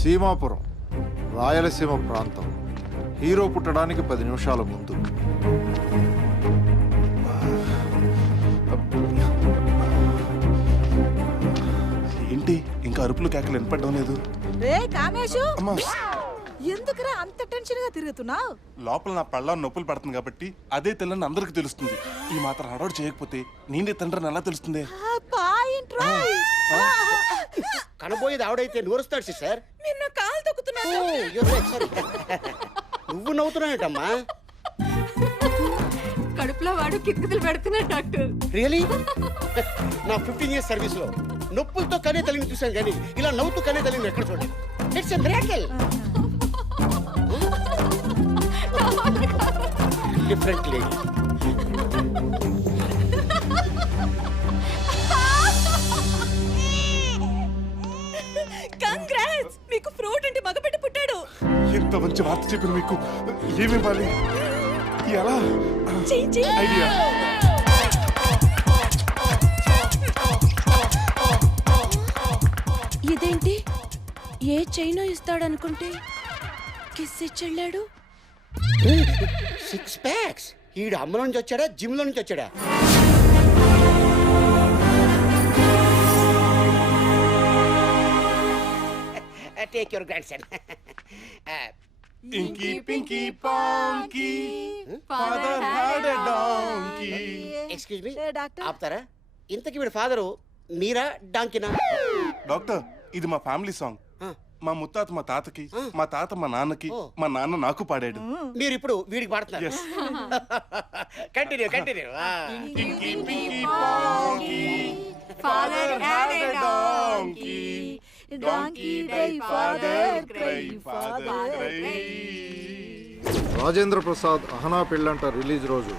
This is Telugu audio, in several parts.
సీమాపురం, రాయలసీమ ప్రాంతం. హీరో పుట్టడానికి 10 నిమిషాల ముందు. ఏంటి ఇంకా అరుపులు కేకలు వినపడడం లేదు? రే కామేశు, అమ్మా, ఎందుకురా అంత టెన్షన్ గా తిరుగుతున్నావు? లోపల నా పళ్ళ నొప్పులు పడుతుంది కాబట్టి అదే తెల్లని అందరికి తెలుస్తుంది. ఈ మాత్రం హడావుడు చేయకపోతే నేనే తండ్రిని ఎలా తెలుస్తుంది? కనబోయేది ఆవిడైతే నూరుస్తాడు సార్. నిన్న కాలు తొక్కుతున్నాడు. నువ్వు నవ్వుతున్నావేటమ్మా? కడుపులో వాడు కిక్కులు పెడుతున్నాడు డాక్టర్. రియలీ? నా 15 years సర్వీస్ లో నొప్పులతో కనే తల్లిని చూశాను కానీ ఇలా నవ్వుతూ కనే తల్లిని ఎక్కడ చూడలేదు. It's a miracle. Different lady. Congrats, మీకు ఫ్రూట్ అంటే మగబిడ్డ పుట్టాడు. ఎంత మంచి వార్త చెప్పిన మీకు ఏమివ్వాలి? ఎలా ఐడియా? ఇదేంటి ఏ చైనో ఇస్తాడనుకుంటే కిస్ ఇచ్చెళ్ళాడు. 6 packs. ఈడు అమ్మ నుంచి వచ్చాడా జిమ్ లో నుంచి వచ్చాడా? Take your grandson. Inky pinky ponky father had a donkey. Excuse me, doctor ఆపుతారా? ఇంతకీ వీడి ఫాదరు మీరా డాంకినా? డాక్టర్, ఇది మా ఫ్యామిలీ సాంగ్. మా ముత్తాత మా తాతకి, మా తాత మా నాన్నకి, మా నాన్న నాకు పాడాడు. మీరు ఇప్పుడు వీడికి పాడుతున్నారు. Continue continue. Inky pinky ponky father had a donkey. Donkey day father cry, father cry. Rajendra Prasad Ahana Pellanta release రోజు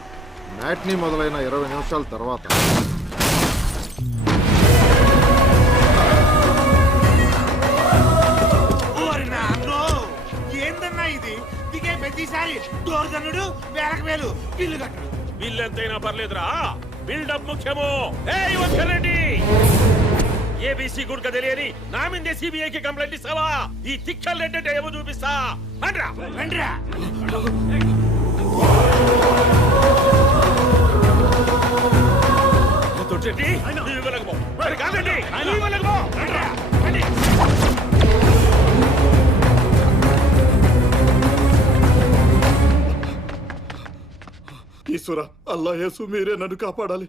మ్యాట్నీ మొదలైన 20 నిమిషాల తర్వాత ఏందన్నా ఇది? దిగే ప్రతిసారి డోర్ కన్నుడు, వేలకు వేలు బిల్లు కట్టడు. బిల్లు ఎంతైనా పర్లేదురా, బిల్డప్ ముఖ్యము. ఏయ్ వక్కరెడ్డి, ఏబీసీ గుడ్క తెలియని నా మీదే సిబిఐకి కంప్లైంట్ ఇస్తావా? ఈ తిక్కలు ఏంటంటే ఏమో చూపిస్తా. రండ్రా రండ్రా. తొట్టి నువ్వు వెళ్ళకపో, మరి కాదండి నువ్వు వెళ్ళకపో. రండ్రా రండి. ఈశ్వర, అల్లా యేసు మీరే నన్ను కాపాడాలి.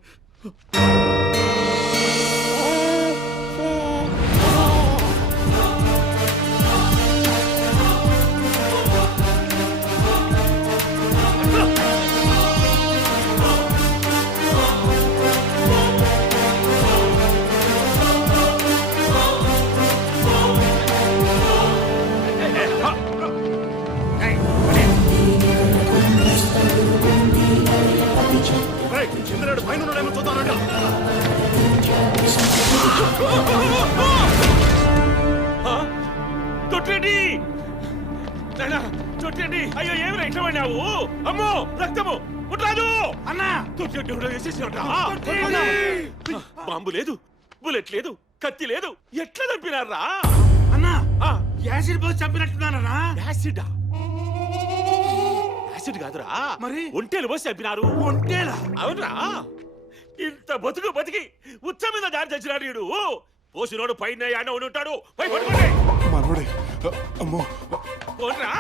ఇంద్రుడు పైన ఉన్నాడేమో చూద్దాం. తొట్టి తొట్టి, అయ్యో ఏమి ఇట్లా పడినావు? అమ్మో రక్తము పుట్టరాదు అన్నా. తొట్టి కూడా వేసేసాడు. బాంబు లేదు, బుల్లెట్ లేదు, కత్తి లేదు, ఎట్లా చంపినారా? అన్నా యాసిడ్ పోసి చంపినట్టున్నారా? యాసిడ్ యాసిడ్ కాదురా, మరి ఒంటేలు పోసి చంపినారు. ఒంటేలా? అవునరా, ఇంత బతికి ఉచ్చ మీద దారి తెచ్చినాడు వీడు. పోసినోడు పైన యాడ ఉంటాడు. పై పడుకోండి. మనోడే. అమ్మో, పోన్రా.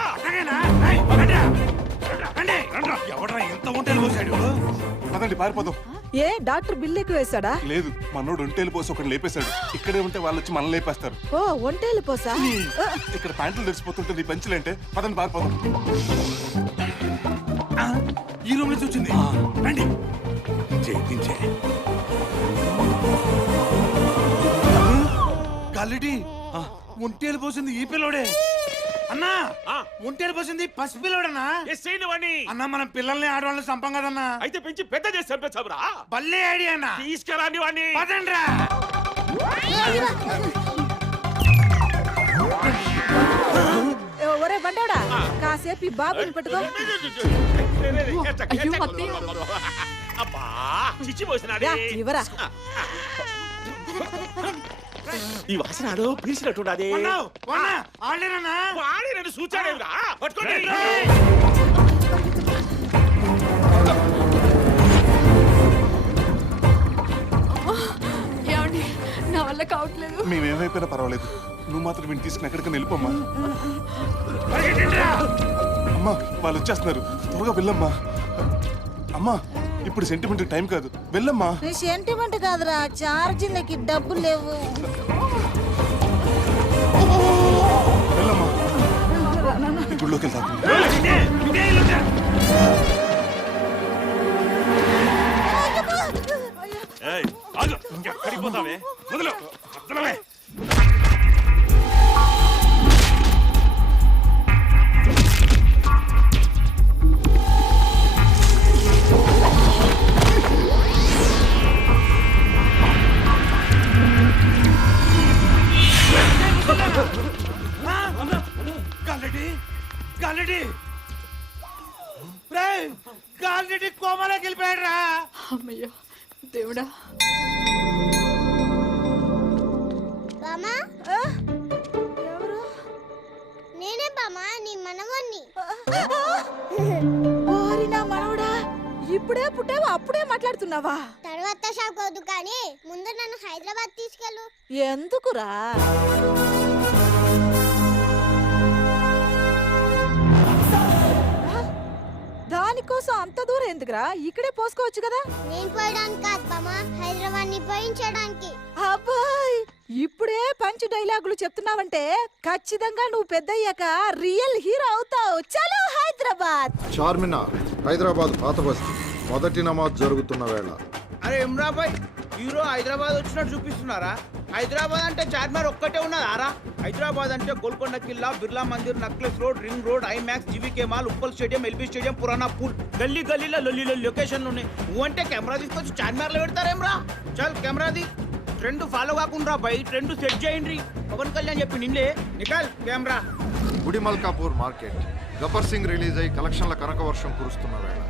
ఎవడరా ఎంత ఒంటేలు పోసాడు? పదండి పారిపోదాం. ఏ డాక్టర్ బిల్ ఎక్కువ వేశాడా? లేదు, మనోడు ఒంటేలు పోసి ఒకటి లేపేశాడు. ఇక్కడే ఉంటే వాళ్ళు వచ్చి మనల్ని లేపేస్తారు. ఓ ఒంటేలు పోసా? ఇక్కడ ప్యాంట్లు తెరిచిపోతుంటే నీ పెంచులేంటే పదండి పారిపోదాం. ఈ రూమ్ నుంచి వచ్చింది. రండి చేయించే. కల్లిటి ఒంటేలు పోసింది ఈ పిల్లోడే. అన్నా ఒంటేలు పోసింది పసి పిల్లోడన్నా? అన్నా మనం పిల్లల్ని ఆడవాళ్ళని చంపం కదన్నా. అయితే పెంచి పెద్ద చేసి చంపేస్తావురా. బల్లే ఐడియా అన్నా. తీసుకురాని వాడిని. పదండ్రా. ఒరే బండోడా, కాసేపు ఈ బాబుని పట్టుకో. అబ్బా చిచ్చి పోసినాడే. ఇవరా ఈ వాసన ఆడో పీల్చినట్టు ఆడలేనా వాడి నన్ను సూచాడేవిరా పట్టుకోండి ఏమండి నా వల్ల కావట్లేదు. మేమేమైపోయినా పర్వాలేదు నువ్వు మాత్రం వీడిని తీసుకుని ఎక్కడికైనా వెళ్ళిపోమ్మా అమ్మా వాళ్ళు వచ్చేస్తున్నారు త్వరగా వెళ్ళమ్మా అమ్మా ఇప్పుడు సెంటిమెంట్ టైం కాదు వెళ్ళమ్మా సెంటిమెంట్ కాదురా, ఛార్జీలకి డబ్బులు లేవు. వెళ్ళమ్మా ఈ గుడిలోకి వెళ్తాను ఎక్కడికి పోతావే వదిలో వదలవే గాలిరెడ్డి కోమలోకి వెళ్ళిపోయాడు రా. అమ్మయ్య దేవుడా. బామా నేనే బామా నీ మనవన్ని ఓరి నా మనవడా, ఇప్పుడే పుట్టావా అప్పుడే మాట్లాడుతున్నావా? తర్వాత షాప్ వద్దు కానీ ముందు నన్ను హైదరాబాద్ తీసుకెళ్ళు. ఎందుకురా? దానికోసం అంత దూరం ఎందుకురా? ఇక్కడే పోసుకోవచ్చు కదా. నేను పోయడానికి కాదు బామా, హైదరాబాద్ ని పోయించడానికి. అబ్బాయ్, ఇప్పుడే పంచ్ డైలాగులు చెప్తున్నావంటే ఖచ్చితంగా నువ్వు పెద్దయ్యాక రియల్ హీరో అవుతావు. చలో హైదరాబాద్. చార్మినార్ హైదరాబాద్ పాత బస్తీ మొదటి నమాజ్ జరుగుతున్న వేళ. అరే ఇమ్రాబాయ్, హీరో హైదరాబాద్ వచ్చినట్టు చూపిస్తున్నారా? హైదరాబాద్ అంటే చార్మినార్ ఒక్కటే ఉన్నదారా? హైదరాబాద్ అంటే గోల్కొండ కిల్లా, Birla Mandir, necklace road, ring road, IMAX, GVK mall, Uppal stadium, LB stadium, Purana Pul, గల్లీ గల్లీలో లొల్లీలో లొకేషన్లు ఉన్నాయి. నువ్వు అంటే కెమెరా తీసుకొచ్చి చార్మినార్లో పెడతారేమ్రా? చల్ కెమెరాది ట్రెండ్ ఫాలో కాకుండా బై ట్రెండ్ సెట్ చేయండి. పవన్ కళ్యాణ్ చెప్పి నిన్నే నికాల్ camera. Gudimalkapur market Gabbar Singh release అయి కలెక్షన్ల కనక వర్షం కురుస్తున్న వేళ.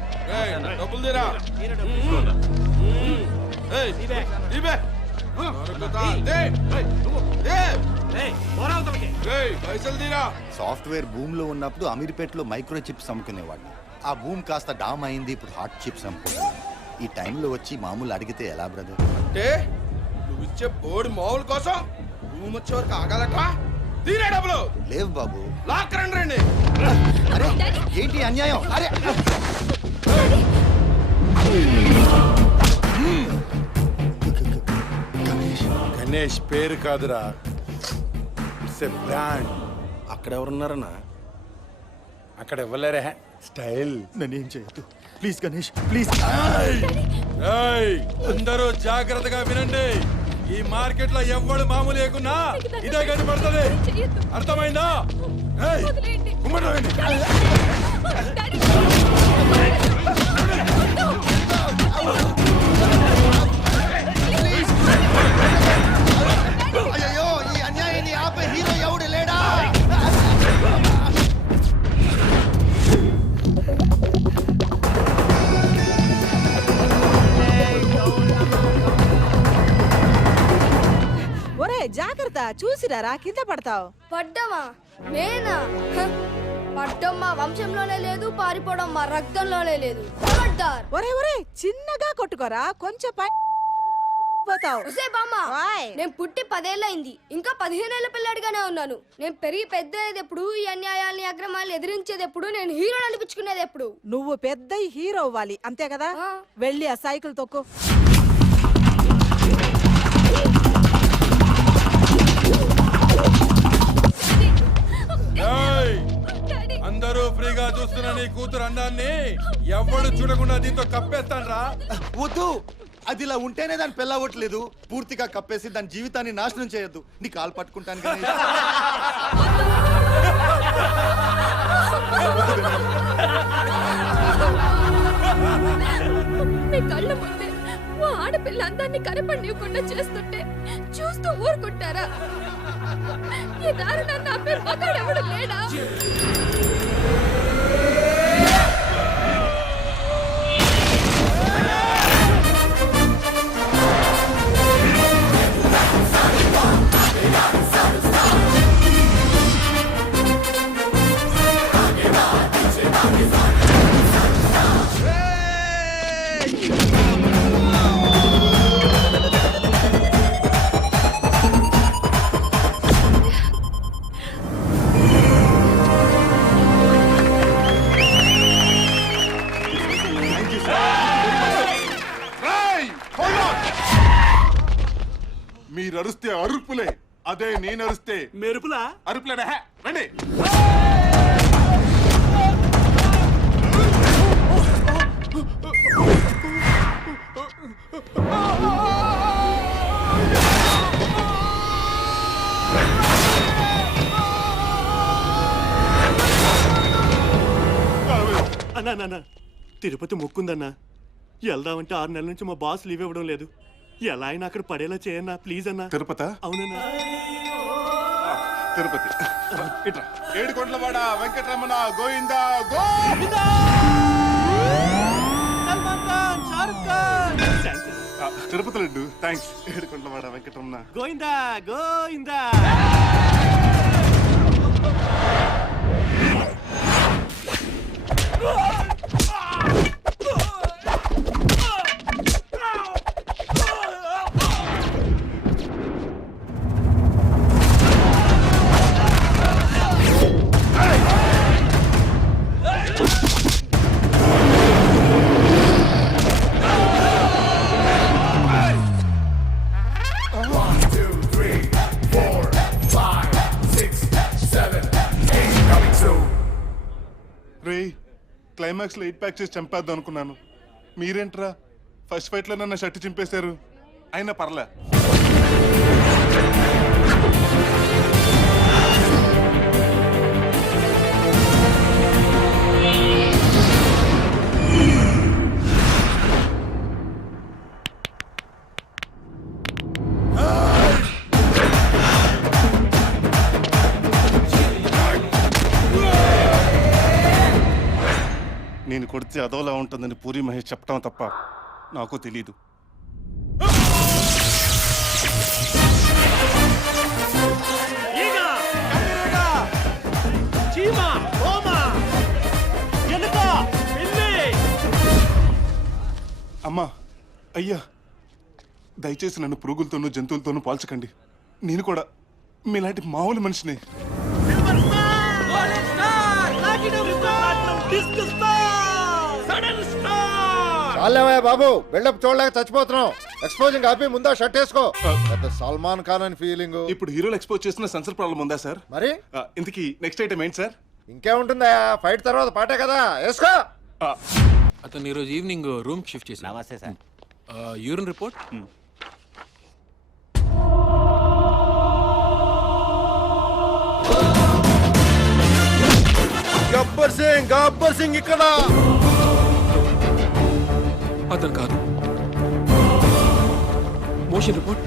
సాఫ్ట్వేర్ భూమ్ లో ఉన్నప్పుడు అమీర్పేటలో మైక్రో చిప్స్ అమ్ముకునేవాడిని. ఆ భూమ్ కాస్త డామ్ అయింది, ఇప్పుడు హాట్ చిప్స్ అమ్ముకుంటున్నాను. ఈ టైంలో వచ్చి మామూలు అడిగితే ఎలా బ్రదర్? అంటే నువ్వు ఇచ్చే బోర్డు మామూలు కోసం రూమ్ వచ్చే వరకు ఆగాలట్రా? తీరే డబ్బులు లేవు బాబు. లాక్ రండి. అరే ఏంటి అన్యాయం? అరే గణేష్ పేరు కాదురా, ఇట్స్ ఎ బ్రాండ్. అక్కడ ఎవరున్నారన్నా? అక్కడ ఇవ్వలేరే స్టైల్. నన్నేం చేయొద్దు ప్లీజ్ గణేష్, ప్లీజ్. అందరూ జాగ్రత్తగా వినండి. ఈ మార్కెట్ లో ఎవ్వడు మామూలు లేకున్నా ఇదే గది పడుతుంది. అర్థమైందా? అయ్యో ఈ అన్యాయాన్ని ఆపే హీరో ఎవడు లేడా? ఒరే జాగ్రత్త, చూసిరారా కింద పడతావు. పడ్డమా? నేనా? పడ్డం మా వంశంలోనే లేదు, పారిపోవడం మా రక్తంలోనే లేదు. ఒరే ఒరే చిన్నగా కొట్టుకోరా, కొంచెం పోతావు. ఓయ్. నేను పుట్టి 10 ఏళ్ళైంది, ఇంకా 15 ఏళ్ల పిల్లాడిగానే ఉన్నాను. నేను పెరిగి పెద్ద ఎప్పుడు, ఈ అన్యాయాల్ని అక్రమాలను ఎదిరించేది ఎప్పుడు, నేను హీరో అనిపించుకునేది ఎప్పుడు. నువ్వు పెద్ద హీరో అవ్వాలి అంతే కదా. ఆ. వెళ్ళి ఆ సైకిల్ తొక్కు. అందరూ ఫ్రీగా చూస్తున్న నీ కూతురు అందాన్ని ఎవడు చూడకుండా దీంతో కప్పేస్తాడ్రా. వద్దు, అది ఇలా ఉంటేనే దాన్ని పెళ్ళవట్లేదు. పూర్తిగా కప్పేసి దాని జీవితాన్ని నాశనం చేయొద్దు. నీ కాలు పట్టుకుంటాను గణేష్. మీ కళ్ళ ముందే ఓ ఆడపిల్ల అందాన్ని కనపడనివ్వకుండా చేస్తుంటే చూస్తూ ఊరుకుంటారా? ఈ దారుణాన్ని ఆపే మగాడెవడు లేడా? అదే నేను అరిస్తే మెరుపులా అరుపులేనా రండి. అన్నా తిరుపతి మొక్కుందన్నా, వెళ్దామంటే 6 నెలల నుంచి మా బాస్ లీవ్ ఇవ్వడం లేదు. ఎలా అయినా అక్కడ పడేలా చేయన్నా ప్లీజ్ అన్నా. తిరుపతి అవునన్నా. తిరుపతి ఇట్రా. ఏడుకొండలవాడ వెంకటరమణ గోవిందా గోవిందా. తిరుపతి లడ్డు థ్యాంక్స్. ఏడుకొండలవాడ వెంకటరమణ గోవిందా గోవిందా. రే క్లైమాక్స్ లో 8 ప్యాక్ చేసి చంపేద్దాం అనుకున్నాను. మీరేంట్రా ఫస్ట్ ఫైట్ లో నన్ను షర్ట్ చింపేశారు. అయినా పర్లే. నేను కొడితే అదోలా ఉంటుందని పూరి మహేష్ చెప్పడం తప్ప నాకు తెలీదు. అమ్మా అయ్యా దయచేసి నన్ను పురుగులతోనూ జంతువులతోనూ పోల్చకండి. నేను కూడా మీలాంటి మామూలు మనిషిని. చాలేవయ్య బాబు, బిల్డప్ చూడలేక చచ్చిపోతున్నాం. ఎక్స్పోజింగ్ ఆపి ముందా షర్ట్ వేసుకో. పెద్ద సల్మాన్ ఖాన్ అని ఫీలింగ్. ఇప్పుడు హీరోలు ఎక్స్పోజ్ చేసిన సెన్సర్ ప్రాబ్లం ఉందా సార్? మరి ఇంతకీ నెక్స్ట్ ఐటమ్ ఏంటి సార్? ఇంకేముంటుందా, ఫైట్ తర్వాత పాటే కదా, వేసుకో. అతను ఈరోజు ఈవినింగ్ రూమ్ షిఫ్ట్ చేసి. నమస్తే sir. Urine report. Gabbar Singh ఇక్కడ. అతను కాదు. Motion report.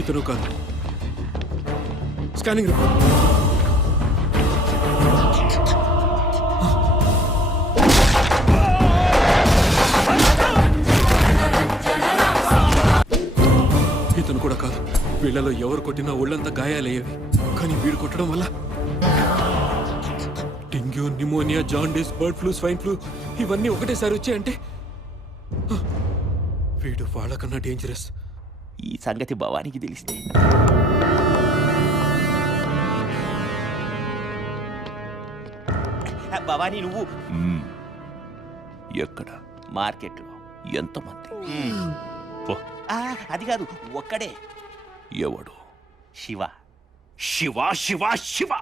ఇతను కాదు. Scanning report. ఇతను కూడా కాదు. వీళ్ళలో ఎవరు కొట్టినా ఒళ్ళంతా గాయాలయ్యేవి, కానీ వీడు కొట్టడం వల్ల dengue, pneumonia, jaundice, bird flu, swine flu ఇవన్నీ ఒకటేసారి వచ్చాయంటే వీడు వాళ్ళకన్నా డేంజరస్. ఈ సంగతి భవానికి తెలిస్తే భవానీ నువ్వు ఎక్కడ? మార్కెట్లో ఎంతమంది? అది కాదు, ఒక్కడే. ఎవడు? శివ. శివ శివ శివ.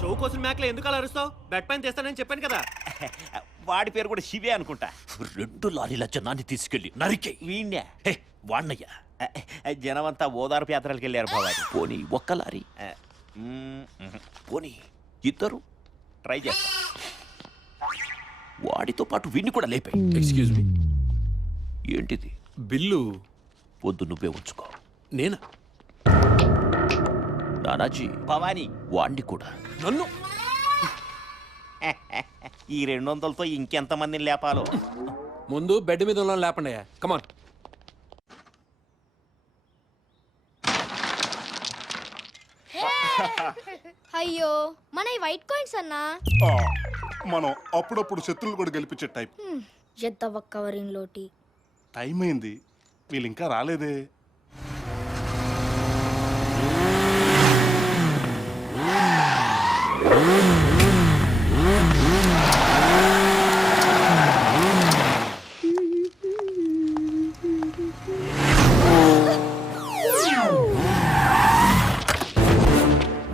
చౌకోసిన మేకలు ఎందుకు అలా అరుస్తావు? బెడ్ పైన తెస్తానని చెప్పాను కదా. వాడి పేరు కూడా శివే అనుకుంటా. 2 లారీల జనాన్ని తీసుకెళ్లి నరికే. వీణ్యా? వాణ్ణయ్యా. జనమంతా ఓదార్పు యాత్రలకు వెళ్ళారు భవాని. పోనీ 1 లారీ, పోనీ 2 ట్రై చేస్తా. వాడితో పాటు వీణ్ణి కూడా లేపాయి. Excuse me. ఏంటిది? బిల్లు వద్దు, నువ్వే ఉంచుకో. నేనా? నానాజీ, భవానీ వాణ్ణి కూడా. నన్ను ఈ 200లతో ఇంకెంతమందిని లేపాలో. ముందు బెడ్ మీద ఉన్న లేపండి. కమాన్. అయ్యో మన ఈ వైట్ కాయిన్స్ అన్నా. మనం అప్పుడప్పుడు శత్రువులు కూడా గెలిపించే టైప్. జెత్తవ కవరింగ్ లోటి. టైం అయింది, వీళ్ళు ఇంకా రాలేదే.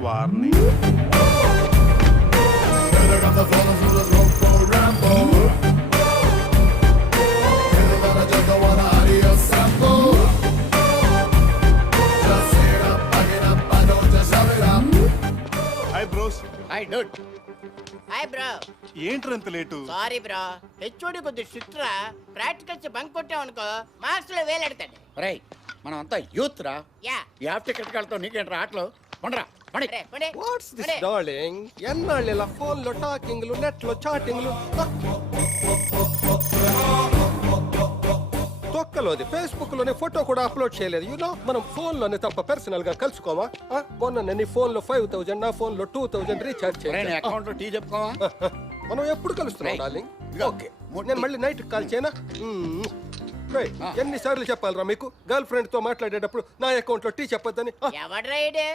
వారిని hi bros. Hi Dude. Hi bro. ఏంట్రా ఇంత లేటు? సారీ బ్రో, హెచ్ఓడి కొద్ది స్ట్రిక్ట్ రా. ప్రాక్టికల్స్ బంక్ కొట్టామనుకో మార్క్స్ లో వేలెడతాడు. రై మనం అంతా యూత్ రా. యా ఈ హాఫ్ టికెట్ కాళ్ళతో నీకేంట్రా ఆటలు పండరా పండి. రే, పోనీ. వాట్స్ దిస్ పోనీ. డార్లింగ్ ఎన్నాళ్ళు ఇలా ఫోన్లో టాకింగ్లు నెట్లో చాటింగ్లు తొక్కలోది ఫేస్బుక్ లోనే ఫోటో కూడా అప్లోడ్ చేయలేదు యూనో మనం ఫోన్ లోనే తప్ప పర్సనల్ గా కలుసుకోమా మొన్న నీ ఫోన్ లో 5000 నా ఫోన్ లో 2000 రీఛార్జ్ చేయాలి అకౌంట్ లో టీ చెప్పుకోవా? మనం ఎప్పుడు కలుస్తున్నాం డార్లింగ్ ఇదిగో, ఓకే నేను మళ్ళీ నైట్ కాల్ చేయనా ఎన్నిసార్లు చెప్పాలరా మీకు గర్ల్ ఫ్రెండ్ తో మాట్లాడేటప్పుడు నా అకౌంట్ లో టీ చెప్పొద్దని ఎవడ్రా ఈడు?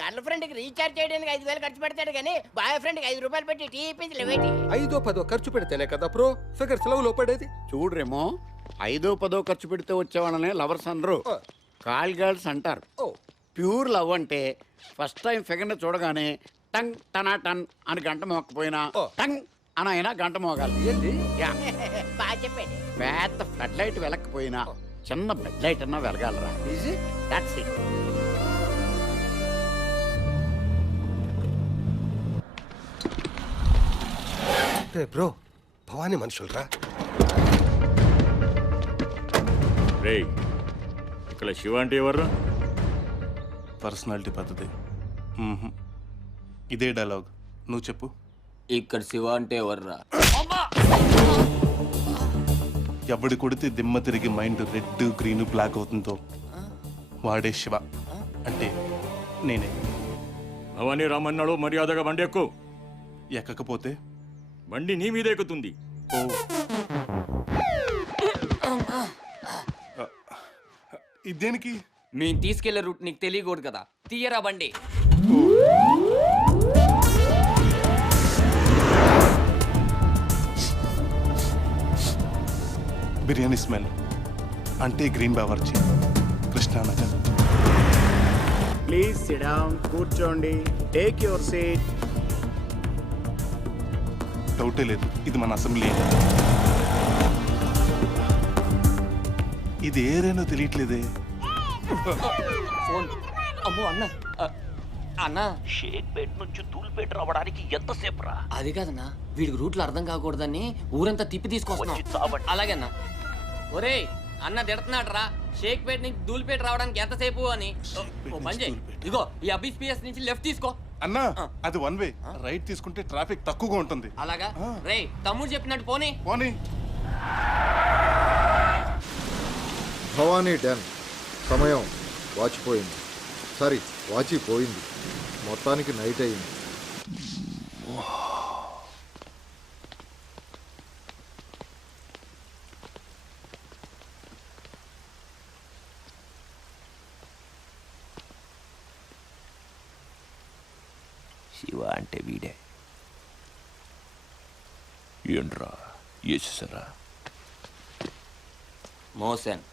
గర్ల్ ఫ్రెండ్ కి రీఛార్జ్ చేయడానికి 5000 ఖర్చు పెడతాడు కానీ బాయ్ ఫ్రెండ్ కి 5 రూపాయలు పెట్టి టీ ఇప్పించలేవేటి? 5-10 ఖర్చు పెడితేనే కదా బ్రో ఫిగర్స్ లవ్ లో పడేది చూడరేమో 5-10 ఖర్చు పెడితే వచ్చేవాళ్ళనే లవర్స్ అనరు, కాల్ గర్ల్స్ అంటారు. ప్యూర్ లవ్ అంటే ఫస్ట్ టైం ఫిగర్ ని చూడగానే టంగ్ టనా టన్ అని గంట మోకపోయినా టంగ్ అని అయినా గంట మోగాలి. ఏంటి యా. బాగా చెప్పాడు. పెద్ద ఫ్లడ్ లైట్ వెలకపోయినా చిన్న బెడ్ లైట్ అన్నా వెలగాలరా. Easy that's it. రే బ్రో భవానీ మనుషులరా రే ఇక్కడ శివ అంటే ఎవర్రా? పర్సనాలిటీ పద్ధతి. ఇదే డైలాగ్ నువ్వు చెప్పు. ఇక్కడ శివ అంటే ఎవర్రా? ఎవడి కొడితే దిమ్మ తిరిగి మైండ్ రెడ్ గ్రీన్ బ్లాక్ అవుతుందో వాడే శివ అంటే నేనే. అవన్నీ రమ్మన్నాడు, మర్యాదగా బండి ఎక్కు. ఎక్కకపోతే బండి నీ మీద ఎక్కుతుంది. ఓ ఇదేనికి? మేము తీసుకెళ్లే రూట్ నీకు తెలియకూడదు కదా, తీయరా బండి. బిర్యానీ స్మెల్ అంటే green Bawarchi, Krishna Nagar. Please SIT down, కూర్చోండి, టేక్ యువర్ సీట్. డౌటే లేదు, ఇది మన అసెంబ్లీ. ఇది ఏరేనో తెలియట్లేదే. ఫోన్. అమ్మో అన్న అన్న షేక్పేట్ నుంచి దూల్పేట రావడానికి ఎంతసేపు రా? అది కాదన్నా, వీడికి రూట్లు అర్థం కాకూడదని ఊరంతా తిప్పి తీసుకొస్తున్నాం. అలాగే అన్న. ఒరేయ్ అన్న తిడుతున్నాడు రా, షేక్పేట్ నుంచి దూల్పేట రావడానికి ఎంతసేపు అని. ఓ పని చేయి, ఇగో ఈ అబిస్పిఎస్ నుంచి లెఫ్ట్ తీసుకో. అన్నా అది వన్ వే, రైట్ తీసుకుంటే ట్రాఫిక్ తక్కువగా ఉంటుంది. అలాగా? రే తమ్ముడు చెప్పినట్టు పోనీ. పోనీ. భవానీ డన్. సమయం వాచిపోయింది. సారీ వాచిపోయింది. మొత్తానికి నైట్ అయింది. శివ అంటే వీడే. ఏంట్రా వేసేసారా? మోసన్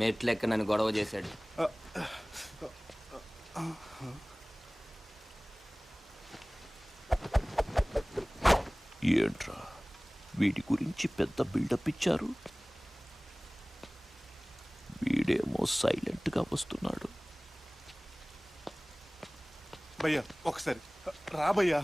మెట్లెక్క నన్ను గొడవ చేశాడు. ఏంట్రా వీడి గురించి పెద్ద బిల్డప్ ఇచ్చారు, వీడేమో సైలెంట్ గా వస్తున్నాడు. భయ్యా ఒకసారి రా భయ్యా.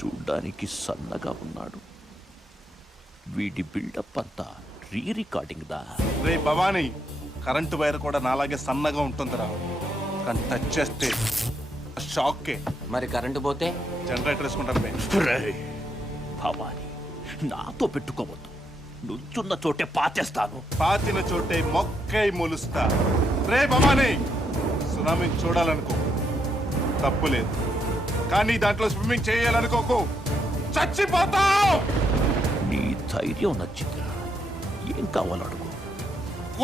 చూడ్డానికి సన్నగా ఉన్నాడు, వీడి బిల్డప్ అంతా రీ రికార్డింగ్ దా. రే భవానీ, కరెంటు వైర్ కూడా నాలాగే సన్నగా ఉంటుందిరా, కానీ టచ్ చేస్తే షాక్కే. మరి కరెంటు పోతే జనరేటర్ వేసుకుంటారు. భవానీ నాతో పెట్టుకోవద్దు, నుంచున్న చోటే పాతేస్తాను. పాతిన చోటే మొక్కై మొలుస్తా. రే భవానీ, సునామీని చూడాలనుకో తప్పులేదు, కానీ దాంట్లో స్విమ్మింగ్ చేయాలనుకోకు, చచ్చిపోతావు. నీ ధైర్యం నచ్చిందిరా. ఏం కావాలో అడుగు.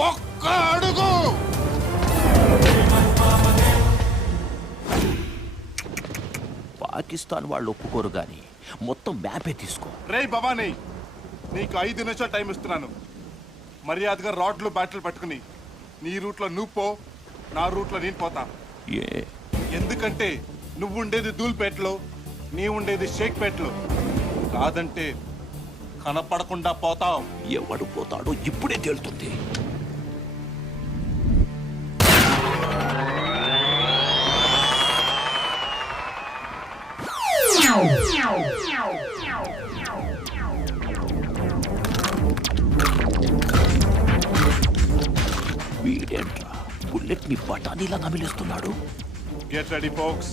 ఒక్క అడుగు. పాకిస్తాన్ వాళ్ళు ఒప్పుకోరు గాని మొత్తం మ్యాపే తీసుకో. రే భవానీ, నీకు 5 నిమిషాలు టైం ఇస్తున్నాను. మర్యాదగా రాడ్లు బ్యాట్లు పట్టుకుని నీ రూట్లో నువ్వు పో, నా రూట్లో నేను పోతా. ఏ ఎందుకంటే నువ్వు ఉండేది ధూల్పేటలో, నీ ఉండేది షేక్పేటలో. కాదంటే కనపడకుండా పోతావు. ఎవడు పోతాడో ఇప్పుడే తేలుతుంది. వీడేంట్రా బుల్లెట్ ని బఠానీలా నమిలేస్తున్నాడు. Get ready folks.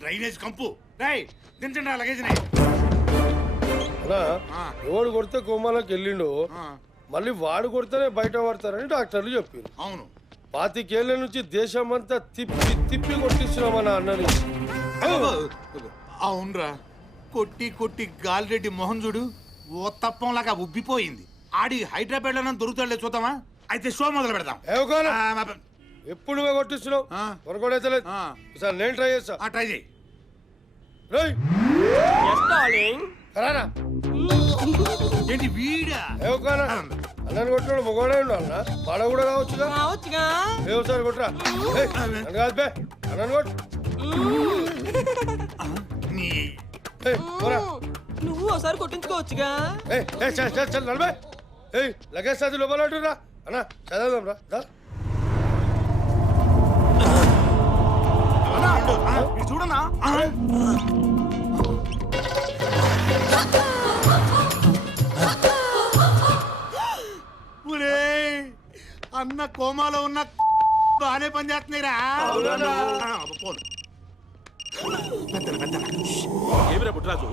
డ్రైనేజ్ కంపు. రై దించండి లగేజ్. ఎవడు కొడితే కోమాలోకి వెళ్ళిండు, మళ్ళీ వాడు కొడితేనే బయట పడతారని డాక్టర్లు చెప్పారు. అవును, 25 నుంచి దేశం అంతా తిప్పి తిప్పి కొట్టిస్తున్నాం మన అన్నని. అవునరా. కొట్టి కొట్టి గాలిరెడ్డి మోహన్ చూడు ఓ తప్పంలాగా ఉబ్బిపోయింది. ఆడి హైదరాబాద్ లో దొరుకుతాడులే, చూద్దామా? అయితే షో మొదలు పెడదాం. ఎప్పుడు నువ్వే కొట్టిస్తున్నావు, కొనకొడైతే లేదు. సార్ నేను ట్రై చేస్తా. ట్రై చేయి. రానా ఏంటి వీడా? అన్నని కొట్టినాడు మొగోడే ఉండాలన్నా, వాడ కూడా కావచ్చుగా. సార్ కొట్టరా. కాదు బే, అన్నని కొట్టు. నువ్వు ఒకసారి కొట్టించుకోవచ్చుగా. నలభై లగేజ్ అది లోపల అంటురా అన్న. చదవదాం రా. చూడనా అన్న కోమాలో ఉన్న బాగానే పనిచేస్తున్నాయిరా. ఏమిరా పుట్టరాజు,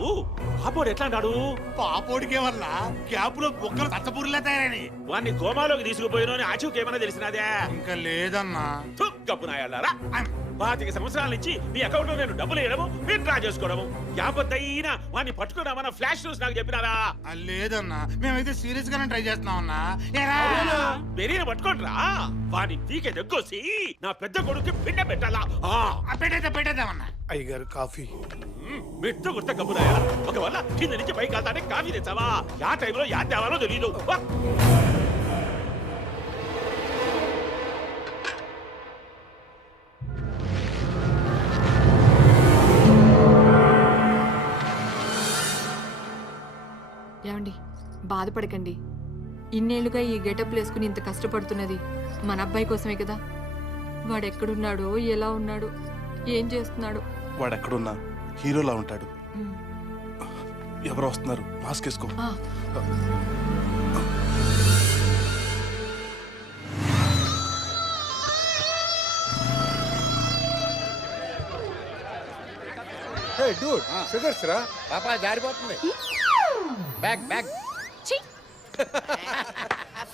పాపోడు ఎట్లా అంటాడు? పాపోడికేమన్నా క్యాప్ లో బొక్కలు తచ్చపూరిలా తయారని వాడిని కోమాలోకి తీసుకుపోయిన ఆచూకి ఏమైనా తెలిసినదే? ఇంకా లేదన్నా. కప్పు నాయాలారా. 25 సంవత్సరాల నుంచి మీ అకౌంట్ లో నేను డబ్బులు వేయడము, మీరు డ్రా చేసుకోవడము. యాపత్తైనా వాడిని పట్టుకున్నామన్న ఫ్లాష్ న్యూస్ నాకు చెప్పినారా? లేదన్నా, మేమైతే సీరియస్ గానే ట్రై చేస్తున్నామన్నా. బెరీన పట్టుకోండిరా. వాడిని పీకే దగ్గొసి నా పెద్ద కొడుకు పిండ పెట్టాలా? పెట్టేద్దామన్నా. అయ్యగారు కాఫీ. మెట్టు గుర్త కప్పు నాయాలా. ఒకవేళ కింద నుంచి పైకి వెళ్తానే కాఫీ తెచ్చావా? యా టైంలో యా తేవాలో తెలీదు. ఏమండి, బాధపడకండి. ఇన్నేళ్లుగా ఈ గెటప్ వేసుకుని ఇంత కష్టపడుతున్నది మన అబ్బాయి కోసమే కదా. వాడెక్కడున్నాడో, ఎలా ఉన్నాడు, ఏం చేస్తున్నాడు? వాడెక్కడున్నా హీరోలా ఉంటాడు. ఎవరు వస్తున్నారు? మాస్క్ వేసుకో. ఫిగర్స్ రా పాపా జారిపోతుంది. బ్యాగ్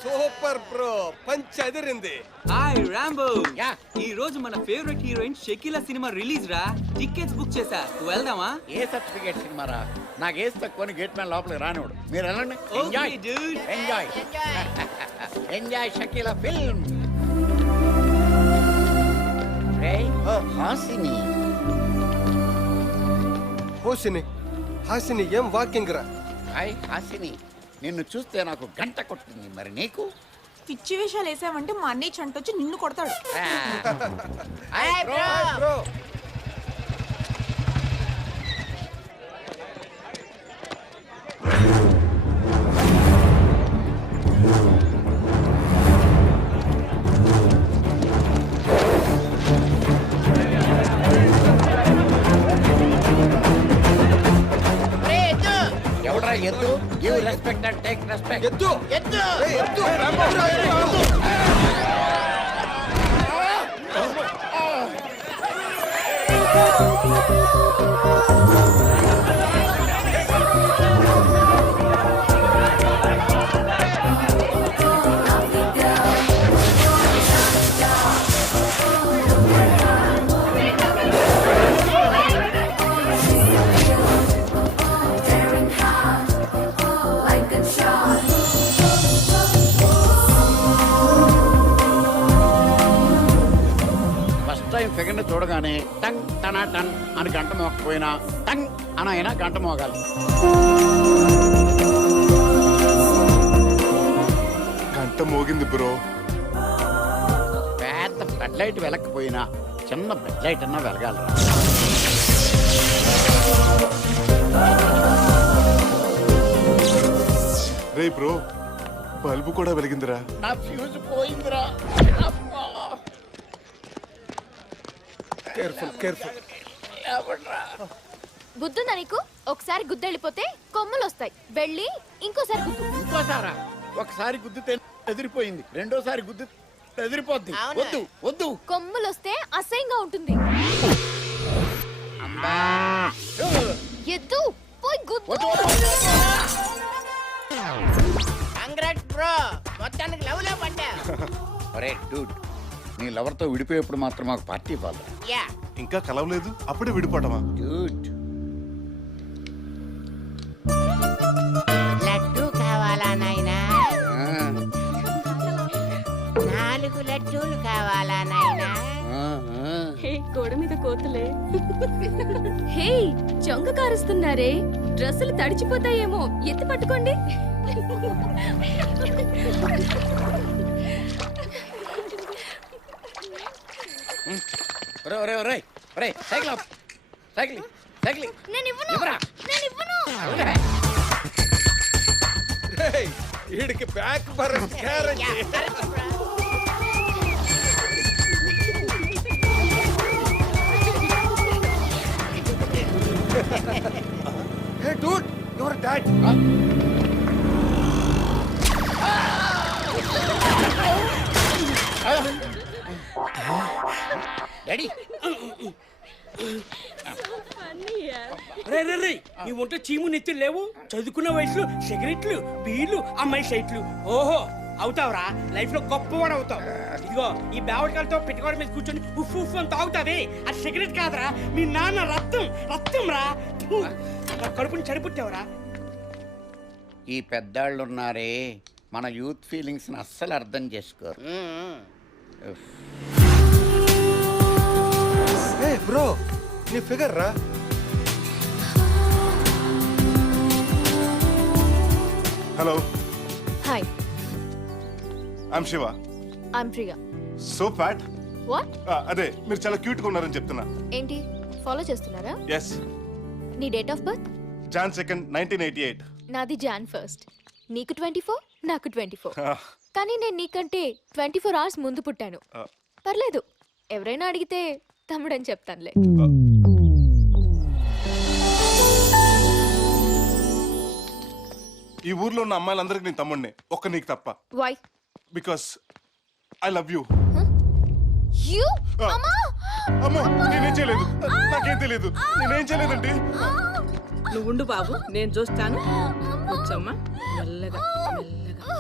సూపర్ బ్రో, పంచ్ అదిరింది. Hi Rambo. యా, ఈ రోజు మన favourite heroine Shakeela cinema release రా. టికెట్స్ బుక్ చేశా, వెళ్దామా? ఏ సర్టిఫికేట్ సినిమారా? నాకు వేసి తక్కువ గేట్ మ్యాన్ లోపలికి రానివాడు. మీరు వెళ్ళండి. Enjoy enjoy enjoy Shakeela film. Hasini ఏం వాకింగ్ రా. హాయ్ హాసిని, నిన్ను చూస్తే నాకు గంట కొట్టింది. మరి నీకు? పిచ్చి వేషాలు వేసావంటే మా అన్నయ్య చంటొచ్చి నిన్ను కొడతాడు. ఎవడ్రా ఎద్దు? Give respect respect and take respect. ఎద్దు ఎద్దు. ఏయ్, ఎద్దు రాము. ఫస్ట్ టైం ఫిగర్ ని చూడగానే టంగ్ టనా టన్ అని గంట మోకపోయినా టంగ్ అనైనా గంట మోగాలి. గంట మోగింది బ్రో. పెద్ద బెడ్ లైట్ వెలకపోయినా చిన్న బెడ్ లైట్ అన్నా వెలగాలరా. రే బ్రో, బల్బు కూడా వెలిగిందిరా. నా ఫ్యూజ్ పోయిందిరా. Careful careful. బుద్ధుందా నీకు? ఒకసారి గుద్దెళ్ళిపోతే కొమ్ములు వస్తాయి. వెళ్ళి ఇంకోసారి గుద్దు. ఇంకోసారా? ఒకసారి గుద్దితే ఎదిరిపోయింది, రెండోసారి గుద్ది ఎదిరిపోద్ది. వద్దు వద్దు. కొమ్ములు వస్తే అసహ్యంగా ఉంటుంది. ఎద్దు పోయి గుద్దు. కంగ్రాట్స్ బ్రో, మొత్తానికి లవ్ లో పడ్డా. అరే డూడ్, నీ లవర్ తో విడిపోయేప్పుడు మాత్రం మాకు పార్టీ ఇవ్వాలి. ఇంకా కలవలేదు, అప్పుడే విడిపోవటమా? డూడ్, లడ్డు కావాలా నాయనా? 4 లడ్డూలు కావాలా నాయనా? గోడ మీద కోతులే. హే, చొంగ కారుస్తున్నారే, డ్రెస్సులు తడిచిపోతాయేమో, ఎత్తి పట్టుకోండి. సైకిల్ ఆపు. సైకిల్ సైకిల్ నేను ఇవ్వను. ఇవ్వరా? నేను ఇవ్వను. ఏయ్, వీడికి బ్యాక్ బర్రె carrot. Hey dude, you're dead. Daddy, రే రే రే, నీ ఒంట చీము నెత్తి లేవు. చదువుకున్న వయసులో సిగరెట్లు, బీర్లు, అమ్మాయి సైట్లు. ఓహో, అవుతావురా, లైఫ్ లో గొప్పవాడు అవుతావు. ఇదిగో ఈ బావటికాలతో పెట్టుకోవడం మీద కూర్చొని ఉఫ్ ఉఫ్ అని తాగుతావే, అది సిగరెట్ కాదురా, మీ నాన్న రక్తం. రక్తం రా, నా కడుపుని చడిపుట్టావురా. ఈ పెద్దాళ్ళు ఉన్నారే, మన యూత్ ఫీలింగ్స్ అస్సలు అర్థం చేసుకోరు. Hey bro, నీ ఫిగర్ రా. Hello, hi, I'm Shiva. I'm Priya. So fat. What? అదే, మీరు చాలా క్యూట్ గా ఉన్నారని చెప్తున్నా. ఏంటి ఫాలో చేస్తున్నారా? ఎస్. నీ date of birth? Jan 2nd, 1988. నాది Jan 1st. నీకు 24, నాకు 24. కానీ నేను నీకంటే 24 hours ముందు పుట్టాను. పర్లేదు, ఎవరైనా అడిగితే తమ్ముడని చెప్తానులే. ఈ ఊర్లో ఉన్న అమ్మాయిలందరికీ నేను తమ్ముడిని, ఒక్క నీకు తప్ప. Why? Because I love you. You? అమ్మా! అమ్మో, నేనేం చేయలేదు, నాకేం తెలియదు, నేనేం చేయలేదండి. నువ్వు ఉండు బాబు, నేను చూస్తాను. కూర్చోమ్మా, మెల్లగా మెల్లగా.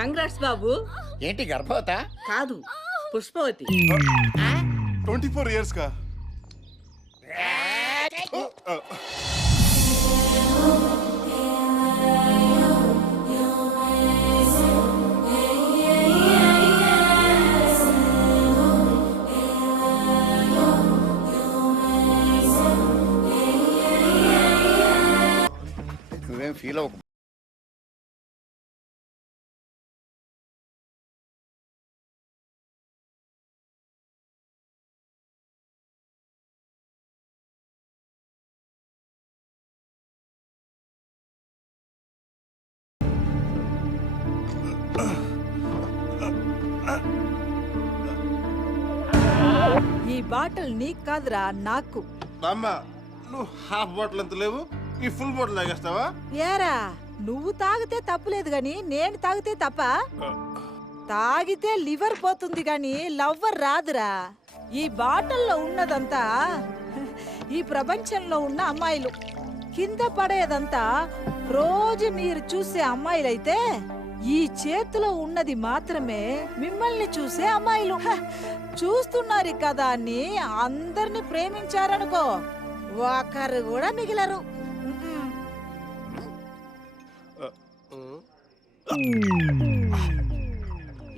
కంగ్రాట్స్ బాబు. ఏంటి గర్భవత? కాదు, పుష్పవతి. 24 years కా? నువ్వేం ఫీల్ అవ్వకు. ఈ బాటిల్ నీకు కాదురా, నాకు. బామ్మ, నువ్వు హాఫ్ బాటిల్ ఎంత లేవు, ఈ ఫుల్ బాటిల్ తాగేస్తావా? ఏరా నువ్వు తాగితే తప్పులేదు గాని నేను తాగితే తప్ప? తాగితే లివర్ పోతుంది గాని లవ్వర్ రాదురా. ఈ బాటిల్లో ఉన్నదంతా ఈ ప్రపంచంలో ఉన్న అమ్మాయిలు, కింద పడేదంతా రోజు మీరు చూసే అమ్మాయిలైతే ఈ చేతిలో ఉన్నది మాత్రమే మిమ్మల్ని చూసే అమ్మాయిలు. చూస్తున్నారు కదా అని అందరిని ప్రేమించారనుకో, ఒకరు కూడా మిగిలరు.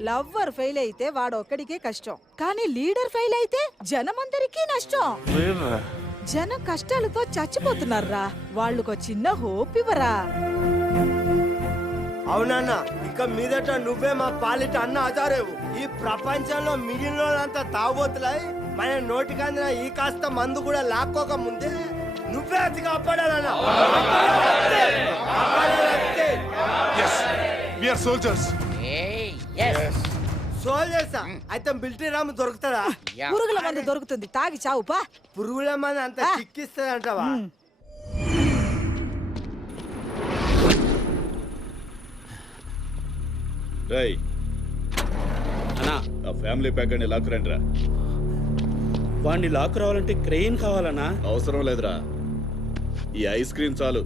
లవ్వర్ ఫెయిల్ అయితే వాడొక్కడికే కష్టం, కానీ లీడర్ ఫెయిల్ అయితే జనమందరికీ నష్టం. జనం కష్టాలతో చచ్చిపోతున్నారా, వాళ్ళకు చిన్న హోప్ ఇవ్వరా? అవునన్నా, ఇక మీదట నువ్వే మా పాలిట అన్న ఆచారేవు. ఈ ప్రపంచంలో మిగిలినంతా తాగబోతులై మన నోటికందిన ఈ కాస్త మందు కూడా లాక్కోక ముందే నువ్వే అతి కాపాడాలన్నా. సోల్జర్సా అయితే మిలిటరీ రాము దొరుకుతాడా? పురుగుల మందు దొరుకుతుంది, తాగి చావుపా. పురుగుల మంది అంత చిక్కిస్తుంది అంటావా? అన్నా ఆ ఫ్యామిలీ ప్యాక్ అని లాక్ రండి రా. వాడిని లాక్ రావాలంటే క్రెయిన్ కావాలన్నా. అవసరం లేదురా, ఈ ఐస్ క్రీమ్ చాలు.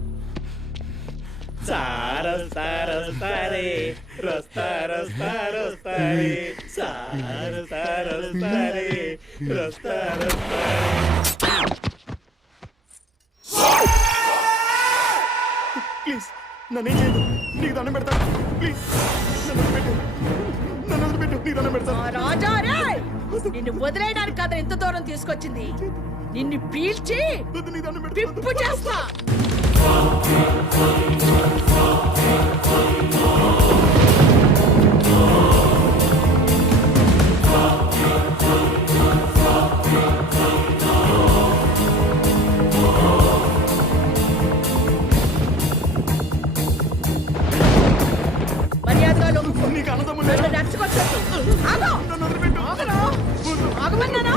ప్లీజ్ నన్ను ఏం చేయదు, నీకు దండం పెడతాను. ప్లీజ్ నన్ను వదిలిపెట్టు, నన్ను వదిలిపెట్టు, నీకు దండం పెడతాను. రాజా రే, నిన్ను వదిలేయడానికి కదా ఎంత దూరం తీసుకొచ్చింది. నిన్ను పీల్చి పిప్పు చేస్తా. మర్యాదగా నన్ను నడుచుకొచ్చేట్టు ఆగమన్నానా?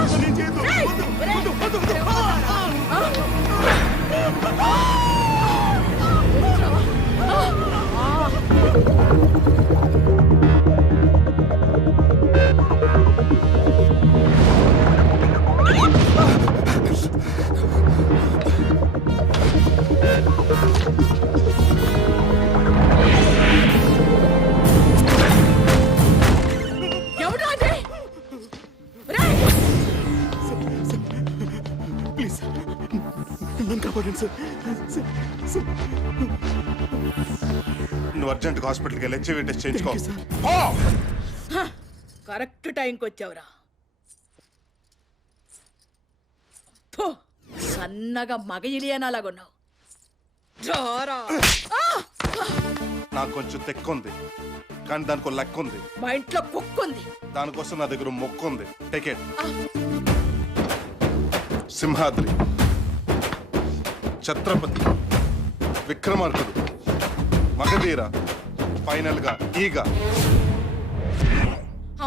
నువ్వు అర్జెంట్ హాస్పిటల్కి వెళ్ళి హెచ్ఐవి టెస్ట్ చేయించుకో. కరెక్ట్ టైంకి వచ్చావురా. సన్నగా మగ ఇలియనాలాగున్నావు. నాకు కొంచెం తెక్కుంది, కానీ దానికి లెక్క ఉంది. మా ఇంట్లో కుక్కుంది, దానికోసం నా దగ్గర మొక్కు ఉంది. టికెట్ సింహాద్రి, ఛత్రపతి, విక్రమార్కుడు, మగధీర, ఫైనల్ గా ఈగ.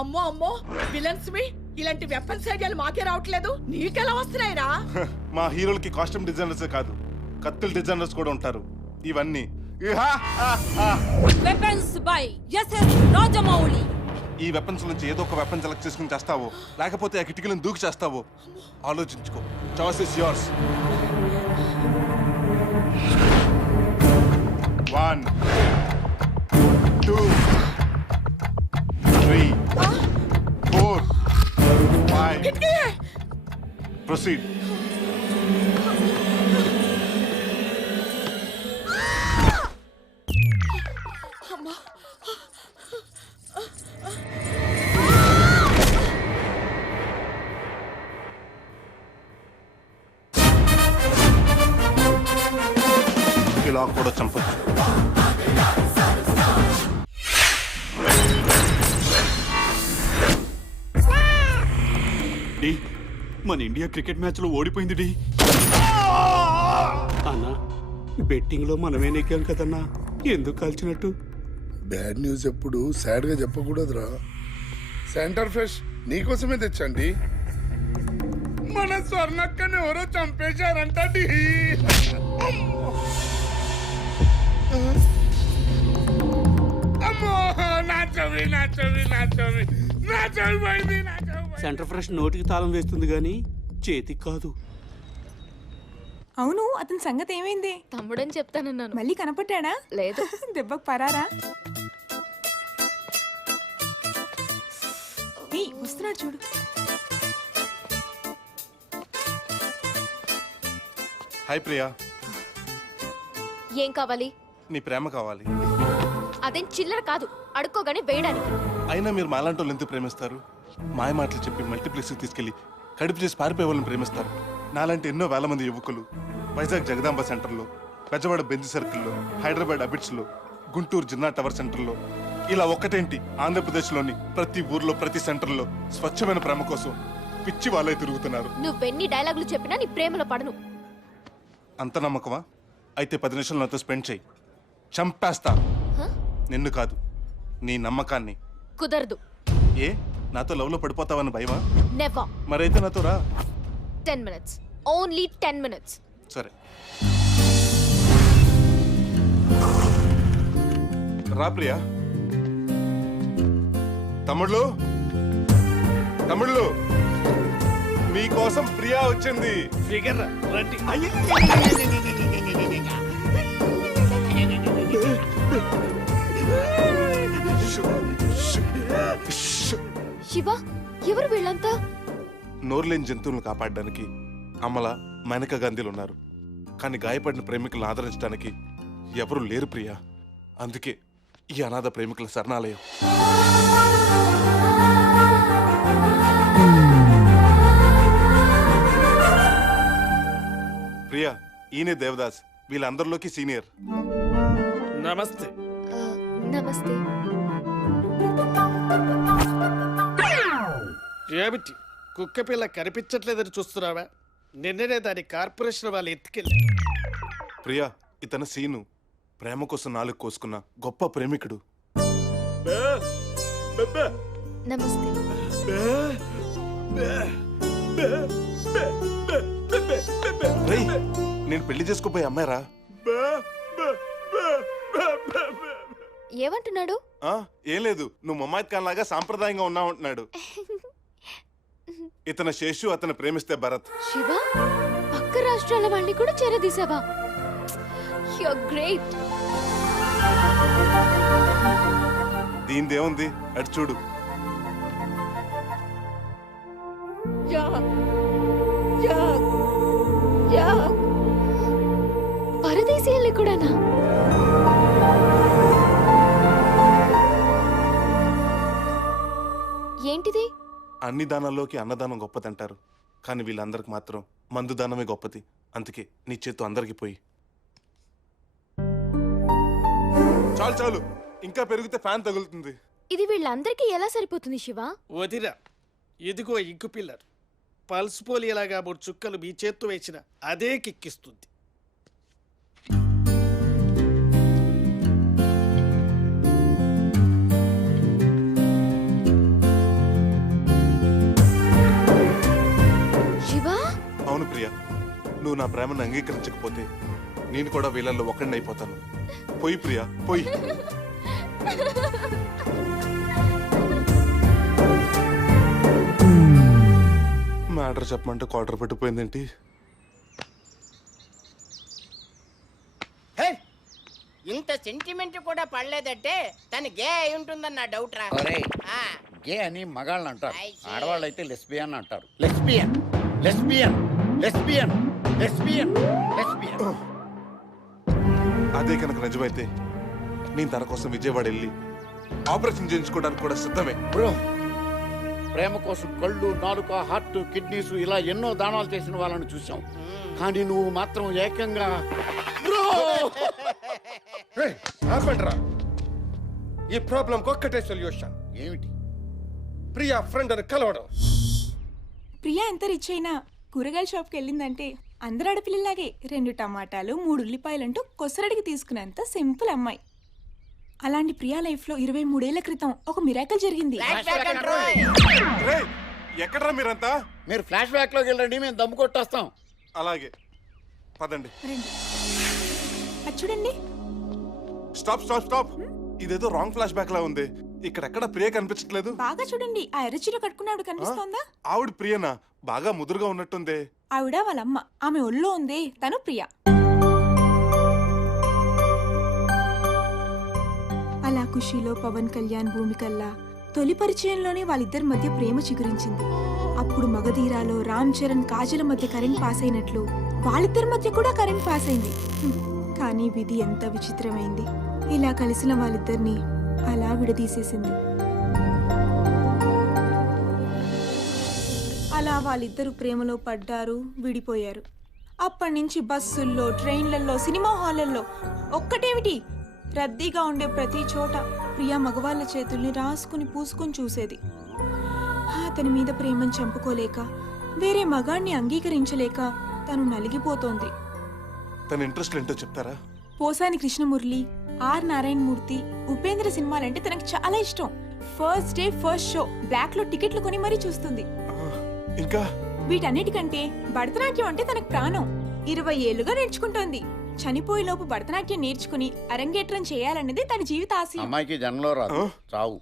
అమ్మో అమ్మో, విలన్స్ మీ ఇలాంటి వెపన్స్ ఐడియాలు మాకే రావట్లేదు. నీకెలా వస్తున్నాయిరా? మా హీరోలకి కాస్ట్యూమ్ డిజైనర్స్ కాదు, కత్తుల డిజైనర్స్ కూడా ఉంటారు. ఇవన్నీ వెపన్స్ బై ఎస్ఎస్ రాజమౌళి. ఈ వెపన్స్ నుంచి ఏదో ఒక వెపన్ సెలెక్ట్ చేసుకుని చేస్తావో, లేకపోతే ఆ కిటికీలను దూకి చేస్తావో ఆలోచించుకో. Choice is yours. 1 2 3 4 5 ప్రొసీడ్. ఇలా కూడా చంపొచ్చు. మన ఇండియా క్రికెట్ మ్యాచ్ లో ఓడిపోయింది డి. అన్నా బెట్టింగ్ లో మనమే నెగ్గాం కదన్నా, ఎందుకు కాల్చినట్టు? బ్యాడ్ న్యూస్ ఎప్పుడు సాడ్ గా చెప్పకూడదురా. సెంటర్ ఫ్రెష్ నీకోసమే తెచ్చండి. మన స్వర్ణక్కని ఎవరో చంపేశారంట. అమ్మో నా చెవి నా చెవి నా చెవి నా చెవి పోయింది నా చెవి పోయింది. సెంటర్ ఫ్రెష్ నోటికి తాళం వేస్తుంది గాని చేతికి కాదు. అవును అతని సంగతి ఏమైంది? తమ్ముడని చెప్తానన్నాను. మళ్ళీ కనపడ్డా? లేదు. దెబ్బకు పరారా? ఏయ్, వస్తున్నాడు చూడు. హాయ్ ప్రియా, ఏం కావాలి? నీ ప్రేమ కావాలి. అదేం చిల్లర కాదు, అడుక్కోగానే వేయడానికి. అయినా మీరు మాలాంటి వాళ్ళు ఎందుకు ప్రేమిస్తారు? మాయ మాటలు చెప్పి మల్టీప్లెక్స్కి తీసుకెళ్లి కడుపు చేసి పారిపోయే వాళ్ళని ప్రేమిస్తారు. నాలాంటి ఎన్నో వేల మంది యువకులు వైజాగ్ జగదాంబ సెంటర్లో, పెద్దవాడ బెంజ్ సర్కిల్లో, హైదరాబాద్ అబిట్స్లో, గుంటూరు జిన్నా టవర్ సెంటర్లో, ఇలా ఒక్కటేంటి ఆంధ్రప్రదేశ్లోని ప్రతి ఊర్లో ప్రతి సెంటర్లో స్వచ్ఛమైన ప్రేమ కోసం పిచ్చి వాళ్ళే తిరుగుతున్నారు. నువ్వెన్ని డైలాగులు చెప్పినా నీ ప్రేమలో పడను. అంత నమ్మకమా? అయితే 10 నిమిషాలు నాతో స్పెండ్ చేయి, చంపేస్తా. నిన్ను కాదు, నీ నమ్మకాన్ని. కుదరదు. ఏ, నాతో లవ్ లో పడిపోతావని భయమా? నెవర్. మరైతే నాతో రా. 10 minutes. Only 10 minutes. సరే రా ప్రియా. తమ్ముళ్ళు తమ్ముళ్ళు, మీకోసం ప్రియా వచ్చింది. ఫిగర్ రండి. శివ, ఎవరు వీళ్ళంతా? నోరులేని జంతువులను కాపాడడానికి అమల, మేనకా గాంధీలు ఉన్నారు. కానీ గాయపడిన ప్రేమికులను ఆదరించడానికి ఎవరు లేరు ప్రియా. అందుకే ఈ అనాథ ప్రేమికుల శరణాలయం. ప్రియా, ఈయనే దేవదాస్, వీళ్ళందరిలోకి సీనియర్. నమస్తే. నమస్తే. ఏమిటి కుక్క పిల్ల కనిపించట్లేదని చూస్తున్నావా? నిన్ననే దాని కార్పొరేషన్ వాళ్ళు ఎత్తుకెళ్ళి. ప్రియా, ఇతను సీను, ప్రేమ కోసం 4 కోసుకున్న గొప్ప ప్రేమికుడు. నమస్తే. రేయ్, నేను పెళ్లి చేసుకోపోయే అమ్మాయిరా. ఏమంటున్నాడు? ఏం లేదు, నువ్వు మమ్మాయిత్ ఖాన్ లాగా సాంప్రదాయంగా ఉన్నావు అంటున్నాడు. ఇతను శేషు, అతను ప్రేమిస్తే భరత్. శివ, పక్క రాష్ట్రాల వాళ్ళని కూడా చేరదీసావా? You're great. దీనిదేముంది, అటు చూడు. పరదేశీయుల్ని కూడానా? ఏంటిది? అన్ని దానాల్లోకి అన్నదానం గొప్పదంటారు, కానీ వీళ్ళందరికి మాత్రం మందు దానమే గొప్పది. అందుకే నీ చేతు అందరికి పోయి. చాలు చాలు, ఇంకా పెరిగితే ఫ్యాన్ తగులుతుంది. ఇది వీళ్ళందరికీ ఎలా సరిపోతుంది శివ? వదిరా, ఇదిగో ఇంకు పిల్లర్. పల్స్ పోలియలాగా 3 చుక్కలు మీ చేత్తో వేసిన అదే కిక్కిస్తుంది. అవును ప్రియా, నువ్వు నా ప్రేమను అంగీకరించకపోతే నేను కూడా వీళ్ళల్లో ఒకడిని అయిపోతాను. పోయి ప్రియా, పోయి. మ్యాటర్ చెప్పమంటే క్వార్టర్ పెట్టిపోయిందేంటి? ఇంత సెంటిమెంట్ కూడా పడలేదంటే తను గే అయి ఉంటుందన్న డౌట్ రా. గే అని మగాళ్ళని అంటారు, ఆడవాళ్ళు అయితే లెస్బియన్ అంటారు. Lesbian lesbian lesbian lesbian lesbian. అదే కనుక నిజమైతే నేను తన కోసం విజయవాడ వెళ్ళి ఆపరేషన్ చేయించుకోవడానికి కూడా సిద్ధమే. బ్రో, ప్రేమ కోసం కళ్ళు, నాలుక, హార్ట్, కిడ్నీస్ ఇలా ఎన్నో దానాలు చేసిన వాళ్ళని చూసాం. కానీ నువ్వు మాత్రం ఏకంగా ఈ ప్రాబ్లం ఒక్కటే సొల్యూషన్. ఏమిటి? ప్రియా ఫ్రెండ్ అని కలవడం. ప్రియా ఎంత రిచ్ అయినా కూరగాయల షాప్కి వెళ్ళిందంటే అందరు ఆడపిల్లలాగే 2 టమాటాలు 3 ఉల్లిపాయలంటూ కొసరడికి తీసుకునేంత సింపుల్ అమ్మాయి. అలాంటి ప్రియా లైఫ్ లో 23 ఏళ్ల క్రితం ఒక మిరాకల్ జరిగింది. ఎక్కడరా మీరంతా? మీరు ఫ్లాష్ బ్యాక్ లోకి వెళ్ళండి, మేము దమ్ము కొట్టేస్తాం. అలాగే పదండి. అది చూడండి. Stop stop stop. ఇదేదో రాంగ్ ఫ్లాష్ బ్యాక్ లా ఉంది. ఇక్కడెక్కడ ప్రియ కనిపించట్లేదు. బాగా చూడండి, ఆ ఎర్రచీర కట్టుకున్నాడు కనిపిస్తోందా? ఆవిడ ప్రియనా? బాగా ముదురుగా ఉన్నట్టుంది. ఆవిడ వాళ్ళమ్మ, ఆమె ఒళ్ళో ఉంది, తను ప్రియ. అలా ఖుషీలో పవన్ కళ్యాణ్ భూమికల్లా తొలి పరిచయంలోనే వాళ్ళిద్దరి మధ్య ప్రేమ చిగురించింది. అప్పుడు మగధీరాలో రామ్ చరణ్ కాజల మధ్య కరెంట్ పాస్ అయినట్లు వాళ్ళిద్దరి మధ్య కూడా కరెంట్ పాస్ అయింది. కానీ విధి ఎంత విచిత్రమైంది. ఇలా కలిసిన వాళ్ళిద్దరిని అలా విడదీసేసింది. అలా వాళ్ళిద్దరూ ప్రేమలో పడ్డారు, విడిపోయారు. అప్పటి నుంచి బస్సుల్లో, ట్రైన్లలో, సినిమా హాళ్లలో ఒక్కటేమిటి, రద్దీగా ఉండే ప్రతి చోట ప్రియా మగవాళ్ళ చేతుల్ని రాసుకుని పూసుకుని చూసేది. అతని మీద ప్రేమను చంపుకోలేక, వేరే మగాణ్ణి అంగీకరించలేక తను నలిగిపోతోంది. తన ఇంట్రెస్ట్ ఏంటో చెప్తారా? పోసాని కృష్ణమురళి, ఆర్ నారాయణమూర్తి, ఉపేంద్ర సినిమాలంటే తనకు చాలా ఇష్టం. First day first show black లో టికెట్లు కొని మరీ చూస్తుంది. ఇంకా వీటన్నిటికంటే భరతనాట్యం అంటే తనకు ప్రాణం. 20 ఏళ్లుగా నేర్చుకుంటోంది. చనిపోయేలోపు భరతనాట్యం నేర్చుకుని అరంగేట్రం చేయాలన్నది తన జీవిత ఆశయం. అమ్మాయికి జన్మలో రాదు, చావు.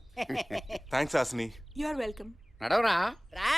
Thanks Hasini. You are welcome. నడవరా రా.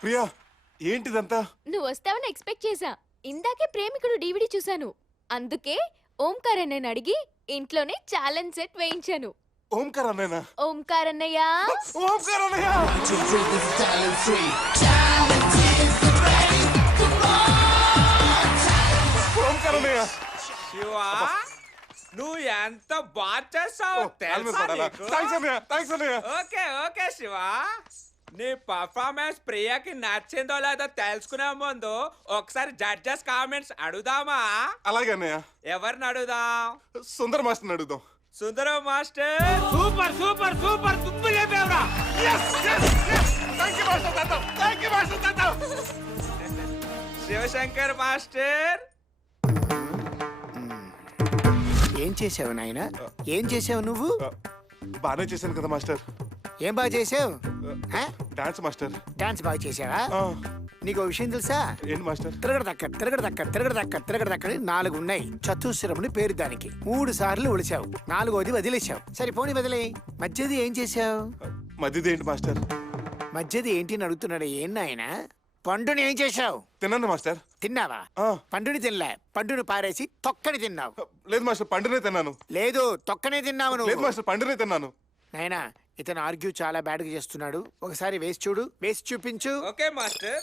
ప్రియా, ఏంటిదంతా? నువ్వు వస్తావని ఎక్స్పెక్ట్ చేశా. ఇందాకే ప్రేమికుడు డివిడి చూశాను. అందుకే ఓంకార్ అన్నయ్యని అడిగి ఇంట్లోనే ఛాలెంజ్ సెట్ వేయించాను. ఓంకార్ అన్నయ్యనా? ఓంకార్ అన్నయ్య, ఓంకార్ అన్నయ్య! ఓంకార్ అన్నయ్య! శివా, నువ్వు ఎంత బాగా చేసావు తెలుసా నీకు? థాంక్స్ అన్నయ్య. ఓకే ఓకే శివా, నీ పర్ఫార్మెన్స్ ప్రియాకి నచ్చిందో లేదో తెలుసుకునే ముందు ఒకసారి జడ్జెస్ కామెంట్స్ అడుగుదామా? అలాగే అన్నయ్య. ఎవరిని అడుగుదాం? సుందర్ మాస్టర్ని అడుగుదాం. సుందరం మాస్టర్, సూపర్ సూపర్ సూపర్, తుమ్ము లేపేవరా! శివశంకర్ మాస్టర్, ఏం చేసావు నాయన? ఏం చేసావు నువ్వు? బాగానే చేశాను కదా మాస్టర్. ఏం బాగా చేసావు? Dance master. డాన్స్ బాగా చేసావా? నీకు విషయం తెలుసా? ఏంటి మాస్టర్? తిరగడదక్క తిరగడదక్క తిరగడదక్క తిరగడదక్కని 4 ఉన్నాయి. చతుశ్రముని పేరు దానికి. 3 సార్లు ఒలిచావు, 4వది వదిలేశావు. సరే పోనీ వదిలే. మధ్యది ఏం చేసావు? మధ్యది ఏంటి మాస్టర్? మధ్యది ఏంటి అని అడుగుతున్నాడు. ఏం నాయన? పండుని ఏం చేశావు? తిన్నాను మాస్టర్. తిన్నావా? పండుని తినలే, పండుని పారేసి తొక్కని తిన్నావు. లేదు మాస్టర్, పండునే తిన్నాను. లేదు, తొక్కనే తిన్నావు నువ్వు. లేదు మాస్టర్, పండునే తిన్నాను. నాయనా, ఇతను ఆర్గ్యూ చాలా బ్యాడ్ గా చేస్తున్నాడు. ఒకసారి వేసి చూడు, వేసి చూపించు. Okay master.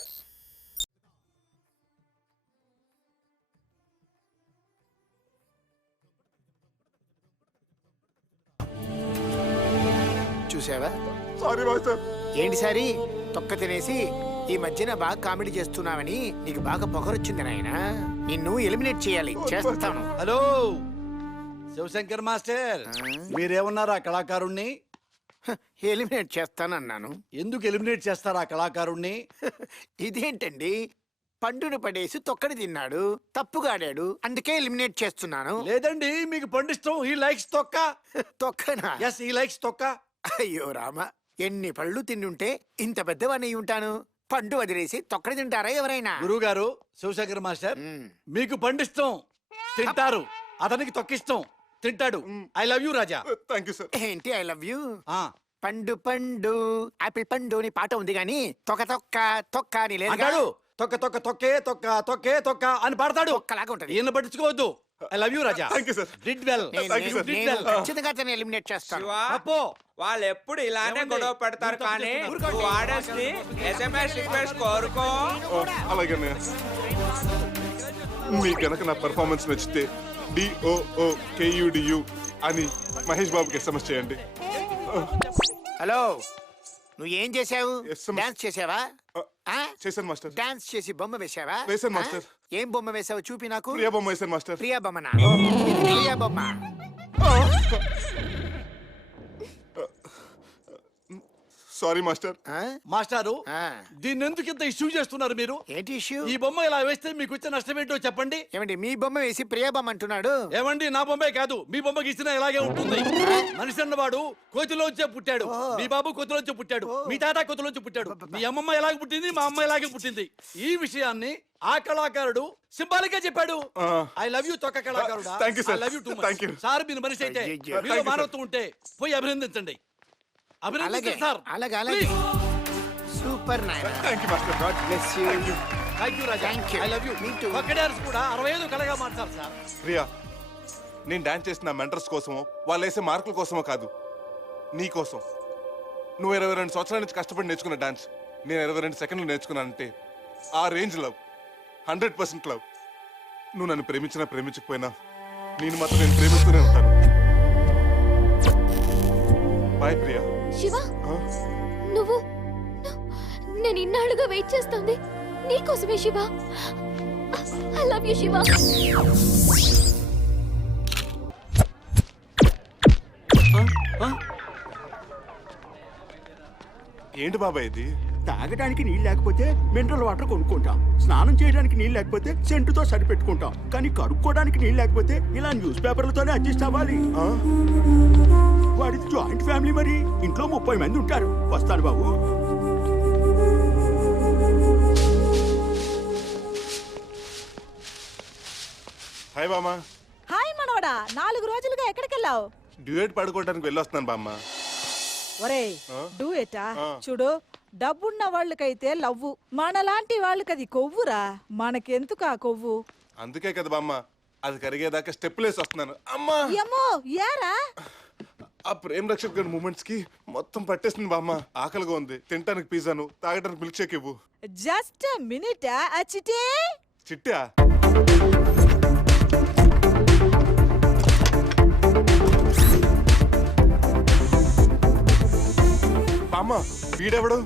చూసావా? Sorry master. ఏంటి సారీ? తొక్క తినేసి ఈ మధ్యన బాగా కామెడీ చేస్తున్నావని నీకు బాగా పొగరొచ్చింది నాయన. నిన్ను ఎలిమినేట్ చేయాలి. చేస్తాను. హలో శివశంకర్ మాస్టర్, మీరేమన్నారు ఆ కళాకారుణ్ణి? ఎలిమినేట్ చేస్తానన్నాను. ఎందుకు ఎలిమినేట్ చేస్తారు ఆ కళాకారుణ్ణి? ఇదేంటండి, పండును పడేసి తొక్కడి తిన్నాడు, తప్పుగా ఆడాడు, అందుకే ఎలిమినేట్ చేస్తున్నాను. లేదండి, మీకు పండు ఇష్టం. హీ లైక్స్ తొక్క. తొక్కనా? ఎస్, హీ లైక్స్ తొక్క. అయ్యో రామ, ఎన్ని పళ్ళు తిండుంటే ఇంత పెద్దవాణ్ణి అయి ఉంటాను. పండు వదిలేసి తొక్కడి తింటారా ఎవరైనా? గురువు గారు, శివశంకర్ మాస్టర్, మీకు పండు ఇష్టం, తింటారు. అతనికి తొక్కిష్టం, తింటాడు. I love you Raja. Thank you sir. ఏంటి ఐ లవ్ యూ? పండు పండు ఆపిల్ పండు అని పాట ఉంది గాని తొక్క తొక్క తొక్క అని లేదు. అంటాడు. తొక్క తొక్క తొక్కే తొక్క తొక్కే తొక్క అని పాడతాడు. ఒక్కలాగా ఉంటది. ఈయన పట్టించుకోవద్దు. I love you Raja. Thank you sir. Did well. నేను ఖచ్చితంగా అతన్ని ఎలిమినేట్ చేస్తాను. అప్పో, వాళ్ళు ఎప్పుడు ఇలానే గొడవ పెడతారు కానీ నువ్వు ఆడేసి SMS రిక్వెస్ట్ కోరుకో. అలాగే మీకు గనక నా పెర్ఫార్మెన్స్ నచ్చితే DOOKUDU అని మహేష్ బాబుకి SMS చేయండి. హలో, నువ్వు ఏం చేసావు? డాన్స్ చేసావా? చేశాను మాస్టర్. డాన్స్ చేసి బొమ్మ వేసావా? వేశాను మాస్టర్. ఏం బొమ్మ వేసావు చూపి నాకు. ప్రియా బొమ్మ వేశాను మాస్టర్. ప్రియా బొమ్మనా? ప్రియా బొమ్మ. Sorry master. మాస్టారు, దీన్ని ఎందుకు ఇంత ఇష్యూ చేస్తున్నారు మీరు? ఏంటి ఇష్యూ? ఈ బొమ్మ ఇలా వేస్తే మీకు వచ్చే నష్టం ఏంటో చెప్పండి. ఏమండి, మీ బొమ్మ వేసి ప్రియా బొమ్మ అంటున్నాడు? ఏమండి, నా బొమ్మే కాదు, మీ బొమ్మకి ఇచ్చినా ఇలాగే ఉంటుంది. మనిషి అన్నవాడు కోతిలోంచే పుట్టాడు. మీ బాబు కోతిలోంచి పుట్టాడు. మీ తాత కోతిలోంచి పుట్టాడు. మీ అమ్మమ్మ ఎలాగ పుట్టింది, మా అమ్మ ఎలాగే పుట్టింది. ఈ విషయాన్ని ఆ కళాకారుడు సింబాలిక్ గా చెప్పాడు. ఐ లవ్ యూ తొక్క కళాకారుడా. I love you too much. Sir, మీరు మనిషి అయితే మీలో మానవత్వం ఉంటే పోయి అభినందించండి. అలాగే అలాగే అలాగే. సూపర్ నాయనా. Thank you master. God bless you. Thank you Raja. I love you. ఒక్క డాన్స్ కూడా 65 కళగా మార్చాలి సార్. ప్రియా, నేను డాన్స్ చేసిన మెంటర్స్ కోసమో వాళ్ళు వేసే మార్కుల కోసమో కాదు, నీ కోసం. నువ్వు 22 సంవత్సరాల నుంచి కష్టపడి నేర్చుకున్న డాన్స్ నేను 22 సెకండ్లు నేర్చుకున్నానంటే ఆ రేంజ్ లవ్, 100% లవ్. నువ్వు నన్ను ప్రేమించినా ప్రేమించకపోయినా నేను మాత్రం నేను ప్రేమిస్తూనే ఉంటాను. బాయ్ ప్రియా. శివ, నువ్వు నేను ఇన్నాళ్ళుగా వెయిట్ చేస్తుంది నీకోసమే Shiva. I love you Shiva. ఏంటి బాబాయ్ ఇది? తాగడానికి నీళ్ళు లేకపోతే మినరల్ వాటర్ కొనుక్కుంటాం. స్నానం చేయడానికి నీళ్ళు లేకపోతే సెంటుతో సరిపెట్టుకుంటాం. కానీ కడుక్కోవడానికి నీళ్ళు లేకపోతే ఇలా న్యూస్ పేపర్లతోనే అడ్జస్ట్ అవ్వాలి. వాడిది జాయింట్ ఫ్యామిలీ, మరి ఇంట్లో 30 మంది ఉంటారు. వస్తాను బాబు. హాయ్ బామ్మ. హాయ్ మనవడా, 4 రోజులుగా ఎక్కడికెళ్ళావు? డ్యూయట్ పాడుకోవడానికి వెళ్ళొస్తున్నాను బామ్మ. ఒరేయ్, డూయటా? చూడు, డబ్బున్న వాళ్ళకైతే లవ్వు, మనలాంటి వాళ్ళకది కొవ్వురా. మనకెందుకు ఆ కొవ్వు? అందుకే కదా బామ్మ అది కరిగేదాకా స్టెప్లేసి వస్తున్నాను. అమ్మా ఏమో ఏరా? ఆ ప్రేమ్ రక్షక్ గారి మూమెంట్స్ కి మొత్తం పట్టేస్తుంది బామ్మ. ఆకలిగా ఉంది, తినడానికి పిజ్జాను, తాగడానికి మిల్క్ షేక్ ఇవ్వు. Just minute. చిటే చిట్టా? బామ్మ, వీడెవడు?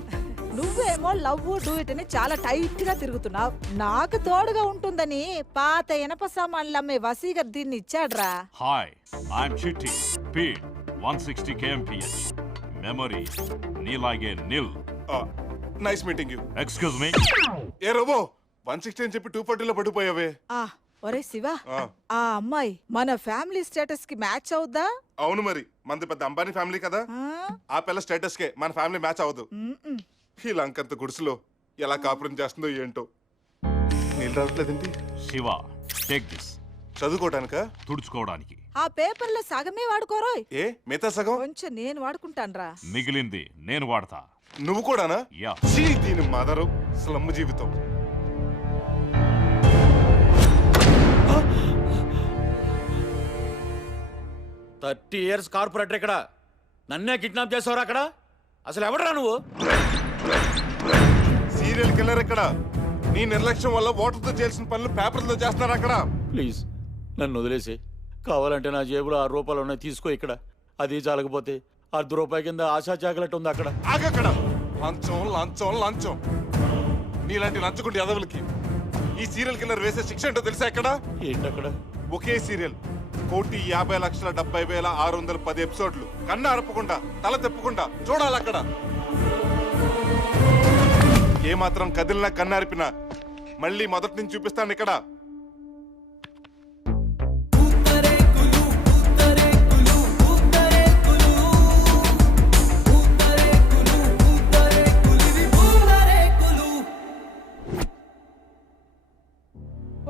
నువ్వేమో లవ్ డూయిట్ అని చాలా టైట్ గా తిరుగుతున్నావు. నాకు తోడుగా ఉంటుందని పాత ఇనప సామాన్లు అమ్మే వసీగర్ దీన్ని ఇచ్చాడ్రా. Hi, I'm Chitti. Speed 160 kmph. Memory నీలాగే nil. Nice meeting you. Excuse me. ఏ రోబో, 160 అని చెప్పి 240 లో పడిపోయావే. ఒరే శివ, ఆ అమ్మాయి మన ఫ్యామిలీ స్టేటస్ కి మ్యాచ్ అవుద్దా? అవును, మరి మనది పెద్ద అంబానీ ఫ్యామిలీ కదా. ఆ పిల్ల స్టేటస్ కే మన ఫ్యామిలీ మ్యాచ్ అవ్వదు. ఈ లంకంత గుడిసెలో ఎలా కాపురం చేస్తుందో ఏంటో. నీళ్ళు రావట్లేదేంటి? Shiva, take this. చదువుకోవడానికా? తుడుచుకోవడానికి. ఆ పేపర్లో సగమే వాడుకోరోయ్. ఏ మిగతా సగం? కొంచెం నేను వాడుకుంటాన్రా. మిగిలింది నేను వాడతా. నువ్వు కూడానా? యా. దీని మదరు స్లమ్ జీవితం. థర్టీ ఇయర్స్ కార్పొరేటర్ ఇక్కడ నన్నే కిడ్నాప్ చేసావురా? అక్కడ అసలు ఎవడరా నువ్వు? సీరియల్ కిల్లర్ ఇక్కడ. నీ నిర్లక్ష్యం వల్ల ఓటర్తో చేయాల్సిన పనులు పేపర్లతో చేస్తున్నారు అక్కడ. ప్లీజ్ నన్ను వదిలేసి, కావాలంటే నా జేబులో 6 రూపాయలు ఉన్నాయి, తీసుకో. ఇక్కడ అది చాలకపోతే ₹1 కింద ఆశా చాకలెట్ ఉంది అక్కడ. ఆగక్కడ. లంచం లంచం లంచం. నీలాంటి లంచకుండి ఎదవులకి ఈ సీరియల్ కిల్లర్ వేసే శిక్ష ఏంటో తెలుసా? ఎక్కడ ఏంటక్కడ? ఒకే సీరియల్ 1,50,70,610 ఎపిసోడ్లు కన్ను అరపకుండా తల తెప్పకుండా చూడాలి అక్కడ. ఏమాత్రం కదిలినా కన్ను అరిపినా మళ్ళీ మొదటి నుంచి చూపిస్తాను ఇక్కడ.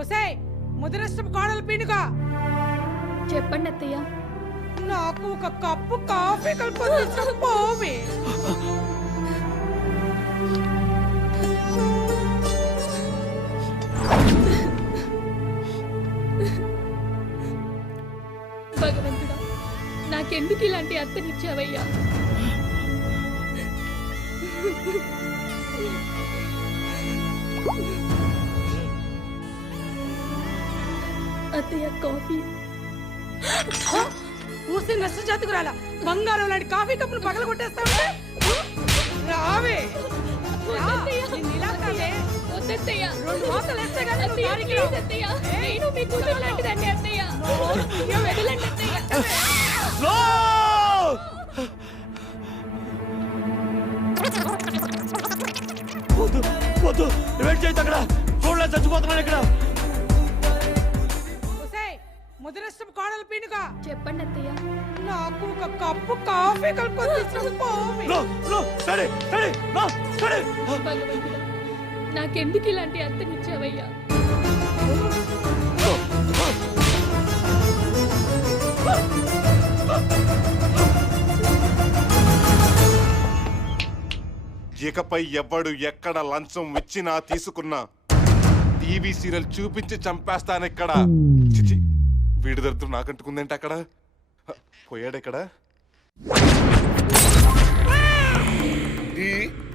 ఒసేయ్ ముదిరష్టం కోడలు పీనుగా చెప్పండి అత్తయ్య. నాకు ఒక కప్పు కాఫీ కలుపుకొని పోవే. భగవంతుడా, నాకెందుకు ఇలాంటి అత్తనిచ్చావయ్యా? అత్తయ్య కాఫీ. ఊసి నష్ట జాతికి రాలా బంగారం లాంటి కాఫీ కప్పులు పగల కొట్టేస్తావు. రావే రెండు మోసాలు వేస్తే కదా నువ్వు దారికి రావు. నేను మీ కూతురు లాంటిదండి అత్తయ్య. వదలండి అత్తయ్య. వద్దు వద్దు, వెయిట్ చేయొద్దు అక్కడ. చూడలేదు, చచ్చిపోతున్నాను ఇక్కడ. ముదిరష్టం కోడలు పీనుగా చెప్పండి అత్తయ్య. నాకు ఒక కప్పు కాఫీ కలుపుకొని పోవే. భగవంతుడా, నాకెందుకు ఇలాంటి అత్తనిచ్చావయ్యా? ఇకపై ఎవ్వడు ఎక్కడ లంచం ఇచ్చినా తీసుకున్నా టీవీ సీరియల్ చూపించి చంపేస్తానిక్కడ. చిచి, వీడి దరిద్రం నాకంటుకుందేంటి అక్కడ? పోయాడెక్కడ?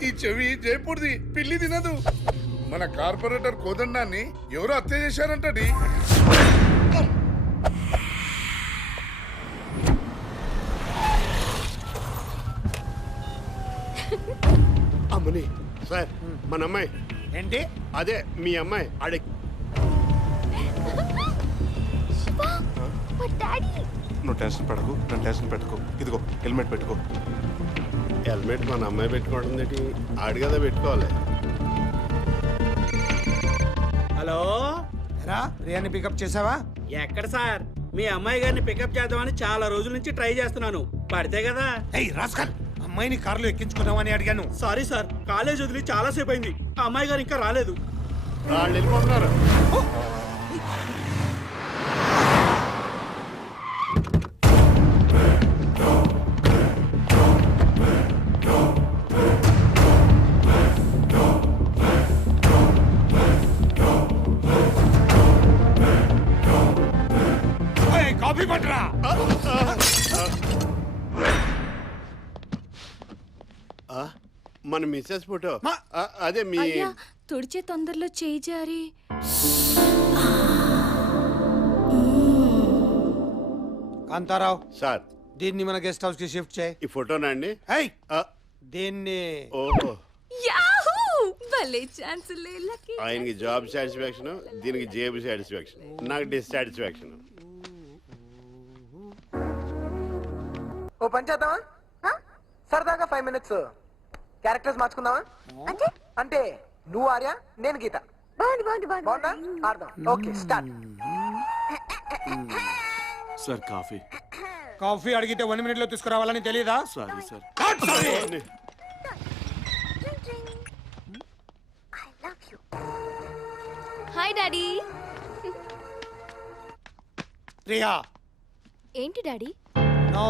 ఈ చెవి జైపూర్ది పిల్లి తినదు. మన కార్పొరేటర్ కోదండాన్ని ఎవరో హత్య చేశారంటది. అమ్మని సార్, మన అమ్మాయి. ఏంటి? అదే మీ అమ్మాయి. నువ్వు టెన్షన్ పెట్టుకో, నన్ను టెన్షన్ పెట్టుకో. ఇదిగో హెల్మెట్ పెట్టుకో. హెల్మెట్ మన అమ్మాయి పెట్టుకోవడం ఆడు కదా పెట్టుకోవాలి. హలో ప్రియాని పికప్ చేసావా? ఎక్కడ సార్, మీ అమ్మాయి గారిని పికప్ చేద్దామని చాలా రోజుల నుంచి ట్రై చేస్తున్నాను. పడితే కదా. అమ్మాయిని కారులో ఎక్కించుకుందామని అడిగాను. సారీ సార్, కాలేజ్ వదిలి చాలా సేపు అయింది. ఆ అమ్మాయి గారు ఇంకా రాలేదు. వాళ్ళు వెళ్ళిపోతున్నారు. కాఫీ పట్టరా. మన మిస్సెస్ ఫోటో. అదే మీ తుడిచే తొందరలో చేయి జారి. కాంతారావు సార్, దీన్ని మన గెస్ట్ హౌస్ కి షిఫ్ట్ చేయి. ఈ ఫోటోనా అండి? దీన్ని. ఓహో, యాహూ! భలే ఛాన్స్ లేలకి. ఆయనకి జాబ్ సాటిస్ఫాక్షన్, దీనికి జేబు సాటిస్ఫాక్షన్, నాకు డిస్సాటిస్ఫాక్షన్. ఓ పని చేద్దామా? సరదాగా 5 minutes క్యారెక్టర్స్ మార్చుకుందామా? అంటే నువ్వు ఆర్య, నేను గీత. బాగుందా? ఆడదాం. Okay, start. Sir coffee. Coffee అడిగితే 1 minute లో తీసుకురావాలని తెలియదా? Sorry sir. Hi daddy. Priya. ఏంటి డాడీ? నో,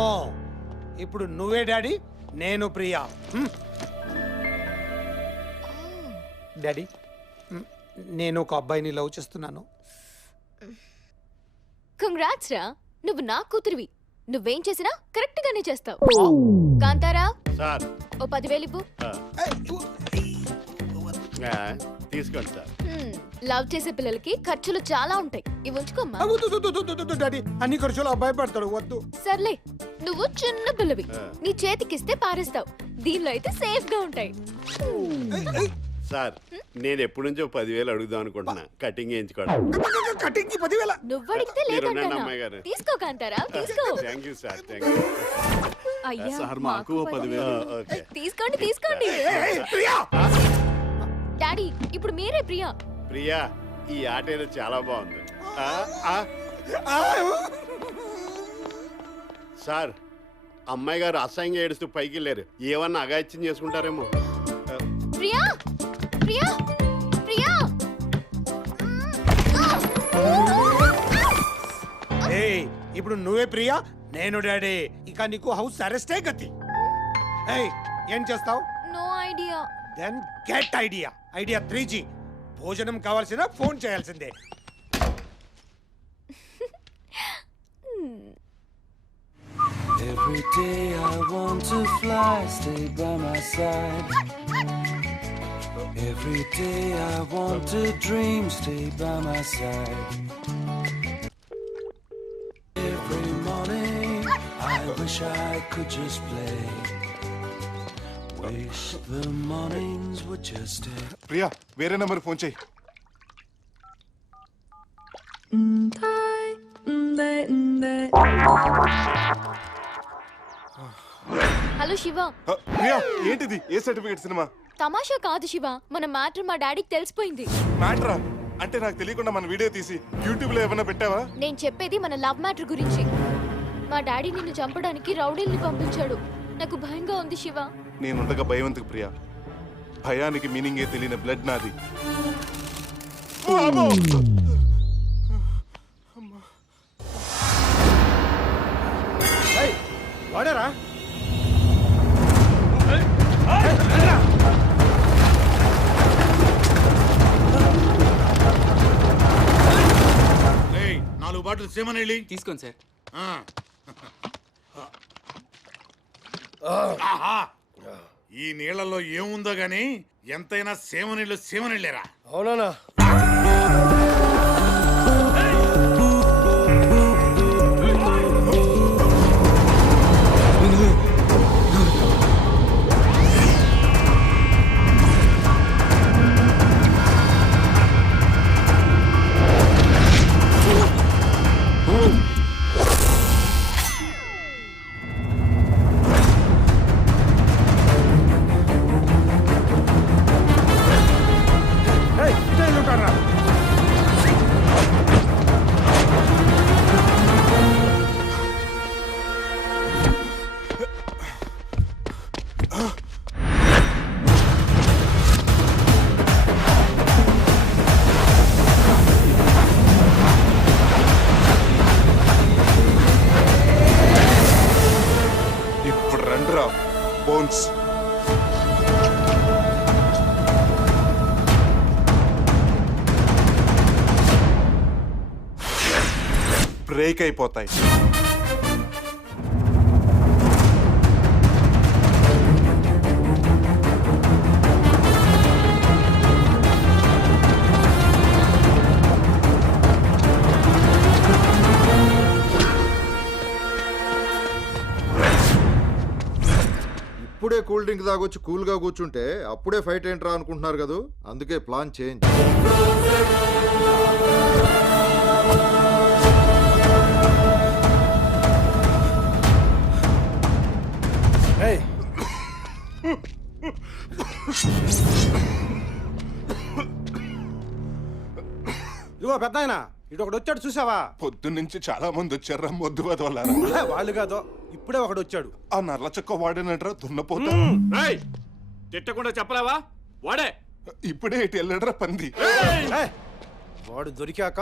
ఇప్పుడు నువ్వే డాడీ, నేను ప్రియా. డాడీ, నేను ఒక అబ్బాయిని లవ్ చేస్తున్నాను. కంగ్రాట్స్ రా, నువ్వు నా కూతురివి. నువ్వేం చేసినా కరెక్ట్ గానే చేస్తావు. కాంతారా, సార్ ఓ 10,000 ఇవ్వు. తీసుకోండి సార్. లవ్ చేసే పిల్లలకి ఖర్చులు చాలా ఉంటాయి. ఇవి ఉంచుకోమ్మా. డాడీ, అన్ని ఖర్చులు అబ్బాయి పెడతాడు, వద్దు. సర్లే, నువ్వు చిన్న పిల్లవి, నీ చేతికిస్తే పారేస్తావు. దీనిలో అయితే సేఫ్ గా ఉంటాయి. సార్, నేను ఎప్పటి నుంచో 10,000 అడుగుదాం అనుకుంటున్నా, కటింగ్ చేయించుకోవడం. నువ్వు అడిగితే లేదంటానా? అమ్మాయి గారు. తీసుకో కాంతారా, తీసుకో. Thank you sir, thank you. అయ్యా, సార్ మాకు 10,000. తీసుకోండి తీసుకోండి. డాడీ, ఇప్పుడు మీరే ప్రియా. ప్రియా ఈ ఆట ఏదో చాలా బాగుంది సార్ అమ్మాయి గారు అసహ్యంగా ఏడుస్తూ పైకి వెళ్ళారు ఏమన్నా అగాయిత్యం చేసుకుంటారేమో ప్రియా ప్రియా ప్రియా ఇప్పుడు నువ్వే ప్రియా నేను డాడీ ఇక నీకు హౌస్ అరెస్టే గతి ఏం చేస్తావు no idea then get idea idea 3G భోజనం కావాల్సిన ఫోన్ చేయాల్సిందే Every day I want to fly, stay by my side. Every day I want to dream, stay by my side. Every morning I wish I could just play. Wish the mornings would just stay. Priya వేరే నెంబర్ ఫోన్ చేయి. హలో శివ. ప్రియా ఏంటిది? ఏ సర్టిఫికేట్ సినిమా? తమాషా కాదు శివ, మన మ్యాటర్ మా డాడీకి తెలిసిపోయింది. మ్యాటరా? అంటే నాకు తెలియకుండా మన వీడియో తీసి యూట్యూబ్ లో ఏమైనా పెట్టావా? నేను చెప్పేది మన లవ్ మ్యాటర్ గురించి. మా డాడీ నిన్ను చంపడానికి రౌడీల్ని పంపించాడు. నాకు భయంగా ఉంది శివ. నేనుండగా భయం ఎందుకు ప్రియా? భయానికి మీనింగే తెలియని బ్లడ్ నాది. వాడారా నాలుగు బాటిల్ సేమనెళ్ళి తీసుకోండి సార్. ఈ నీళ్లలో ఏముందో గాని ఎంతైనా సేమనెళ్ళేరా. అవునా? ఇప్పుడు రండ్రా బోన్స్. బ్రేక్ అయిపోతాయి. ఇప్పుడే కూల్ డ్రింక్ తాగొచ్చి కూల్ గా కూర్చుంటే అప్పుడే ఫైట్ ఏంట్రా అనుకుంటున్నారు కదా, అందుకే ప్లాన్ చేంజ్. ఇదిగో పెద్ద ఆయన ఇటు ఒకడు వచ్చాడు చూసావా? పొద్దున్నుంచి చాలా మంది వచ్చారా మొద్దు వదలారా. వాళ్ళు కాదు, ఇప్పుడే ఒకడు వచ్చాడు. ఆ నల్ల చొక్క వాడేనట్రా దున్నపోతా. తిట్టకుండా చెప్పలేవా? వాడే ఇప్పుడే ఇటు వెళ్ళడరా పంది. వాడు దొరికాక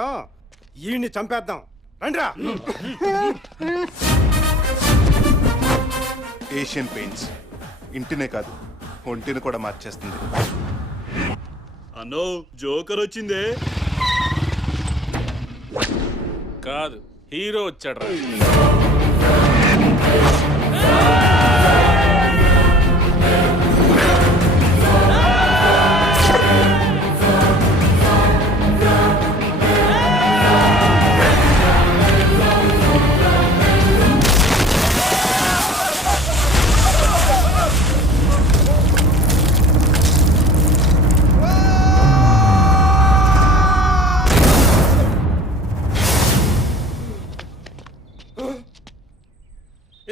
ఈయన్ని చంపేద్దాం రండిరా. ఏషియన్ పెయింట్స్ ఇంటినే కాదు ఒంటిని కూడా మార్చేస్తుంది. అన్నో జోకర్ వచ్చిందే. కాదు హీరో వచ్చాడు.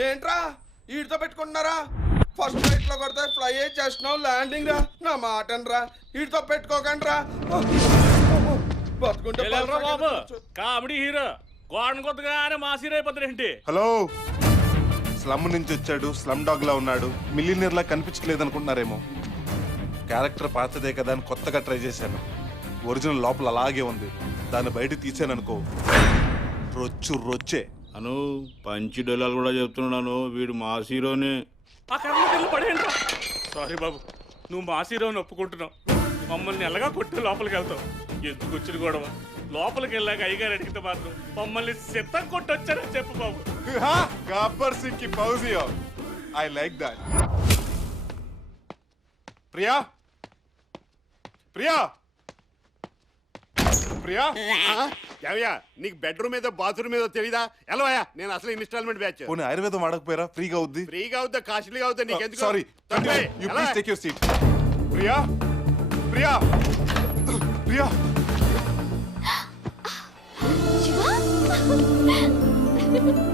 ఏంట్రా వీటితో పెట్టుకుంటున్నారా? ఫస్ట్ ఫ్లైట్ లో కొడితే ఫ్లై చేస్తున్నావు, ల్యాండింగ్ రా. నా మాట రా, వీటితో పెట్టుకోకండి రా. బాబు కామెడీ హీరో గోడను కొత్తగానే మాస్ హీరో అయిపోతారేంటి? హలో, స్లమ్ నుంచి వచ్చాడు, స్లమ్ డాగ్ లా ఉన్నాడు, మిలియనీర్ లా కనిపించట్లేదు అనుకుంటున్నారేమో. క్యారెక్టర్ పాతదే కదా అని కొత్తగా ట్రై చేశాను. ఒరిజినల్ లోపల అలాగే ఉంది. దాన్ని బయట తీసాననుకో రొచ్చే. అను పంచి డొల్లాలు కూడా చెప్తున్నాను, వీడు మా హీరోనే. ఆ కర్మకెళ్ళి పడేయండి. సారీ బాబు, నువ్వు మాస్ హీరోని ఒప్పుకుంటున్నావు, మమ్మల్ని ఎలాగా కొట్టి లోపలికి వెళ్తావు. ఎందుకు వచ్చిన గొడవ? లోపలికి వెళ్ళాక అయ్యగారు అడిగితే మాత్రం మమ్మల్ని సిద్ధం కొట్టొచ్చారని చెప్పు బాబు. గబ్బర్ సింగ్ కి ఫౌజియో, I like that. Priya, Priya, Priya. ఏవయ్యా, నీకు బెడ్రూమ్ ఏదో బాత్రూమ్ ఏదో తెలీదా? ఎలవయ్యా, నేను అసలు ఇన్స్టాల్మెంట్ బ్యాచ్. పోనీ ఆయుర్వేదం వాడకపోయారా? ఫ్రీగా అవుద్ది. ఫ్రీగా అవుతా, కాస్ట్లీగా అవుతా, నీకెందుకు? Sorry, you please take your seat. Priya, Priya, Priya.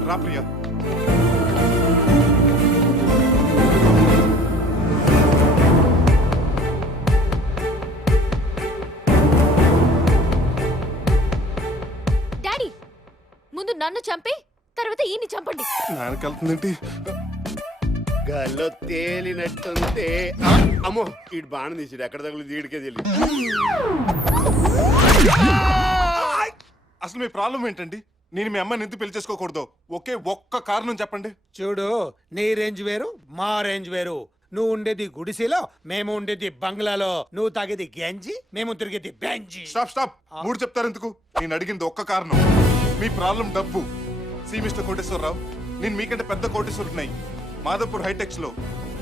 రా ప్రియా. డాడీ, ముందు నన్ను చంపి తర్వాత ఈయన్ని చంపండి. నాన్నకెళ్తుందేంటి? గాల్లో తేలినట్టుంది. అమ్మో, ఈడు బాణం తీసాడు, ఎక్కడ తగులు దీడికే తెలియదు. అసలు మీ ప్రాబ్లం ఏంటండి? నేను మీ అమ్మాయిని ఎందుకు పెళ్లి చేసుకోకూడదు? ఒక్క కారణం చెప్పండి. చూడు, నీ రేంజ్ వేరు, మా రేంజ్ వేరు. నువ్వు ఉండేది గుడిసెలో, మేము ఉండేది బంగ్లాలో. నువ్వు తాగేది గంజి, మేము తిరిగేది బెంజి. స్టాప్. మూడు చెప్తారు ఎందుకు? నేను అడిగింది ఒక్క కారణం. మీ ప్రాబ్లం డబ్బు. సి మిస్టర్ కోటేశ్వరరావు, నేను మీకంటే పెద్ద కోటేశ్వరున్నాయి. మాధవపూర్ హైటెక్స్ లో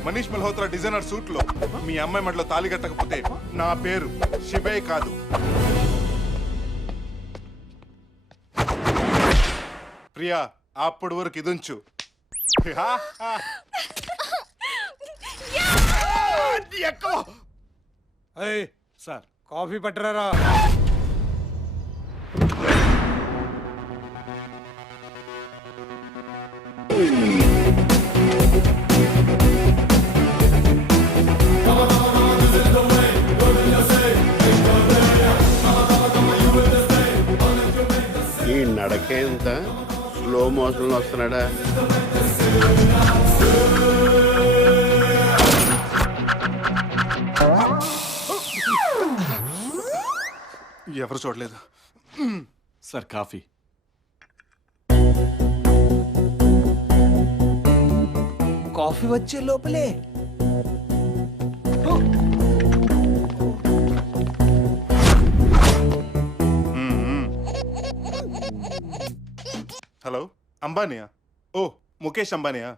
మనీష్ మల్హోత్రా డిజైనర్ సూట్ లో మీ అమ్మాయి మెడలో తాళి కట్టకపోతే నా పేరు శివే కాదు. ప్రియా, అప్పటి వరకు ఇదుంచు. Sir, coffee పట్టరారా? ఈ నడకే ఎంత స్లో మోషన్ వస్తున్నాడా? ఎవరు చూడలేదు సార్. కాఫీ. కాఫీ వచ్చే లోపలే హలో, అంబానీయా? ఓ, ముఖేష్ అంబానీయా?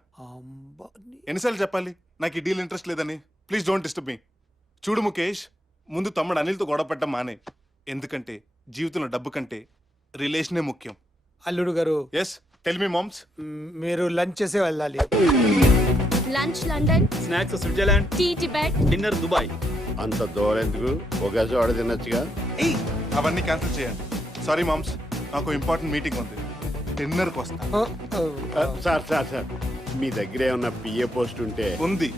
ఎన్నిసార్లు చెప్పాలి నాకు ఈ డీల్ ఇంట్రెస్ట్ లేదని? Please don't disturb me. చూడు ముఖేష్, ముందు తమ్ముడు అనిల్తో గొడవ పెట్టడం మానే. ఎందుకంటే జీవితంలో డబ్బు కంటే రిలేషనే ముఖ్యం. అల్లుడు గారు. Yes, tell me moms. మీరు లంచ్ చేసే వెళ్ళాలి. Lunch London, snacks Switzerland, tea Tibet, dinner Dubai. అంత దూరం ఎందుకు? ఒకే చోట తినొచ్చుగా. అవన్నీ క్యాన్సిల్ చేయండి. సారీ మామ్స్, నాకు ఇంపార్టెంట్ మీటింగ్ ఉంది. డిన్నర్కి వస్తా. సార్, మీ దగ్గర ఏమన్నా పిఏ పోస్ట్ ఉంటే? ఉంది,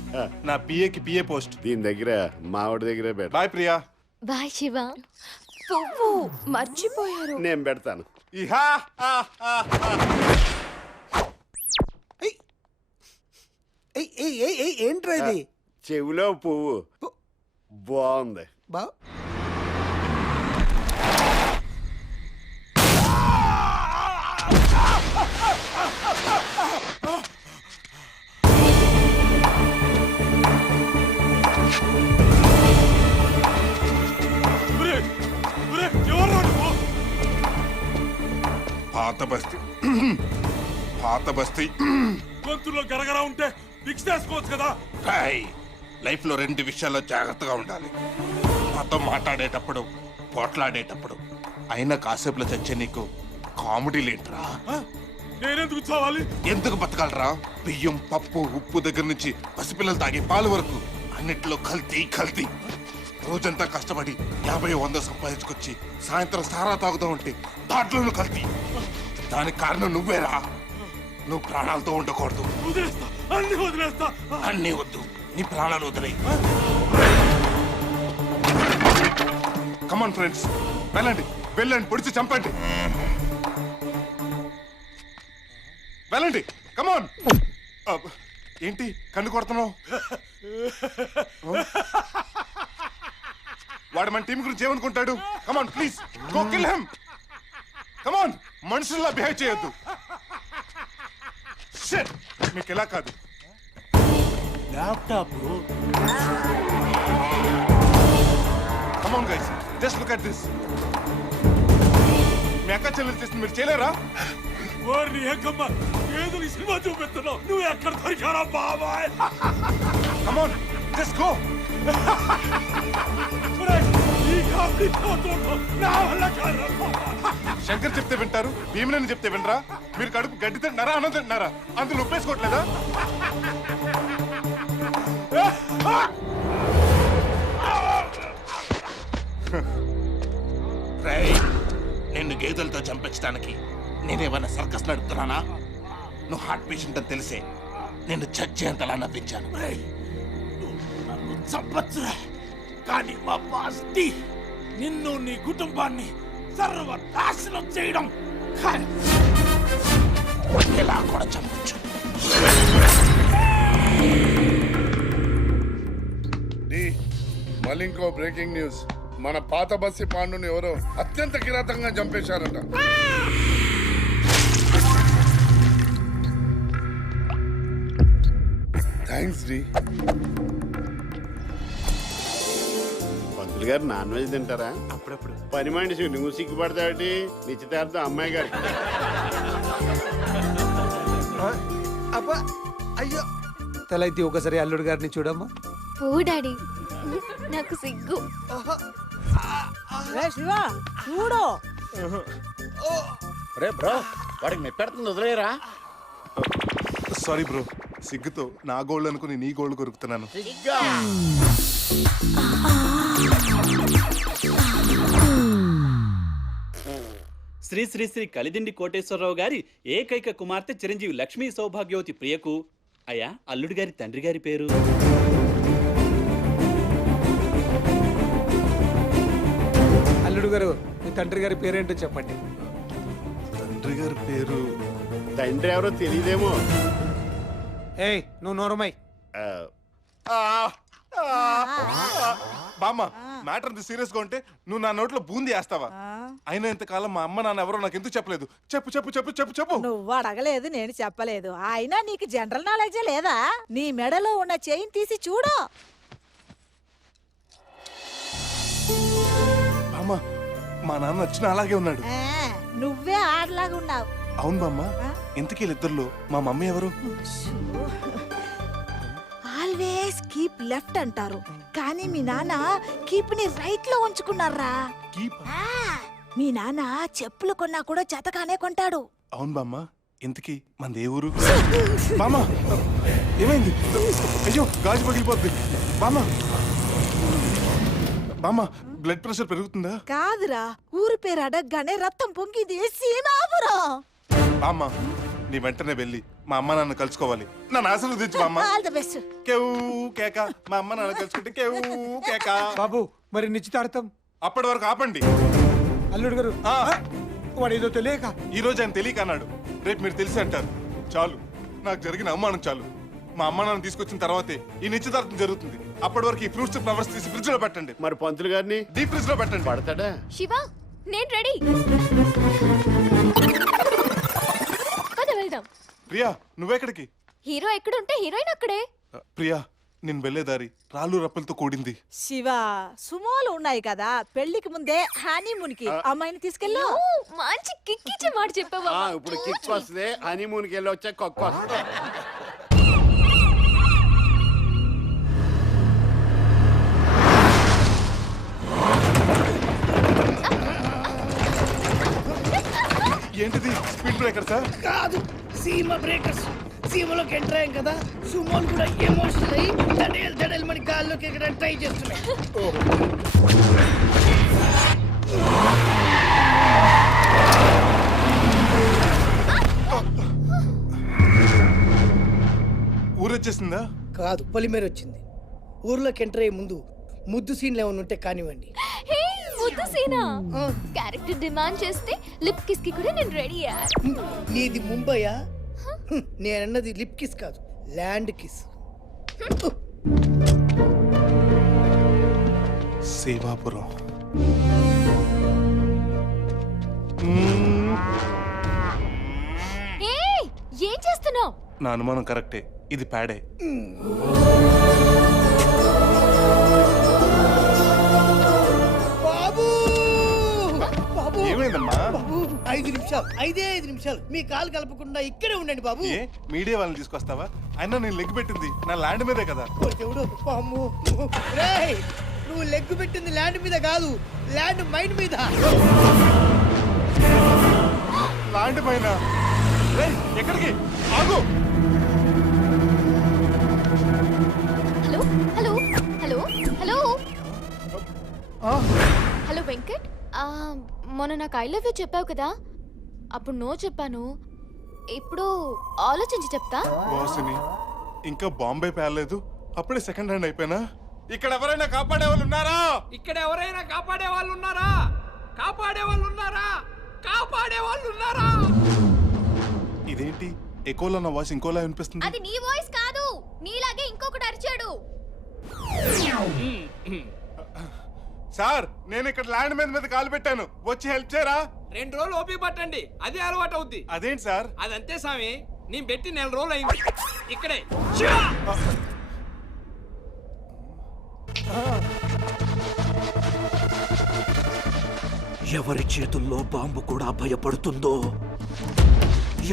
నా పిఏకి పిఏ పోస్ట్. దీని దగ్గర మావిడి దగ్గరే పెడతా. బాయ్ ప్రియా. బాయ్ శివ. పువ్వు మర్చిపోయారు. నేను పెడతాను. ఏంట్రా ఇది? చెవిలో పువ్వు బాగుంది. పాత బస్తీ గొంతులో గరగర ఉంటే ఫిక్స్ చేసుకోవచ్చు కదా. లైఫ్ లో రెండు విషయాల్లో జాగ్రత్తగా ఉండాలి. నాతో మాట్లాడేటప్పుడు, పోట్లాడేటప్పుడు. అయినా కాసేపులో చచ్చే నీకు కామెడీ లేంట్రా. నేనెందుకు చావాలి? ఎందుకు బతకాలరా? బియ్యం, పప్పు, ఉప్పు దగ్గర నుంచి పసిపిల్లలు తాగే పాలు వరకు అన్నిట్లో కల్తీ. రోజంతా కష్టపడి 50-100 సంపాదించుకొచ్చి సాయంత్రం సారా తాగుతూ ఉంటే దాంట్లోనూ కల్తీ. దానికి కారణం నువ్వేరా. నువ్వు ప్రాణాలతో ఉండకూడదు. వదిలేస్తా. అన్నీ వద్దు, నీ ప్రాణాలు వదిలే. కమాన్ ఫ్రెండ్స్, వెళ్ళండి. వెళ్ళండి, పొడిచి చంపండి. వెళ్ళండి, కమాన్. ఏంటి కన్ను కొడుతున్నావు? వాడు మన టీం గురించి ఏమనుకుంటాడు? Come on please go kill him. Come on, మనుషుల్లా బిహేవ్ చేయొద్దు. షిట్, మీకు ఎలా కాదు. Laptop. Come on guys, just look at this. మీ అక్క చెల్లెలు చేస్తుంది మీరు చేయలేరా? వారిని ఏకమ్మ ఏదో సినిమా చూపిస్తున్నావు, నువ్వు ఎక్కడ దొరికారా బాబాయ్? కమాన్ జస్ట్ గో. శంకర్ చెప్తే వింటారు, భీమనని చెప్తే వినరా? మీరు కడుపు గడ్డి తింటున్నారా, అన్నం తింటున్నారా? అందులో ఉప్పేసుకోవట్లేదా? నిన్ను గేదెలతో చంపించడానికి నేనేమన్నా సర్కస్ నడుపుతున్నానా? నువ్వు హార్ట్ పేషెంట్ అని తెలిసే నిన్ను చచ్చేంతలా నవ్వించాను. నన్ను చంపచ్చురా, కానీ మా బాస్టి నిన్ను నీ కుటుంబాన్ని సర్వనాశనం చేయడం ఇలా కూడా చంపచ్చు. మళ్ళీ ఇంకో బ్రేకింగ్ న్యూస్. మన పాత బస్సి పాండుని ఎవరో అత్యంత కిరాతంగా చంపేశారట. Thanks D. పంతులు గారు నాన్ వెజ్ తింటారా? అప్పుడప్పుడు. పని మనిషి నువ్వు సిగ్గుపడతాటి, నిశ్చితార్థం అమ్మాయి గారు. అబ్బా అయ్యో, తలైతే ఒకసారి అల్లుడు గారిని చూడమ్మా. ఓ డాడీ, నాకు సిగ్గు. శివ చూడు. రే బ్రో, వాడికి మెప్పెడుతుంది, వదిలేరా? సారీ బ్రో, సిగ్గుతో నా గోల్డ్ అనుకుని నీ గోల్డ్ కొరుకుతున్నాను. శ్రీ శ్రీ శ్రీ కలిదిండి కోటేశ్వరరావు గారి ఏకైక కుమార్తె చిరంజీవి లక్ష్మీ సౌభాగ్యవతి ప్రియకు అయ్యా అల్లుడి గారి తండ్రి గారి పేరు? అల్లుడు గారు, మీ తండ్రి గారి పేరేంటో చెప్పండి. తండ్రి గారి పేరు తండ్రి ఎవరో తెలియదేమో. ఏయ్ నువ్వు నోరమై. బామ్మ, మ్యాటర్ అంత సీరియస్ గా ఉంటే నువ్వు నా నోట్లో బూంది వేస్తావా? అయినా ఇంతకాలం మా అమ్మ నాన్న ఎవరో నాకు ఎందుకు చెప్పలేదు? చెప్పు చెప్పు చెప్పు చెప్పు చెప్పు. నువ్వు అడగలేదు, నేను చెప్పలేదు. అయినా నీకు జనరల్ నాలెడ్జే లేదా? నీ మెడలో ఉన్న చైన్ తీసి చూడు. బామ్మ, మా నాన్న వచ్చిన అలాగే ఉన్నాడు. నువ్వే ఆడలాగా ఉన్నావు. అవును బామ్మ, ఇంతకీ వీళ్ళిద్దరిలో మా మమ్మీ ఎవరు? ఆల్వేస్ కీప్ లెఫ్ట్ అంటారు, కానీ మీ నాన్న కీప్ ని రైట్ లో ఉంచుకున్నారా. మీ నాన్న చెప్పులు కొన్నా కూడా జతగానే కొంటాడు. అవును బామ్మ, ఇంతకీ మనది ఏ ఊరు? బామ్మ ఏమైంది? అయ్యో గాజు పగిలిపోద్ది. బామ్మ బామ్మ, బ్లడ్ ప్రెషర్ పెరుగుతుందా? కాదురా, ఊరి పేరు అడగగానే రక్తం పొంగింది. సీనాపురం. బామ్మ, నీ వెంటనే వెళ్ళి మా అమ్మ నాన్న కలుసుకోవాలి. నన్ను ఆశీర్వదించు బామ్మ. All the best. కేవ్ కేక, మా అమ్మ నాన్న కలుసుకుంటే కేవ్ కేక. బాబు, మరి నిశ్చితార్థం అప్పటి వరకు ఆపండి. అల్లుడు గారు, వాడు ఏదో తెలియక ఈ రోజు ఆయన తెలియక అన్నాడు, రేపు మీరు తెలిసి అంటారు. చాలు, నాకు జరిగిన అవమానం చాలు. మా అమ్మ నాన్న తీసుకొచ్చిన తర్వాతే ఈ నిశ్చితార్థం జరుగుతుంది. అప్పటి వరకు ఈ ఫ్రూట్స్ ఫ్లవర్స్ తీసి ఫ్రిడ్జ్ లో పెట్టండి. మరి పంతులు గారిని డీప్ ఫ్రిడ్జ్ లో పెట్టండి. పడతాడా? శివ, నేను రెడీ. పద వెళ్దాం. ప్రియా, నువ్వెక్కడికి? హీరో ఎక్కడుంటే హీరోయిన్ అక్కడే. ప్రియా, నేను వెళ్లే దారి రాళ్ళు రప్పలతో కూడింది. శివ, సుమోలు ఉన్నాయి కదా, పెళ్లికి ముందే హనీమూన్ కి అమ్మాయిని తీసుకెళ్ళు. మంచి కిక్కిచ్చే మాట చెప్పావా? ఇప్పుడు కిక్ వస్తుంది, హనీమూన్కి వెళ్ళి వచ్చా కొక్క వస్తుంది. ఏంటిది స్పీడ్ బ్రేకర్ సార్? కాదు, సీమ బ్రేకర్స్. సీమలోకి ఎంటర్ అయ్యాం కదా, సుమోలు కూడా ఎమోషనల్ అయ్యి దడేల్ దడేల్ మన గాల్లోకి ఎక్కడానికి ట్రై చేస్తున్నాయి. ఊరొచ్చేసిందా? కాదు, పొలిమేర వచ్చింది. ఊర్లోకి ఎంటర్ అయ్యే ముందు ముద్దు సీన్లు ఏమైనా ఉంటే కానివ్వండి. ముద్దు సీనా క్యారెక్టర్ డిమాండ్ చేస్తే లిప్ కిస్ కి కూడా నేను రెడీ. నీది ముంబయా? నేనన్నది లిప్ కిస్ కాదు, ల్యాండ్ కిస్. సేవాపురం. ఏం చేస్తున్నావు? నా అనుమానం కరెక్టే, ఇది ప్యాడే. ఏమైందమ్మా? 5 నిమిషాలు, 5 నిమిషాలు మీ కాలు కలపకుండా ఇక్కడే ఉండండి బాబు. మీడియా వాళ్ళని తీసుకొస్తావా? అయినా నేను లెగ్ పెట్టింది నా ల్యాండ్ మీదే కదా. నువ్వు లెగ్ పెట్టింది ల్యాండ్ మీద కాదు, ల్యాండ్ మైండ్ మీద. ల్యాండ్ పైన? ఎక్కడికి? ఆగు. Hello hello hello hello hello Venkat, మొన్న నాకు ఐ లవ్ యూ చెప్పావు కదా, అప్పుడు నో చెప్పాను, ఇప్పుడు ఆలోచించి చెప్తా. వాసిని, ఇంకా బాంబే పేర్లేదు, అప్పుడే సెకండ్ హ్యాండ్ అయిపోయినా. ఇక్కడ ఎవరైనా కాపాడే వాళ్ళు ఉన్నారా? ఇక్కడ ఎవరైనా కాపాడే వాళ్ళు ఉన్నారా? కాపాడే వాళ్ళు ఉన్నారా? కాపాడే వాళ్ళు ఉన్నారా? ఇదేంటి ఎకోలో నా వాయిస్ ఇంకోలా వినిపిస్తుంది? అది నీ వాయిస్ కాదు, నీలాగే ఇంకొకటి అరిచాడు. సార్, నేను ఇక్కడ ల్యాండ్ మీద కాలు పెట్టాను, వచ్చి హెల్ప్ చేయరా? 2 రోజులు ఓపి పట్టండి, అదే అలవాటు అవుద్ది. అదేంటి సార్? అదంతే స్వామి, నేను పెట్టి 4 రోజులు అయింది ఇక్కడే. ఎవరి చేతుల్లో బాంబు కూడా భయపడుతుందో,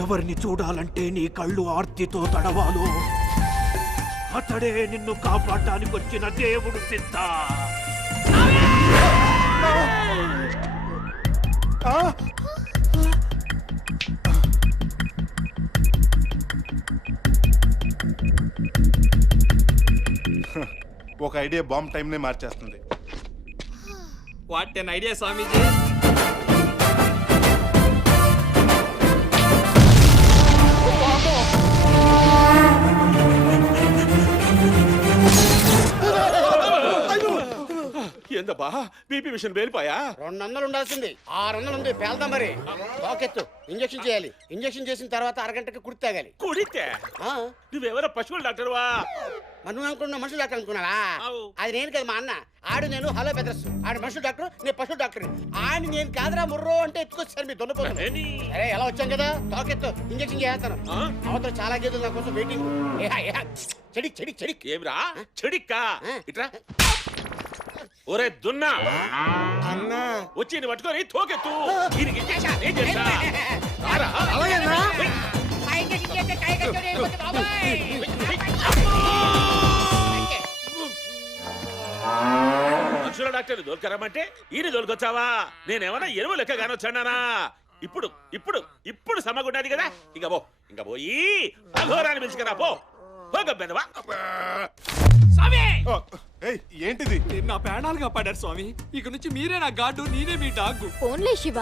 ఎవరిని చూడాలంటే నీ కళ్ళు ఆర్తితో తడవాలో, అతడే నిన్ను కాపాడడానికి వచ్చిన దేవుడు సిద్ధ. ఒక ఐడియా బాంబ్ టైం నే మార్చేస్తుంది. వాట్ ఎన్ ఐడియా స్వామీజీ. ఏందబ్బా బీపీ మిషన్ పేలిపోయా? 200 ఉండాల్సింది 600 ఉంది. పేల్దాం మరి. బాకెత్తు ఇంజక్షన్ చేయాలి. ఇంజక్షన్ చేసిన తర్వాత అరగంటకి కుడి తాగాలి. కుడితే? నువ్వెవరో పశువుల డాక్టర్వా? మరి నువ్వు అనుకున్న మనుషులు డాక్టర్ అనుకున్నావా? అది నేను కదా, మా అన్న. ఆడు నేను హలో బెదర్స్. ఆడు మనుషులు డాక్టర్, నేను పశువు డాక్టర్. ఆడిని నేను కాదురా ముర్రో అంటే ఎత్తుకొచ్చారు మీ దొన్నపోతుంది. అరే ఎలా వచ్చాం కదా, తాకెత్తు ఇంజక్షన్ చేస్తాను. అవతల చాలా గేదెలు నా కోసం వెయిటింగ్. చెడిక్ చెడిక్ చెడిక్. ఏమిరా చెడిక్కా? ఇట్రా. ఒరే దున్నా అన్నా, వచ్చి నీ పట్టుకొని తోకెత్తు. దీనికి ఇంజక్షన్ ఏం చేస్తా? మనుషుల డాక్టర్ దొరకరమంటే ఈయన దొరకొచ్చావా? నేనేమన్నా ఎరువు లెక్క కానొచ్చానా? ఇప్పుడు ఇప్పుడు ఇప్పుడు సమ్మగుండది కదా. ఇంకా పోయి అఘోరాన్ని పిలుచుకురా పో. ఏంటిది? నా ప్రాణాలు కాపాడారు స్వామి. ఇక నుంచి మీరే నా గాడు, నేనే మీ డాగ్. ఫోన్లే శివ,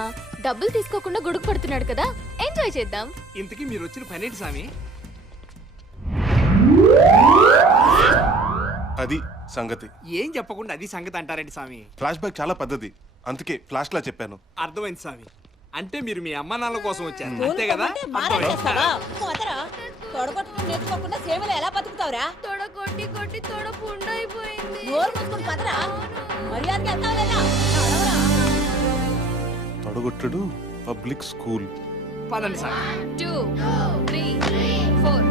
డబ్బులు తీసుకోకుండా గొడుగు పడుతున్నాడు కదా, ఎంజాయ్ చేద్దాం. ఇంతకీ మీరు వచ్చిన పనేంటి స్వామి? అది సంగతి. ఏం చెప్పకుండా అది సంగతి అంటారండి స్వామి? ఫ్లాష్ బ్యాక్ చాలా పద్ధతి, అందుకే ఫ్లాష్ లా చెప్పాను. అర్థమైంది స్వామి. అంటే మీరు మీ అమ్మ నాన్నల కోసం వచ్చారు అంతే కదా? తొడగొట్టడం నేర్చుకోకుండా సేవలు ఎలా బతుకుతావురా? తొడగొట్టి కొట్టి తొడ పుండైపోయింది. నోరు మూసుకొని పదరా, మర్యాదకి వెళ్తావు లేదా? తొడగొట్టుడు పబ్లిక్ స్కూల్. పదండి సార్. 2 3 4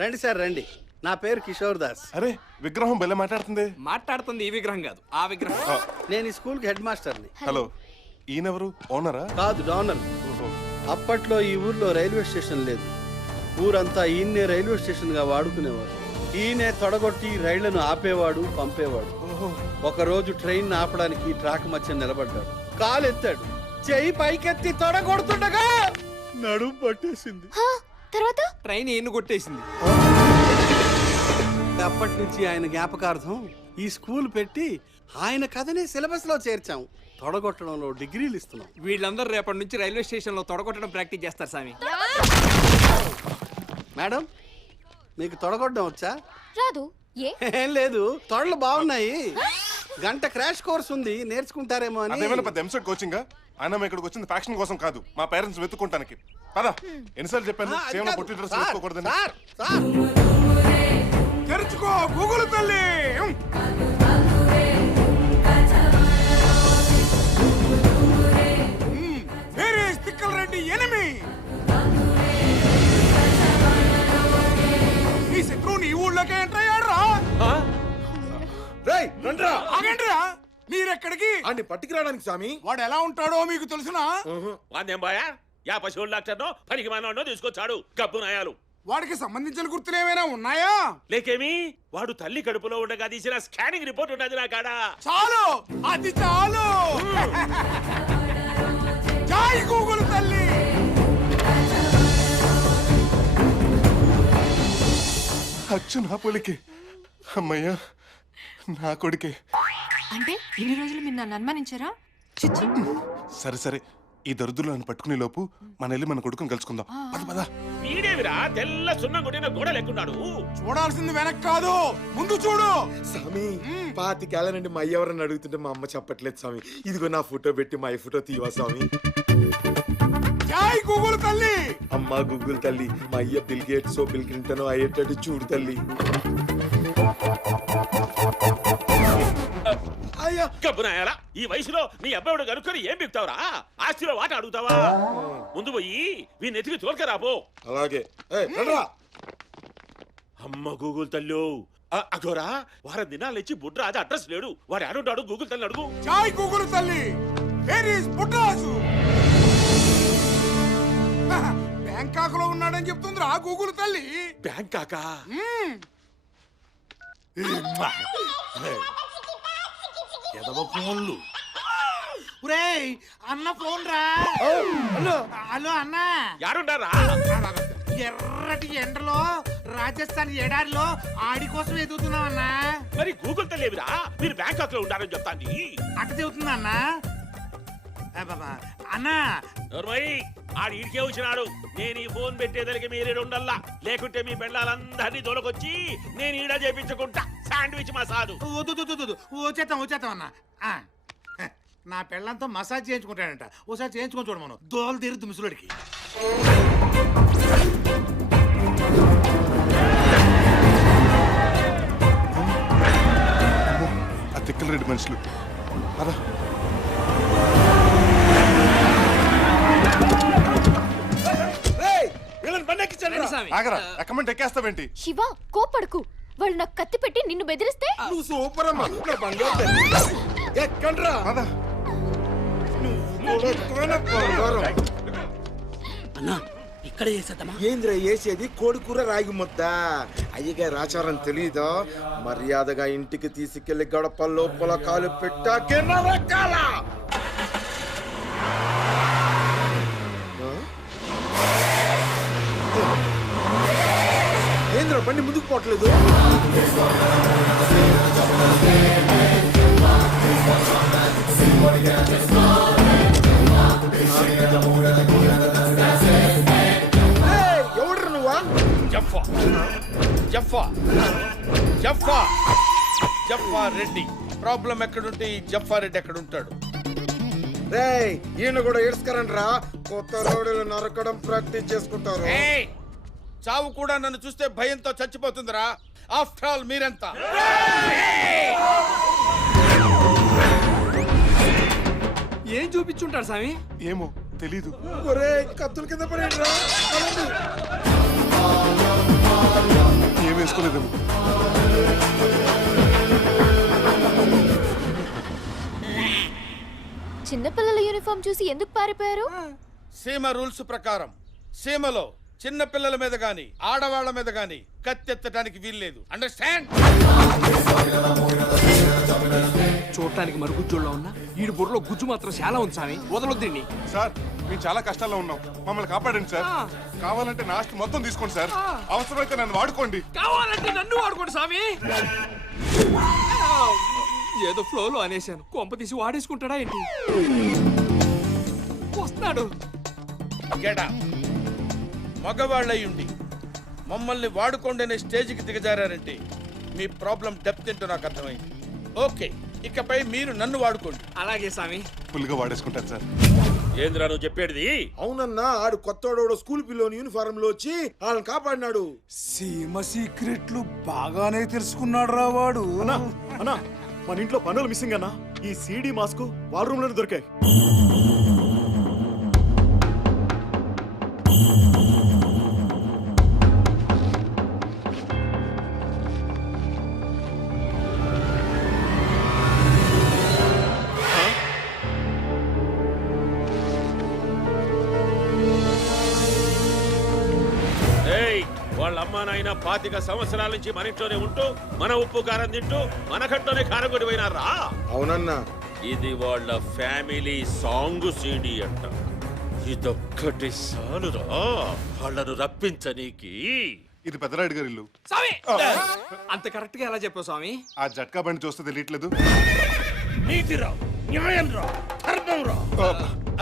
రండి సార్ రండి. నా పేరు కిషోర్ దాస్. అరే విగ్రహం భలే మాట్లాడుతుంది. మాట్లాడుతుంది ఈ విగ్రహం కాదు, ఆ విగ్రహం. నేను ఈ స్కూల్ కి హెడ్ మాస్టర్ని. హలో, ఈయనెవరు? ఓనరా? కాదు, డోనర్. అప్పట్లో ఈ ఊర్లో రైల్వే స్టేషన్ లేదు. ఊరంతా ఈయన్నే రైల్వే స్టేషన్ గా వాడుకునేవారు. ఈయనే తొడగొట్టి రైళ్లను ఆపేవాడు, పంపేవాడు. ఒకరోజు ట్రైన్ ఆపడానికి ట్రాక్ మధ్య నిలబడ్డాడు. కాలెత్తాడు, చెయ్యి పైకెత్తి తొడగొడుతుండగా నడుము పట్టేసింది. తర్వాత ట్రైన్ ఈయన కొట్టేసింది. అప్పటి నుంచి ఆయన జ్ఞాపకార్థం ఈ స్కూల్ పెట్టి ఆయన కథనే సిలబస్ లో చేర్చాం. తొడగొట్టడంలో డిగ్రీలు ఇస్తున్నాం. వీళ్ళందరూ రేపటి నుంచి రైల్వే స్టేషన్ లో తొడగొట్టడం ప్రాక్టీస్ చేస్తారు స్వామి. మేడం మీకు తొడగొట్టడం వచ్చా? రాదు. ఏ? ఏం లేదు, తొడలు బాగున్నాయి. గంట క్రాష్ కోర్స్ ఉంది, నేర్చుకుంటారేమో అని. అదేమైనా పెద్ద ఎంసెట్ కోచింగ్? ఆయన మేము ఇక్కడికి వచ్చింది ఫ్యాక్షన్ కోసం కాదు, మా పేరెంట్స్ వెతుక్కుంటానికి. పదా, ఎన్నిసార్లు చెప్పాను సేవలో పొట్టి డ్రెస్ వేసుకోకూడదని. తెరుచుకో గూగుల్ తల్లి. వేరే తిక్కల రెడ్డి ఎనిమి. ఈ శత్రువు నీ ఊళ్ళోకి ఎంటర్ అయ్యాడురా. ఆగండిరా, మీరెక్కడికి? అన్ని పట్టుకురావడానికి స్వామి. వాడు ఎలా ఉంటాడో మీకు తెలుసునా? వాందేం బాయా యా పశువుల డాక్టర్నో పనికి మానో తీసుకొచ్చాడు గబ్బు నాయాలు. వాడికి సంబంధించిన గుర్తులు ఏమైనా ఉన్నాయా? లేకేమి, వాడు తల్లి కడుపులో ఉండగా తీసిన స్కానింగ్ రిపోర్ట్ ఉన్నది నా కాడ. చాలు, అది చాలు. జై గూగుల్ తల్లి. అచ్చు నా పొలికి, అమ్మయ్యా నా కొడుకే. అంటే ఇన్ని రోజులు మీరు నన్ను అనుమానించారా? చిచ్చి. సరే సరే, ఈ దరిద్రులను పట్టుకునే లోపు మన వెళ్ళి మన కొడుకుని కలుసుకుందాం. పద పద. వీడేవిరా తెల్ల సున్నం కొట్టిన గోడ లెక్కున్నాడు. చూడాల్సింది వెనక్ కాదు, ముందు చూడు. స్వామి, 25 నుండి మా అయ్య ఎవరని అడుగుతుంటే మా అమ్మ చెప్పట్లేదు స్వామి. ఇదిగో నా ఫోటో పెట్టి మా ఫోటో తీవా స్వామి. జై గూగుల్ తల్లి. అమ్మా గూగుల్ తల్లి, మా అయ్య బిల్ గేట్స్ బిల్ క్లింటన్ అయ్యేటట్టు చూడు తల్లి. గబ్బునాయాలా, ఈ వయసులో నీ అబ్బాయిడు కనుక్కొని ఏం బిగుతావురా? ఆస్తిలో వాట అడుగుతావా? ముందు పోయి వీ నెతికి తోలుకరాపో. అలాగే. అమ్మ గూగుల్ తల్లు, అగోరా వారం దినాలు ఇచ్చి బుడ్రాజు అడ్రస్ లేడు. వాడు ఆడుంటాడు, గూగుల్ తల్లి అడుగు. జై గూగుల్ తల్లి. Where is Budraju? బ్యాంకాక్ లో ఉన్నాడని చెప్తుందిరా గూగుల్ తల్లి. బ్యాంకాకా? ఎదవ ఫోన్లు. ఒరేయ్ అన్న ఫోన్ రా. హలో అన్న. యారుండారా? ఎర్రటి ఎండలో రాజస్థాన్ ఎడారిలో ఆడి కోసం ఎదుగుతున్నాం అన్న. మరి గూగుల్ తల్లి మీరు బ్యాంకాక్ లో ఉండాలని చెప్తాంది. అట్ట చెబుతుందా అన్న? అన్నా ఆడు ఈడికే వచ్చినాడు. నేను ఈ ఫోన్ పెట్టేదలికి మీరే ఉండల్లా, లేకుంటే మీ బెళ్ళాలందరినీ దొరకొచ్చి నేను ఈడ చేపించుకుంటా శాండ్విచ్ మసాదు. వచ్చేస్తాం అన్న. నా పెళ్ళంతో మసాజ్ చేయించుకుంటాడంట, ఓసారి చేయించుకొని చూడమను. దోలు తీరుద్దు ముసలుడికి. ఆ తిక్కల రెడ్డి మనుషులు. పద. ఆగరా, ఎక్కమంటే ఎక్కేస్తావేంటి? శివ, కోపడకు. వాళ్ళు నాకు కత్తి పెట్టి నిన్ను బెదిరిస్తే? నువ్వు సూపర్ అమ్మా. ఎక్కండ్రా. అన్నా ఇక్కడ చేసేద్దామా? ఏంద్ర వేసేది? కోడి కూర రాగి ముద్ద. అయ్యగారి ఆచారం తెలీదా? మర్యాదగా ఇంటికి తీసుకెళ్లి గడప లోపల కాలు పెట్టాకే నరకాల. ఏంద్ర బండి ముందుకు పోవట్లేదు? ఎవడ్రు నువ్వా? జఫా జఫా జఫా జఫా రెడ్డి. ప్రాబ్లం ఎక్కడుంటే ఈ జఫా రెడ్డి ఎక్కడ ఉంటాడు? రేయ్ ఈయన కూడా ఏడ్స్కరండి రా. కొత్త రోడ్లు నరకడం ప్రాక్టీస్ చేసుకుంటారు. చావు కూడా నన్ను చూస్తే భయంతో చచ్చిపోతుందిరా. ఆఫ్టర్ ఆల్ మీరెంత? ఏం చూపించుంటాడు స్వామి? ఏమో తెలీదు. కత్తుల కింద పడేయండి రా. ఏం వేసుకోలేదేమో. చిన్నపిల్లల యూనిఫామ్ చూసి ఎందుకు పారిపోయారు? సీమ రూల్స్ ప్రకారం సీమలో చిన్న పిల్లల మీద గాని ఆడవాళ్ల మీద గాని కత్తెత్తడానికి వీల్లేదు. అండర్స్టాండ్? చూడటానికి మరి గుజ్జోళ్ళ ఉన్నా ఈడు బుర్రలో గుజ్జు మాత్రం చాలా ఉంది స్వామి. వదలొద్దండి సార్, మేము చాలా కష్టాల్లో ఉన్నాం, మమ్మల్ని కాపాడండి సార్. కావాలంటే నా ఆస్తి మొత్తం తీసుకోండి సార్. అవసరమైతే నన్ను వాడుకోండి. కావాలంటే నన్ను వాడుకోండి స్వామి. ఏదో ఫ్లోలో అనేశాను. కొంప తీసి వాడేసుకుంటాడా ఏంటి? వస్తున్నాడు. గెడా మగవాళ్ళయ్యుండి మమ్మల్ని వాడుకోండనే స్టేజ్కి దిగజారంటే మీ ప్రాబ్లం డెప్త్ ఏంటో నాకు అర్థమైంది. ఓకే, ఇకపై మీరు నన్ను వాడుకోండి. అలాగే స్వామి. ఫుల్గా వాడేసుకుంటారు సార్. ఏంద్రా నువ్వు చెప్పేది? అవునన్నా, ఆడు కొత్తోడు స్కూల్ పిల్లోని యూనిఫారం లో వచ్చి వాళ్ళని కాపాడినాడు. సీమ సీక్రెట్లు బాగానే తెలుసుకున్నాడు రా వాడు. అన్నా మన ఇంట్లో పనులు మిస్సింగ్ అన్నా. ఈ సీడీ మాస్క్ వాల్ రూమ్ లోనే దొరికాయి. వాళ్ళ అమ్మా నాయన 25 సంవత్సరాల నుంచి మన ఇంట్లోనే ఉంటూ మన ఉప్పు కారం తింటూ మన కంట్లోనే కారం కొడి పోయినారా? అవునన్నా, ఇది వాళ్ళ ఫ్యామిలీ సాంగ్ సీడీ అంట. ఇదొక్కటి సాలురా వాళ్ళను రప్పించనీకి. ఇది పెద్దరాయుడు గారి ఇల్లు. స్వామి అంత కరెక్ట్ గా ఎలా చెప్పావు స్వామి? ఆ జట్కా బండి చూస్తే తెలియట్లేదు. నీతిరా, న్యాయంరా, ధర్మంరా.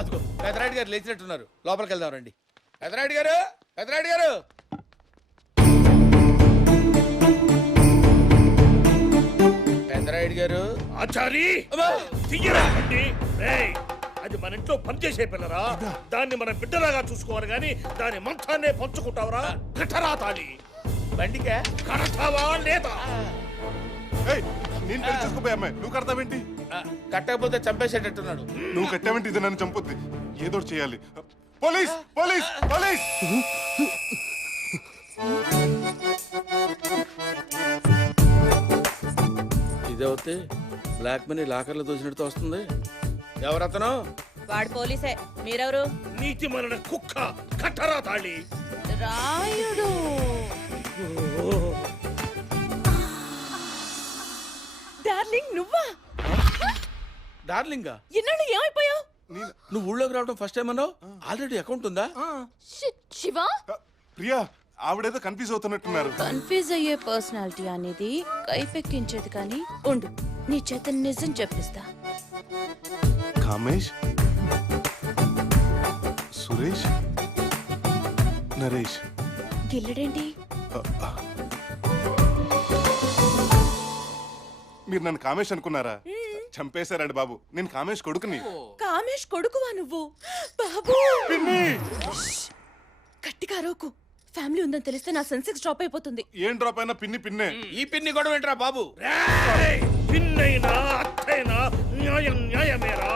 అదిగో పెదరాయుడు గారు లేచినట్టున్నారు. లోపలికి వెళ్దాం రండి. పెదరాయుడు గారు, పెదరాయుడు గారు. పెదరాయుడు గారు. ఆచారి అది మన ఇంట్లో పనిచేసే పిల్లరా. దాన్ని మన బిడ్డలాగా చూసుకోవాలి గాని దాని మంచాన్నే పంచుకుంటావరా? కట్టరా తాళి. బండికే కడతావా లేదా? నేను పెళ్లి చేసుకోపోయా అమ్మాయి, నువ్వు కడతావేంటి? కట్టకపోతే చంపేసేటట్టున్నాడు. నువ్వు కట్టావేంటి? ఇది నన్ను చంపుద్ది. ఏదో చేయాలి. Police police police! ఇదవుతే బ్లాక్ మనీ లాకర్లో దోసినట్టు వస్తుంది. ఎవరతను? వాడు పోలీసే. మీరెవరు? నీతి మరణ కుక్క. కట్టరా తాళి. రాయుడు. డార్లింగ్ నువ్వా? డార్లింగా? ఎన్నాళ్ళు ఏమైపోయావు? నువ్వు ఊళ్ళోకి రావడం ఫస్ట్ టైం అన్నావు. ఆల్రెడీ అకౌంట్ ఉందా? శివ ప్రియా, ఆవిడేదో కన్ఫ్యూజ్ అవుతున్నట్టున్నారు. కన్ఫ్యూజ్ అయ్యే పర్సనాలిటీ అనేది కైపెక్కించేది కానీ ఉండు, నీ చేత నిజం చెప్పిస్తా. కామేష్, సురేష్, నరేష్. గిల్లడేంటి? మీరు నన్ను కామేష్ అనుకున్నారా? చంపేశారండి బాబు. నేను కామేష్ కొడుకుని. కామేష్ కొడుకువా నువ్వు? బాబు గట్టిగా రోకు. ఫ్యామిలీ ఉందని తెలిస్తే నా సెన్సెక్స్ డ్రాప్ అయిపోతుంది. ఏం డ్రాప్ అయినా పిన్ని పిన్నే. ఈ పిన్ని గొడవ ఏంట్రా బాబు? పిన్నైనా అత్తైనా న్యాయం న్యాయమేరా.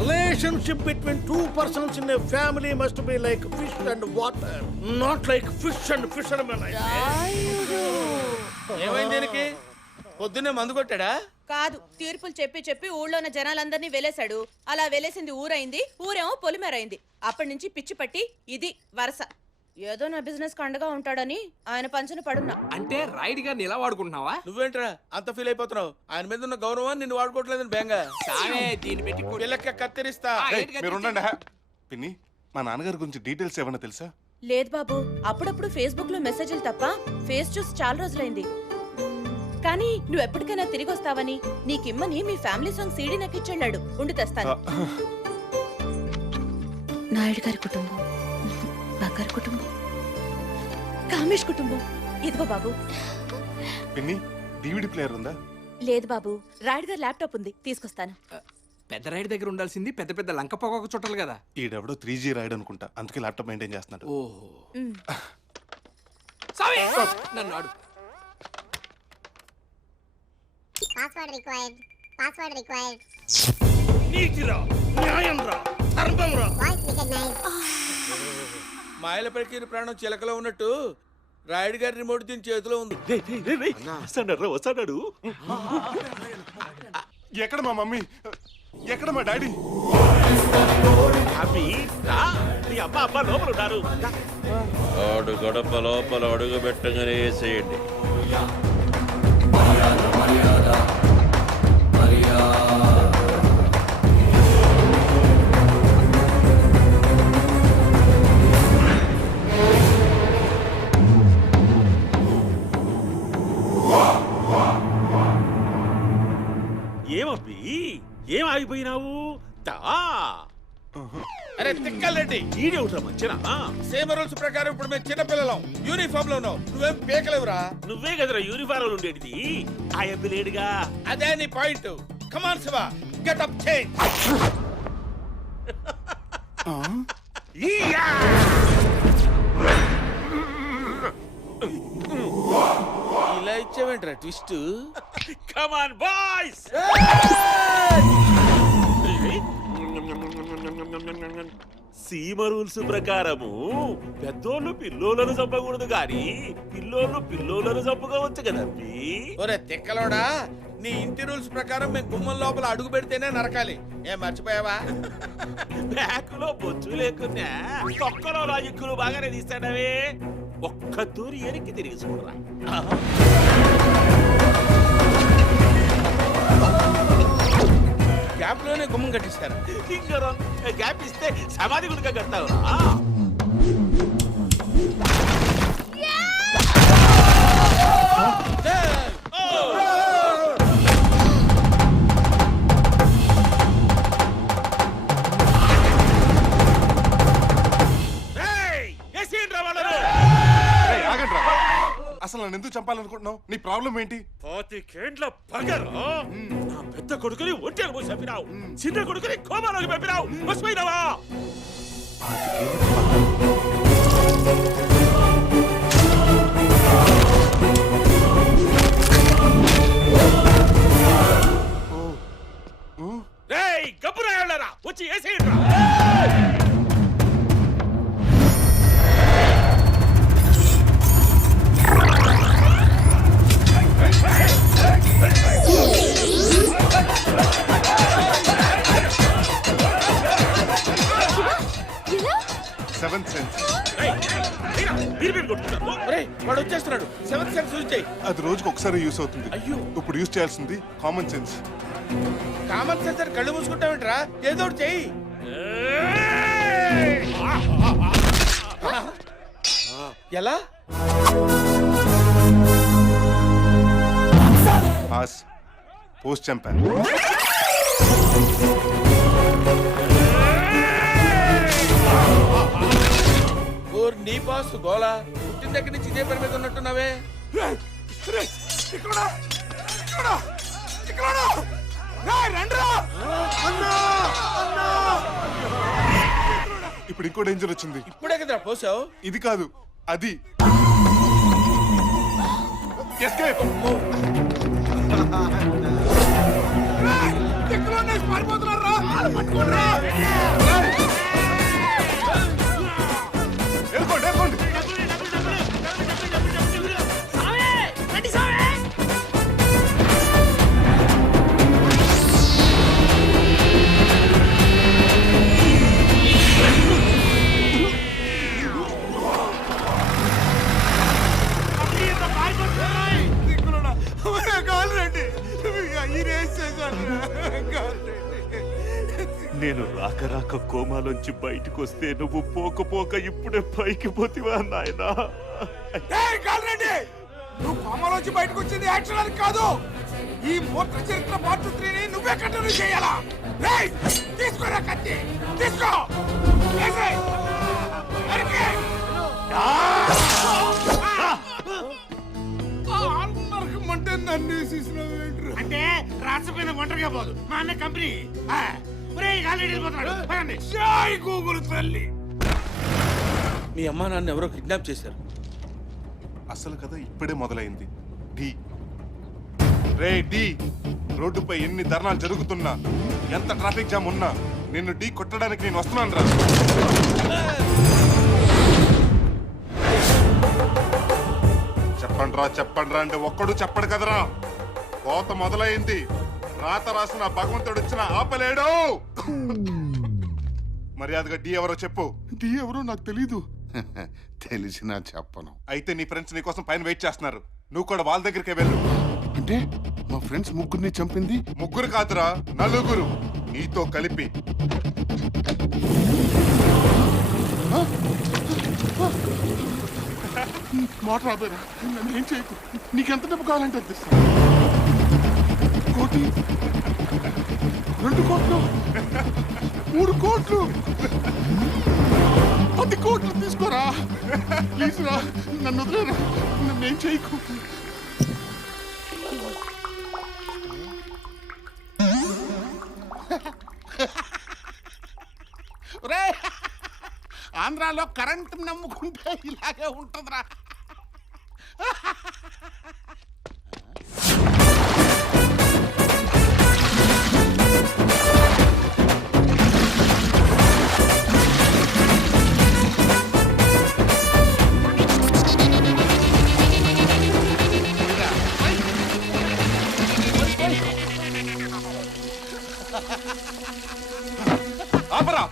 Relationship between two persons in a family must be like fish and water, not like fish and fishermen. ఏమైంది దీనికి? పొద్దున్నే మందు కొట్టాడా? కాదు, తీర్పులు చెప్పి చెప్పి ఊళ్ళో ఉన్న జనాలందరినీ వెలేశాడు. అలా వెలేసింది ఊరైంది, ఊరేమో పొలిమేరైంది. అప్పటి నుంచి పిచ్చి పట్టి ఇది వరస. ఏదో నా బిజినెస్ కండగా ఉంటాడని ఆయన పంచన పడున్నా. అంటే రైడ్ గారిని ఎలా వాడుకుంటున్నావా? నువ్వేంట్రా అంత ఫీల్ అయిపోతున్నావు? ఆయన మీద ఉన్న గౌరవాన్ని నిన్ను వాడుకోవట్లేదని బేంగా. దీన్ని పెట్టి పిల్లక్క కత్తిరిస్తా. మీరు ఉండండి. పిన్ని, మా నాన్నగారి గురించి డీటెయిల్స్ ఏమన్నా తెలుసా? లేదు బాబు, అప్పుడప్పుడు ఫేస్బుక్ లో మెసేజ్లు తప్ప ఫేస్ చూసి చాలా రోజులైంది. కానీ నువ్వు ఎప్పటికైనా తిరిగి వస్తావని నీకిమ్మని మీ ఫ్యామిలీ సాంగ్ సీడీ నాకు ఇచ్చాడు. ఉండి తెస్తాను. నాయుడు గారి కుటుంబం, బంగారు కుటుంబం, కామేష్ కుటుంబం. ఇదిగో బాబు. పిన్ని, డివిడి ప్లేయర్ ఉందా? లేదు బాబు, రాయుడు గారి ల్యాప్టాప్ ఉంది, తీసుకొస్తాను. పెద్ద రైడ్ దగ్గర ఉండాల్సింది పెద్ద పెద్ద లంక పొగ చుట్టాలి కదా. ఈడెవడో 3G రాయడు అనుకుంటా, అందుకే ల్యాప్టాప్ మెయింటైన్ చేస్తున్నాడు. ఓహో, నన్ను ఆడు. Password required. Password required. నీతిరా, న్యాయంరా, ధర్మంరా. Voice recognize. మాయల పలికిన ప్రాణం చిలకలో ఉన్నట్టు రాయుడు గారి రిమోట్ దీని చేతిలో ఉంది. వస్తాడు. ఎక్కడ మా మమ్మీ? ఎక్కడ మా డాడీ? అబ్బా లోపల ఉన్నారు. ఆడు గడప లోపల అడుగు పెట్టగానే వేసేయండి. ఏం ఆగిపోయినావు దా అరే తిక్కలరెడ్డి ఈడేవుట్రా మంచినా సేమ్ రూల్స్ ప్రకారం ఇప్పుడు మేము చిన్నపిల్లలం యూనిఫామ్ లో ఉన్నావు నువ్వేం పేకలేవురా నువ్వే కదరా యూనిఫారం ఉండేది ఆ అబ్బి లేడుగా అదే నీ పాయింట్ కమాన్ శివ గెట్ అప్ చేంజ్ ఇలా ఇచ్చావేంట్రా ట్విస్ట్ కమాన్ బాయ్స్ సీమ రూల్స్ ప్రకారము పెద్దోళ్ళు పిల్లోలను చంపకూడదు గాని పిల్లోలను చంపుకోవచ్చు కదండి ఒరే తిక్కలోడా నీ ఇంటి రూల్స్ ప్రకారం మేము గుమ్మం లోపల అడుగు పెడితేనే నరకాలి ఏం మర్చిపోయావా బ్యాకులో బొచ్చు లేకున్నా తొక్కలో లాజిక్కులు బాగానే తీస్తాడవే ఒక్క తూరి ఎనికి తిరిగి చూడరా గ్యాప్ లోనే గుమ్మం కట్టిస్తారు ఇంకా గ్యాప్ ఇస్తే సమాధి గుడిక కట్టావురా అసలు నన్ను ఎందుకు చంపాలనుకుంటున్నావు నీ ప్రాబ్లం ఏంటి 25 పగరా నా పెద్ద కొడుకుని ఒంటరి పోసి చంపినావు చిన్న కొడుకుని కోమాలోకి పంపినావు మర్చిపోయినావా రేయ్ గబ్బురాయాలరా వచ్చి ఏసేయండిరా సెవెంత్ సెన్స్ వాడు వచ్చేస్తున్నాడు సెవెంత్ సెన్స్ యూజ్ చేయి అది రోజుకి ఒకసారి యూస్ అవుతుంది అయ్యో ఇప్పుడు యూస్ చేయాల్సింది కామన్ సెన్స్ కామన్ సెన్స్ అని కళ్ళు మూసుకుంటావేంట్రా ఏదో ఒకటి చెయ్యి ఎలా పాస్ పోస్ట్ చంపాను నీ బాస్ గోలా పుట్టిన దగ్గర నుంచి ఇదే పని మీద ఉన్నట్టున్నావే ఇప్పుడు ఇంకో డేంజర్ వచ్చింది ఇప్పుడే కదా పోసావు ఇది కాదు అది ఎస్కేప్ నేను రాక రాక కోమాలోంచి బయటకు వస్తే నువ్వు పోక పోక ఇప్పుడే పైకి పోతివా నాయనా నువ్వు కోమలోంచి బయటకు వచ్చింది యాక్షన్ అని కాదు ఈ మూత్ర చరిత్ర పార్ట్ 3 ని నువ్వే కంటిన్యూ చేయాలా రేయ్ తీసుకోరా కత్తి తీసుకో ఏసే అరికి నరకమంటే నన్ను వేసేసినావు అంటే రాసపోయిన ఒంటరిగా పోదు మా అన్న కంపెనీ తల్లి మీ అమ్మా నాన్న ఎవరో కిడ్నాప్ చేశారు అసలు కథ ఇప్పుడే మొదలైంది డి రే డి రోడ్డుపై ఎన్ని ధర్నాలు జరుగుతున్నా ఎంత ట్రాఫిక్ జామ్ ఉన్నా నిన్ను డి కొట్టడానికి నేను వస్తున్నాను రా చెప్పండి రా అంటే ఒక్కడు చెప్పడు కదరా కోత మొదలైంది రాత రాసిన భగవంతుడు వచ్చిన ఆపలేడు మర్యాదగా డి ఎవరో చెప్పు డి ఎవరో నాకు తెలీదు తెలిసినా చెప్పను అయితే నీ ఫ్రెండ్స్ నీ కోసం పైన వెయిట్ చేస్తున్నారు నువ్వు కూడా వాళ్ళ దగ్గరికే వెళ్ళు అంటే మా ఫ్రెండ్స్ ముగ్గురిని చంపింది ముగ్గురు కాదురా నలుగురు నీతో కలిపి మాట రాబోయరా నన్ను ఏం చేయకు నీకెంత డబ్బు కావాలంటే తెస్తా కోటి 2 కోట్లు 3 కోట్లు 10 కోట్లు తీసుకోరా ప్లీజ్ రా, నన్ను వదిలేరా, నన్నేం చేయకు. ఆంధ్రాలో కరెంట్ నమ్ముకుంటే ఇలాగే ఉంటుందిరా. ఆపరా,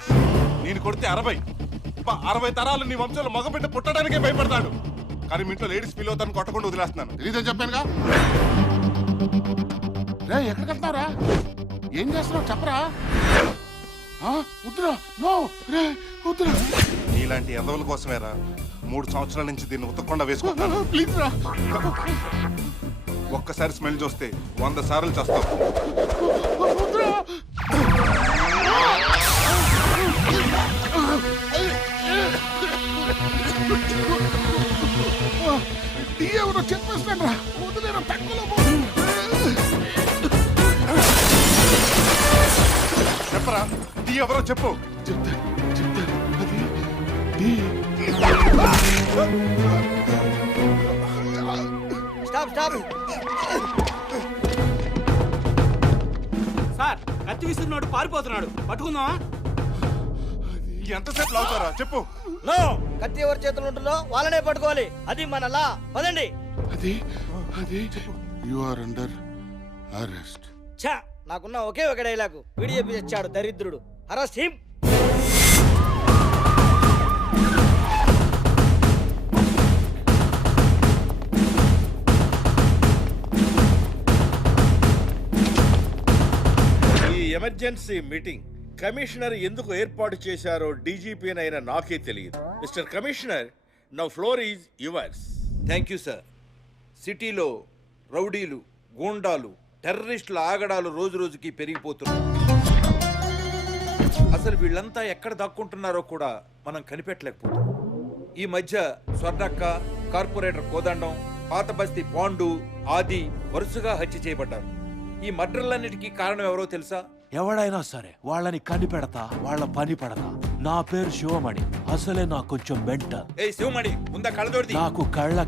నేను కొడితే 60 తరాలు నీ వంశంలో మగబిడ్డ పుట్టడానికే భయపడతాడు. కానీ మీ ఇంట్లో లేడీస్ ఫీల్ అవుతాను కొట్టకుండా వదిలేస్తున్నాను. తెలీదని చెప్పానుగా. రే ఎక్కడికి వెళ్తావురా? ఏం చేస్తున్నావు చెప్పరా? వద్దురా, నో రే వద్దురా. నీలాంటి ఎదవల కోసమేరా 3 సంవత్సరాల నుంచి దీన్ని ఉతకకుండా వేసుకుంటాను. ప్లీజ్ రా. ఒక్కసారి స్మెల్ చూస్తే 100 సార్లు చేస్తావు. వద్దురా. ఎవరో చెప్పేస్తాను రా, వదిలేరా, తక్కువలో చెప్పరా, టీ ఎవరో చెప్పు. Stop stop. సార్ కత్తి విసిరినోడు పారిపోతున్నాడు, పట్టుకుందామా? ఎంతసేపు లాగుతారా చెప్పు. నో, కత్తి ఎవరి చేతులు ఉంటుందో వాళ్ళనే పట్టుకోవాలి. అది మన లా. పదండి. అది యు ఆర్ అండర్ అరెస్ట్. ఛా, నాకున్న ఒకే ఒక డైలాగు వీడి చెప్పి తెచ్చాడు దరిద్రుడు. Arrest him. ఈ ఎమర్జెన్సీ మీటింగ్ కమిషనర్ ఎందుకు ఏర్పాటు చేశారో డీజీపీనైనా నాకే తెలియదు. Mister commissioner, now floor is yours. Thank you sir. సిటీలో రౌడీలు, గూండాలు, టెర్రరిస్టుల ఆగడాలు రోజు రోజుకి పెరిగిపోతున్నాయి. అసలు వీళ్ళంతా ఎక్కడ దాక్కుంటున్నారో కూడా మనం కనిపెట్టలేకపోతున్నాం. ఈ మధ్య స్వర్ణక్క, కార్పొరేటర్ కోదండం, పాత బస్తీ పాండు, ఆది వరుసగా హత్య చేయబడ్డారు. ఈ మర్డర్లన్నిటికీ కారణం ఎవరో తెలుసా? ఎవడైనా సరే వాళ్ళని కనిపెడతా, వాళ్ళ పని పడతా. నా పేరు శివమణి. అసలే నాకు కొంచెం మెంటల్. ఏ శివమణి, ముందా కళ్ళతోడిది. నాకు కళ్ళ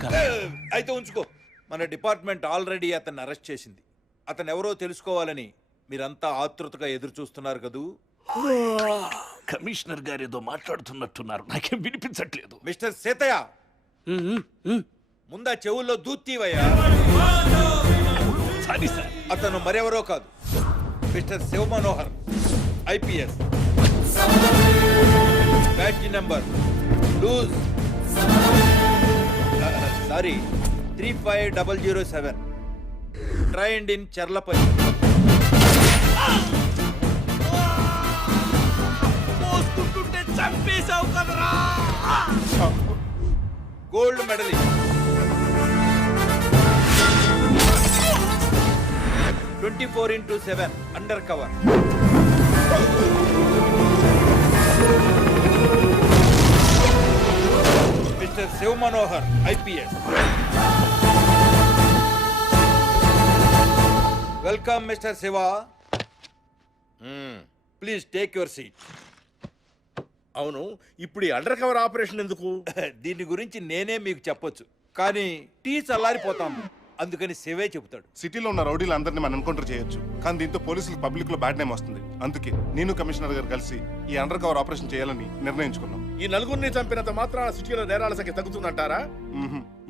అయితే ఉంచుకో. మన డిపార్ట్మెంట్ ఆల్రెడీ అతన్ని అరెస్ట్ చేసింది. అతను ఎవరో తెలుసుకోవాలని మీరంతా ఆతృతగా ఎదురు చూస్తున్నారు కదూ. కమిషనర్ గారు ఏదో మాట్లాడుతున్నట్టున్నారు, నాకేం వినిపించట్లేదు. మిస్టర్ సీతయ్య, ముందా చెవుల్లో దూత్తీవయ్యా. అతను మరెవరో కాదు, mister Shiva Manohar, IPS. Badge number loose sorry 35007. Trained in Charlapalli. చంపేశావు కదరా. Gold medallist. 24/7 under cover. Mister Shiva Manohar, IPS. Welcome mister Shiva. Please take your seat. అవును, ఇప్పుడు ఈ అండర్ కవర్ ఆపరేషన్ ఎందుకు? దీని గురించి నేనే మీకు చెప్పొచ్చు, కానీ టీ చల్లారిపోతాం, అందుకని శివే చెబుతాడు. సిటీలో ఉన్న రౌడీలు అందరినీ మనం ఎన్కౌంటర్ చేయొచ్చు, కానీ దీంతో పోలీసులకు పబ్లిక్ లో బ్యాడ్ నేమ్ వస్తుంది. అందుకే నేను కమిషనర్ గారు కలిసి ఈ అండర్ కవర్ ఆపరేషన్ చేయాలని నిర్ణయించుకున్నాం. ఈ నలుగురిని చంపినంత మాత్రాన సిటీలో నేరాల సంఖ్య తగ్గుతుందంటారా?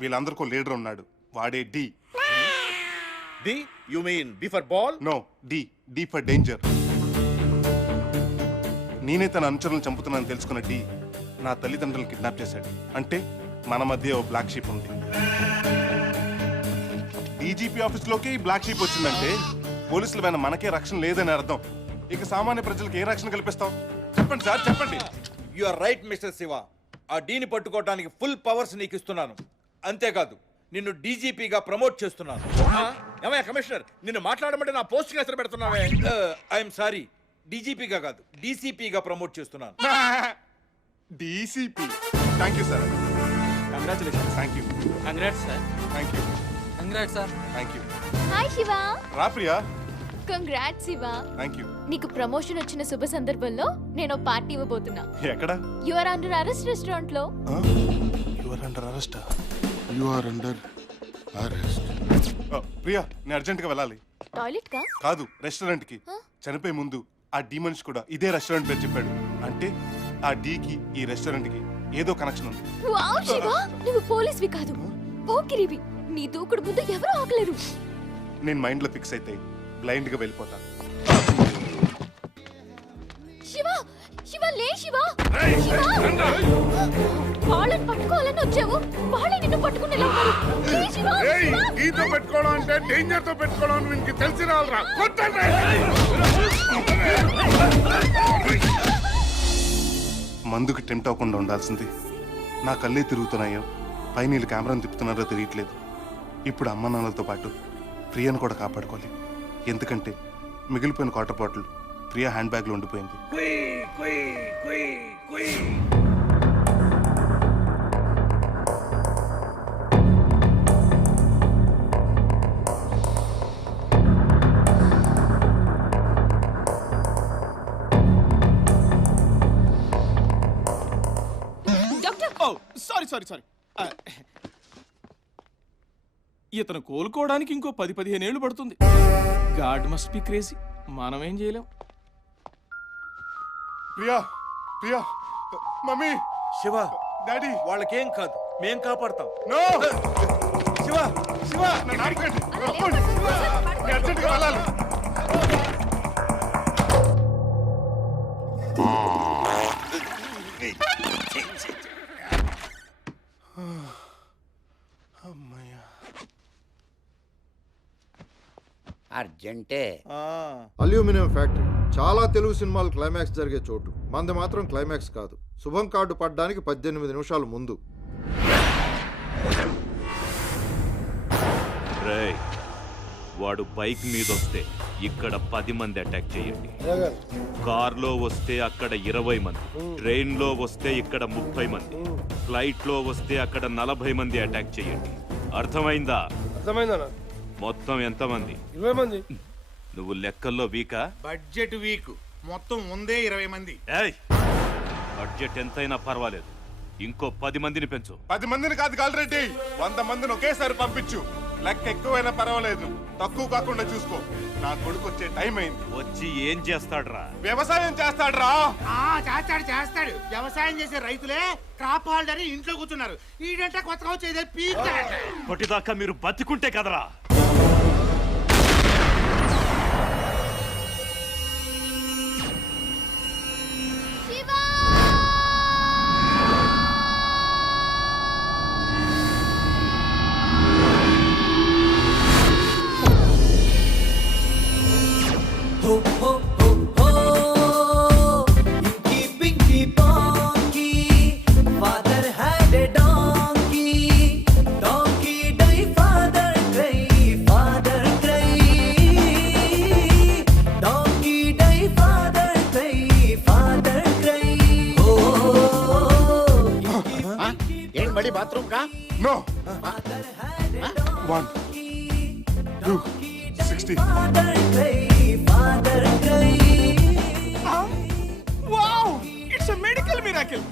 వీళ్ళందరికీ లీడర్ ఉన్నాడు, వాడే D. D you mean D for ball? No, D for danger. నేనే తన అనుచరులను చంపుతున్నానని తెలుసుకున్న డి నా తల్లిదండ్రులను కిడ్నాప్ చేశాడు. అంటే మన మధ్య ఓ బ్లాక్ షీప్ ఉంది. డీజీపీ ఆఫీస్ లోకి ఈ బ్లాక్ షీప్ వచ్చిందంటే పోలీసుల పైన మనకే రక్షణ లేదని అర్థం. ఇక సామాన్య ప్రజలకు ఏ రక్షణ కల్పిస్తాం? చెప్పండి సార్, చెప్పండి. You are right mister Shiva. ఆ డీని పట్టుకోవడానికి ఫుల్ పవర్స్ నీకు ఇస్తున్నాను. అంతేకాదు నిన్ను డీజీపీగా ప్రమోట్ చేస్తున్నాను. ఏమయ్యా కమిషనర్, నిన్ను మాట్లాడమంటే నా పోస్టింగ్ ఎసరు పెడుతున్నావే. ఐఎమ్ సారీ, డీజీపీగా కాదు డీసీపీగా ప్రమోట్ చేస్తున్నాను. DCP. Thank you sir. Congratulations. Thank you. Congrats sir. Thank you. Congrats sir. Thank you. Hi Shiva. రా Priya. Congrats Shiva. Thank you. నీకు ప్రమోషన్ వచ్చిన శుభ సందర్భంలో నేను పార్టీ ఇవ్వబోతున్నా. ఎక్కడ? You are under arrest restaurant లో. You are under arrest. You are under arrest. Priya, నేను అర్జెంట్ గా వెళ్ళాలి. టాయిలెట్ కా? కాదు, రెస్టారెంట్ కి. చనిపోయే ముందు ఆ డీ మనిషి కూడా ఇదే రెస్టారెంట్ పేరు చెప్పాడు. అంటే ఆ డీ కి ఈ రెస్టారెంట్ కి ఏదో కనెక్షన్ ఉంది. వావ్ శివ, నువ్వు పోలీస్వి కాదు, పోకిరివి. నీ దూకుడు ముందు ఎవరు ఆగలేరు. నేను మైండ్ లో ఫిక్స్ అయితే బ్లైండ్ గా వెళ్ళిపోతా. శివ, శివ లే శివ. వాళ్ళని పట్టుకోవాలని వచ్చావు, వాళ్ళే నిన్ను పట్టుకునేలా ఉన్నారు. లే శివ. నీతో పెట్టుకోవడం అంటే డేంజర్ తో పెట్టుకోవడం అని నీకు తెలిసి రావాలరా. మందుకి టెంప్ట్ అవ్వకుండా ఉండాల్సింది. నా కళ్ళే తిరుగుతున్నాయో పైన వీళ్ళు కెమెరాను తిప్పుతున్నారో తెలియట్లేదు. ఇప్పుడు అమ్మ నాన్నలతో పాటు ప్రియను కూడా కాపాడుకోవాలి. ఎందుకంటే మిగిలిపోయిన వాటర్ బాటిల్ ప్రియా హ్యాండ్ బ్యాగ్లో ఉండిపోయింది. సారీ ఇతను కోలుకోవడానికి ఇంకో 10-15 ఏళ్ళు పడుతుంది. God must be crazy. మనం ఏం చేయలేం. ప్రియా, ప్రియా, మమ్మీ, శివ, డాడీ, వాళ్ళకేం కాదు, మేం కాపాడతాం. నో శివ, శివ, నన్ను ఆపకండి. నేను అర్జెంట్ గా వెళ్ళాలి. అర్జెంటే. అల్యూమినియం ఫ్యాక్టరీ చాలా తెలుగు సినిమాలు క్లైమాక్స్ జరిగే చోటు. మంది మాత్రం క్లైమాక్స్ కాదు. శుభం కార్డు పడ్డానికి 18 నిమిషాల ముందు. రేయ్, వాడు బైక్ మీద వస్తే ఇక్కడ 10 మంది అటాక్ చేయండి. కార్లో వస్తే అక్కడ 20 మంది, ట్రైన్లో వస్తే ఇక్కడ 30 మంది, ఫ్లైట్లో వస్తే అక్కడ 40 మంది అటాక్ చేయండి. అర్థమైందా? అర్థమైందన్నా. మొత్తం ఎంతమంది? 20 మంది. నువ్వు లెక్కల్లో వీకా? బడ్జెట్ వీక్, మొత్తం ముందే 20 మంది. ఏయ్, బడ్జెట్ ఎంతైనా పర్వాలేదు, ఇంకో 10 మందిని పెంచు. 10 మందిని కాదు కాలరెడ్డి, 100 మందిని ఒకేసారి పంపించు. లెక్క ఎక్కువైనా పర్వాలేదు, తక్కువ కాకుండా చూసుకో. నా కొడుకు వచ్చే టైం అయింది. వచ్చి ఏం చేస్తాడ్రా? వ్యవసాయం చేస్తాడ్రా. చేస్తాడు. వ్యవసాయం చేసే రైతులే క్రాప్ హోల్డర్ ఇంట్లో కూర్చున్నారు. ఈడంటే కొత్తగా వచ్చేదే పీక్. కొట్టిదాకా మీరు బతికుంటే కదరా. बाथरूम का? No. 1, 2, 60. Wow! It's a medical miracle.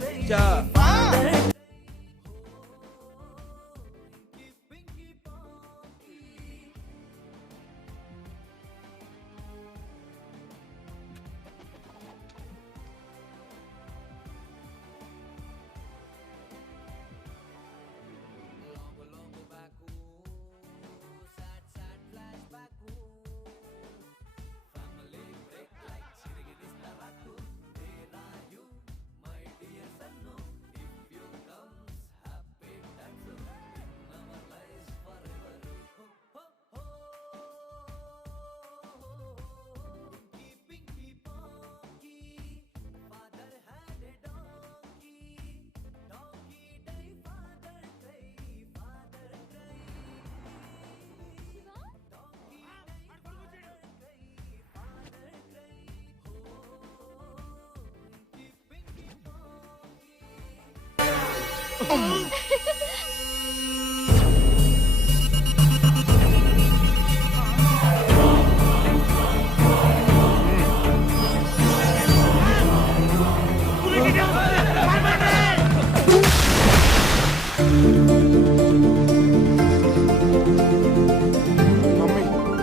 Mummy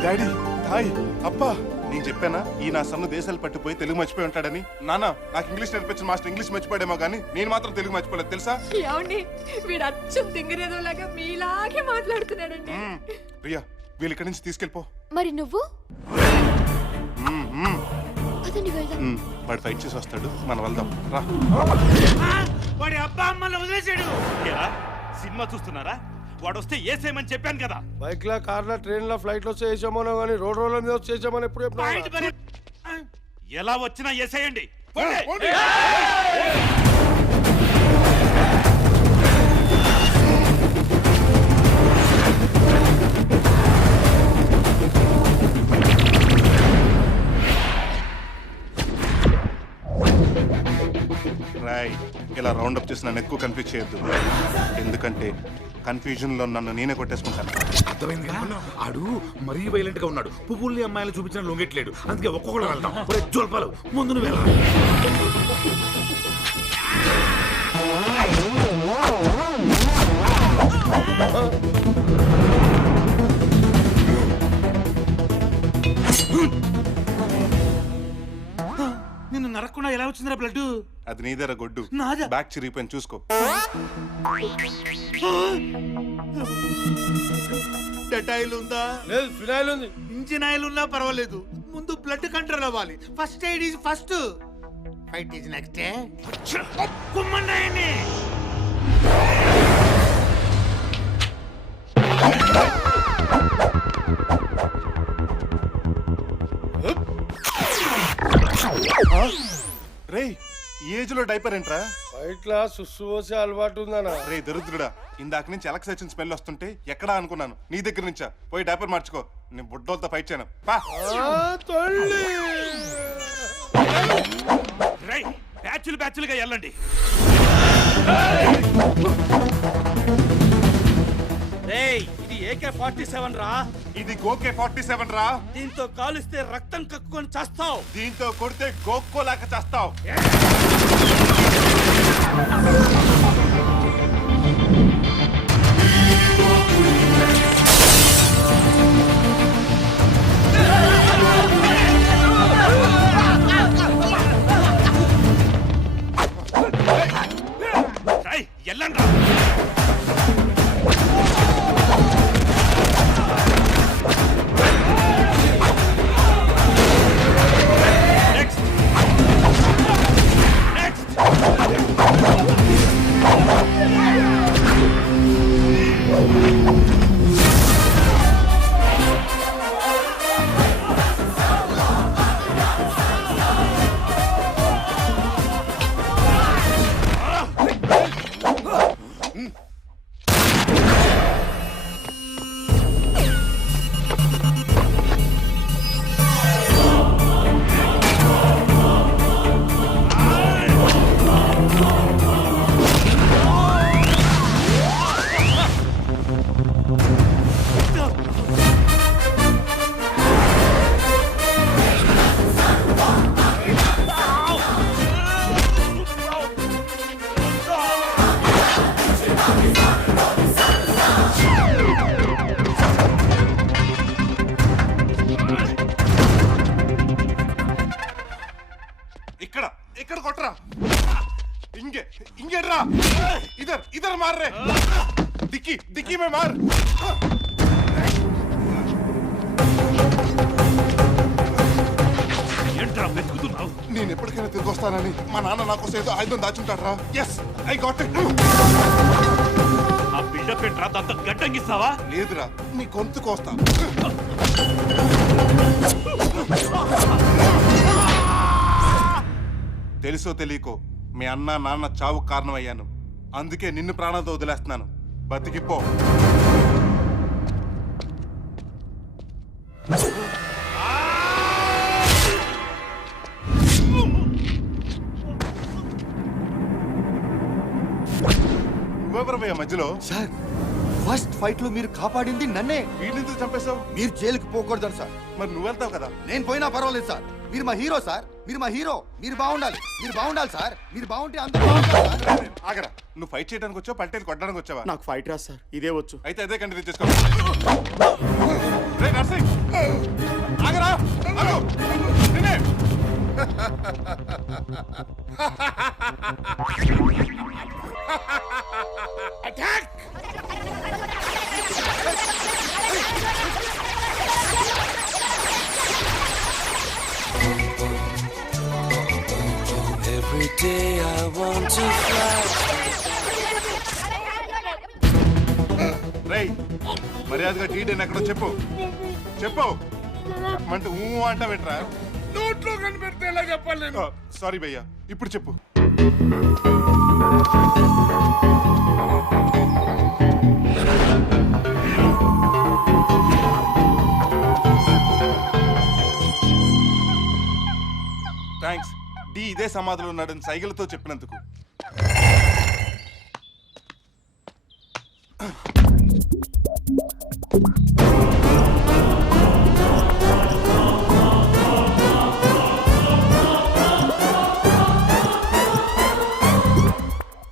daddy hi అప్పా నేను చెప్పానా ఈ నా సన్న దేశాలు పట్టిపోయి తెలుగు మర్చిపోయి ఉంటాడని. నాన్న నాకు ఇంగ్లీష్ నేర్పించిన మాస్టర్ ఇంగ్లీష్ మర్చిపోయాడేమో కానీ నేను మాత్రం తెలుగు మర్చిపోలేదు తెలుసా. ఏమండి వీడు అచ్చం తింగరేదోలాగా మీలాగే మాట్లాడుతున్నాడండి. ప్రియా వీళ్ళు ఇక్కడి నుంచి తీసుకెళ్ళిపో. మరి నువ్వు అతన్ని వెళ్దాం. వాడు ఫైట్ చేసి వస్తాడు మనం వెళ్దాం రా. వాడి అబ్బా అమ్మల్ని వదిలేసాడు. సినిమా చూస్తున్నారా? వాడు వస్తే ఏసేమని చెప్పాను కదా. బైక్ లా, కార్ లా, ట్రైన్ లా, ఫ్లైట్ లో చేసామో కానీ రోడ్ల మీద చేసామని ఎప్పుడు ఎలా వచ్చినా ఏసేయండి. రాయ్ ఇలా రౌండప్ చేసి నన్ను ఎక్కువ కన్ఫ్యూజ్ చేయొద్దు. ఎందుకంటే కన్ఫ్యూజన్ లో నన్ను నేనే కొట్టేసుకుంటాను. అర్థమైంది కదా? ఆడు మరీ వైలెంట్ గా ఉన్నాడు. పువ్వుల్ని అమ్మాయిలు చూపించిన లొంగెట్లేడు. అందుకే ఒక్కొక్కడు వెళ్తాం. జోల్పాలు ముందు నువ్వు వెళ్ళాలి. నిన్ను నరకుండా ఎలా వచ్చిందిరా బ్లడ్? అది నీదేరా గొడ్డు. బ్యాక్ చిరిగిపోయింది చూసుకో. డెటాయిల్ ఉందా? లేదు, ఫినాయిల్ ఉంది. ఇంజిన్ ఆయిల్ ఉన్నా పర్వాలేదు, ముందు బ్లడ్ కంట్రోల్ అవ్వాలి. First aid is first, fight is next. కుమ్మన్నాయని రే ఈ ఏజ్ లో డైపర్ ఏంట్రా? ఫైట్ లా సుస్సు పోసే అలవాటు ఉందనా? రే దరిద్రుడా, ఇందాక నుంచి ఎలక్స్ వచ్చిన స్మెల్ వస్తుంటే ఎక్కడా అనుకున్నాను. నీ దగ్గర నుంచా? పోయి డైపర్ మార్చుకో. నేను బుడ్డోలతో ఫైట్ చేయను. బ్యాచులు బ్యాచులుగా వెళ్ళండి. ఇది AK-47 రా. ఇది గోకే-47 రా. దీంతో కాలుస్తే రక్తం కక్కుకొని చేస్తావు. దీంతో కొడితే గోక్కోలాక చేస్తావు. వెళ్ళండి. ఇక్కడ కొట్టరా. ఇంగే రా. ఇధర్ మార్ రే. దిక్కి మే మార్. ఏంట్రా వెతుకుతున్నావు? నేను ఎప్పటికైనా తిరిగి వస్తానని మా నాన్న నా కోసం ఏదో ఆయుధం దాచుంటాడు రా. Yes I got it. ఆ బిల్డప్ ఏంట్రా? అంత గడ్డంగిస్తావా? లేదురా, నీ గొంతు కోస్తా. తెలుసో తెలియకో మీ అన్న నాన్న చావు కారణమయ్యాను. అందుకే నిన్ను ప్రాణాలతో వదిలేస్తున్నాను. బతికిపో. మధ్యలో సార్ ఫస్ట్ ఫైట్ లో మీరు కాపాడింది నన్నే. వీడిని చంపేశావు. మీరు జైలుకి పోకూడదు సార్. మరి నువ్వు వెళ్తావు కదా. నేను పోయినా పర్వాలేదు సార్. మీరు మా హీరో సార్. మీరు మా హీరో. మీరు బాగుండాలి. మీరు బాగుండాలి సార్. మీరు బాగుంటే అందరూ బాగుంటారు. ఆగరా, నువ్వు ఫైట్ చేయడానికి వచ్చావు, పల్టీలు కొట్టడానికి వచ్చావా? నాకు ఫైట్ రా సార్, ఇదే వచ్చు. అయితే అదే కంటిన్యూ చేసుకో. రేయ్ నర్సింగ్, ఆగరా, ఆగు. నిన్నే. Attack! Every day I want to fly. రేయ్ మర్యాదగా డీడేని ఎక్కడో చెప్పు. చెప్పు. అంటే అంటావేంట్రా? నోట్లో కనిపెడితే ఎలా చెప్పాలి నేను? సారీ భయ్యా, ఇప్పుడు చెప్పు. థ్యాంక్స్. డి ఇదే సమాధిలో ఉన్నాడని సైకిల్తో చెప్పినందుకు.